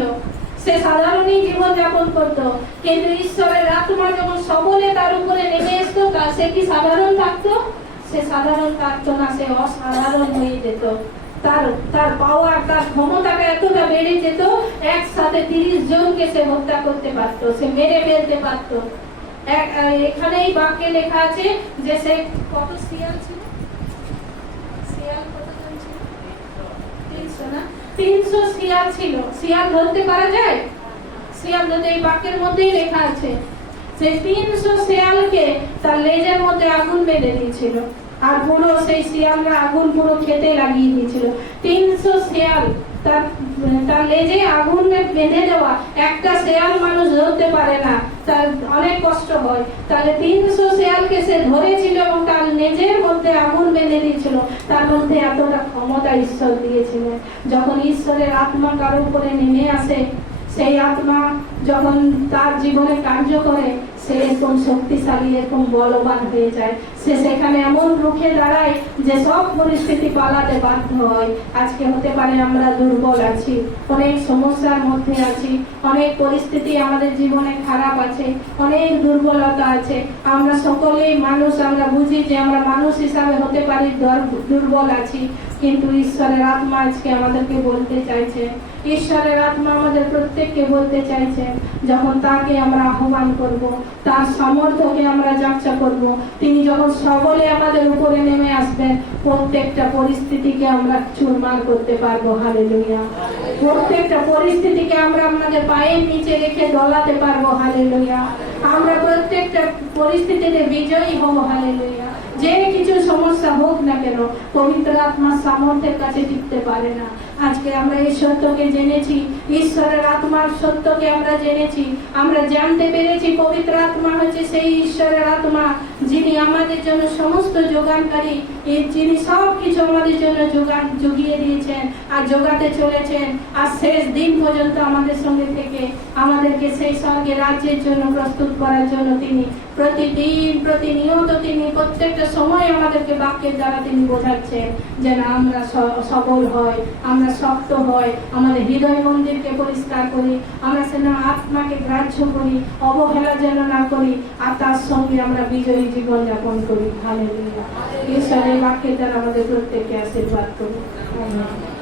সে সাধারণই জীবন যাপন করত, কিন্তু ঈশ্বরের আত্মা যখন সকলে তার উপরে নেমে আসতো, সে কি সাধারণ থাকতো? সে সাধারণ থাকতো না, সে অসাধারণ হয়ে যেত। তার পাওয়ার, তার ক্ষমতাটা এতটা বেড়ে যেত, একসাথে 30 জনকে সে হত্যা করতে পারতো, সে মেরে ফেলতে পারতো। এখানেই বাক্যে লেখা আছে যে সে কত শিয়াল ছিল, শিয়াল কতজন ছিল? 300 না? 300 শিয়াল ছিল। শিয়াল ধরতে পারা যায়? শিয়াল ধরতে এই বাক্যের মধ্যেই লেখা আছে। সেই 300 শিয়ালকে তার লেজের মধ্যে আগুন বেঁধে দিয়েছিল, আর পুরো সেই শিয়ালরা আগুন পুরো খেতে লাগিয়ে দিয়েছিল। 300 শিয়াল তার লেজে আগুন বেঁধে দেওয়া, একটা শিয়াল মানুষ ধরতে পারে না, তার অনেক কষ্ট হয়। তাহলে 300 শিয়ালকে সে ধরেছিল এবং তার লেজের মধ্যে আগুন বেঁধে দিয়েছিল। তার মধ্যে এতটা ক্ষমতা ঈশ্বর দিয়েছিলেন। যখন ঈশ্বরের আত্মা কারো উপরে নেমে আসে, সেই আত্মা যখন তার জীবনে কার্য করে, সে এরকম শক্তিশালী, এরকম বলবান হয়ে যায়। সে সেখানে এমন রুখে দাঁড়ায় যে সব পরিস্থিতি পালাতে বাধ্য হয়। আজকে হতে পারে আমরা দুর্বল আছি, অনেক সমস্যার মধ্যে আছি, অনেক পরিস্থিতি আমাদের জীবনে খারাপ আছে, অনেক দুর্বলতা আছে। আমরা সকলেই মানুষ, আমরা বুঝি যে আমরা মানুষ হিসাবে হতে পারি দুর্বল আছি, কিন্তু ঈশ্বরের আত্মা আজকে আমাদেরকে বলতে চাইছে, ঈশ্বরের আত্মা আমাদের প্রত্যেককে বলতে চাইছে, যখন তাকে আমরা আহ্বান করব, তার সামর্থ্যকে আমরা যাচ্ছা করব, তিনি যখন সকলে আমাদের উপরে নেমে আসবেন, প্রত্যেকটা পরিস্থিতিকে আমরা চুরমার করতে পারবো। হালেলুয়া। প্রত্যেকটা পরিস্থিতিকে আমরা আমাদের পায়ের নিচে রেখে দলাতে পারবো। হালেলুয়া। আমরা প্রত্যেকটা পরিস্থিতিতে বিজয়ী হব। হালেলুয়া। যে কিছু সমস্যা হোক না কেন, পবিত্র আত্মার সামর্থ্যের কাছে টিকতে পারে না। আজকে আমরা এই সত্যকে জেনেছি, ঈশ্বরের আত্মার সত্যকে আমরা জেনেছি, আমরা জানতে পেরেছি পবিত্র আত্মা হচ্ছে সেই ঈশ্বরের আত্মা যিনি আমাদের জন্য সমস্ত যোগানকারী, যিনি সব কিছু আমাদের জন্য জুগিয়ে দিয়েছেন আর যোগাতে চলেছেন, আর শেষ দিন পর্যন্ত আমাদের সঙ্গে থেকে আমাদেরকে সেই স্বর্গের রাজ্যের জন্য প্রস্তুত করার জন্য তিনি প্রতিদিন, প্রতিনিয়ত তিনি প্রত্যেকটা সময় আমাদেরকে বাক্যের দ্বারা তিনি বোঝাচ্ছেন যেন আমরা সবল হয়, আমরা শক্ত হয়, আমাদের হৃদয় মন্দিরকে পরিষ্কার করি, আমরা যেন আত্মাকে গ্রাহ্য করি, অবহেলা যেন না করি, আর তার সঙ্গে আমরা বিজয়ী জীবন যাপন করি। হালেলুয়া। ঈশ্বরের বাক্যের দ্বারা আমাদের প্রত্যেককে আশীর্বাদ করি। আমেন।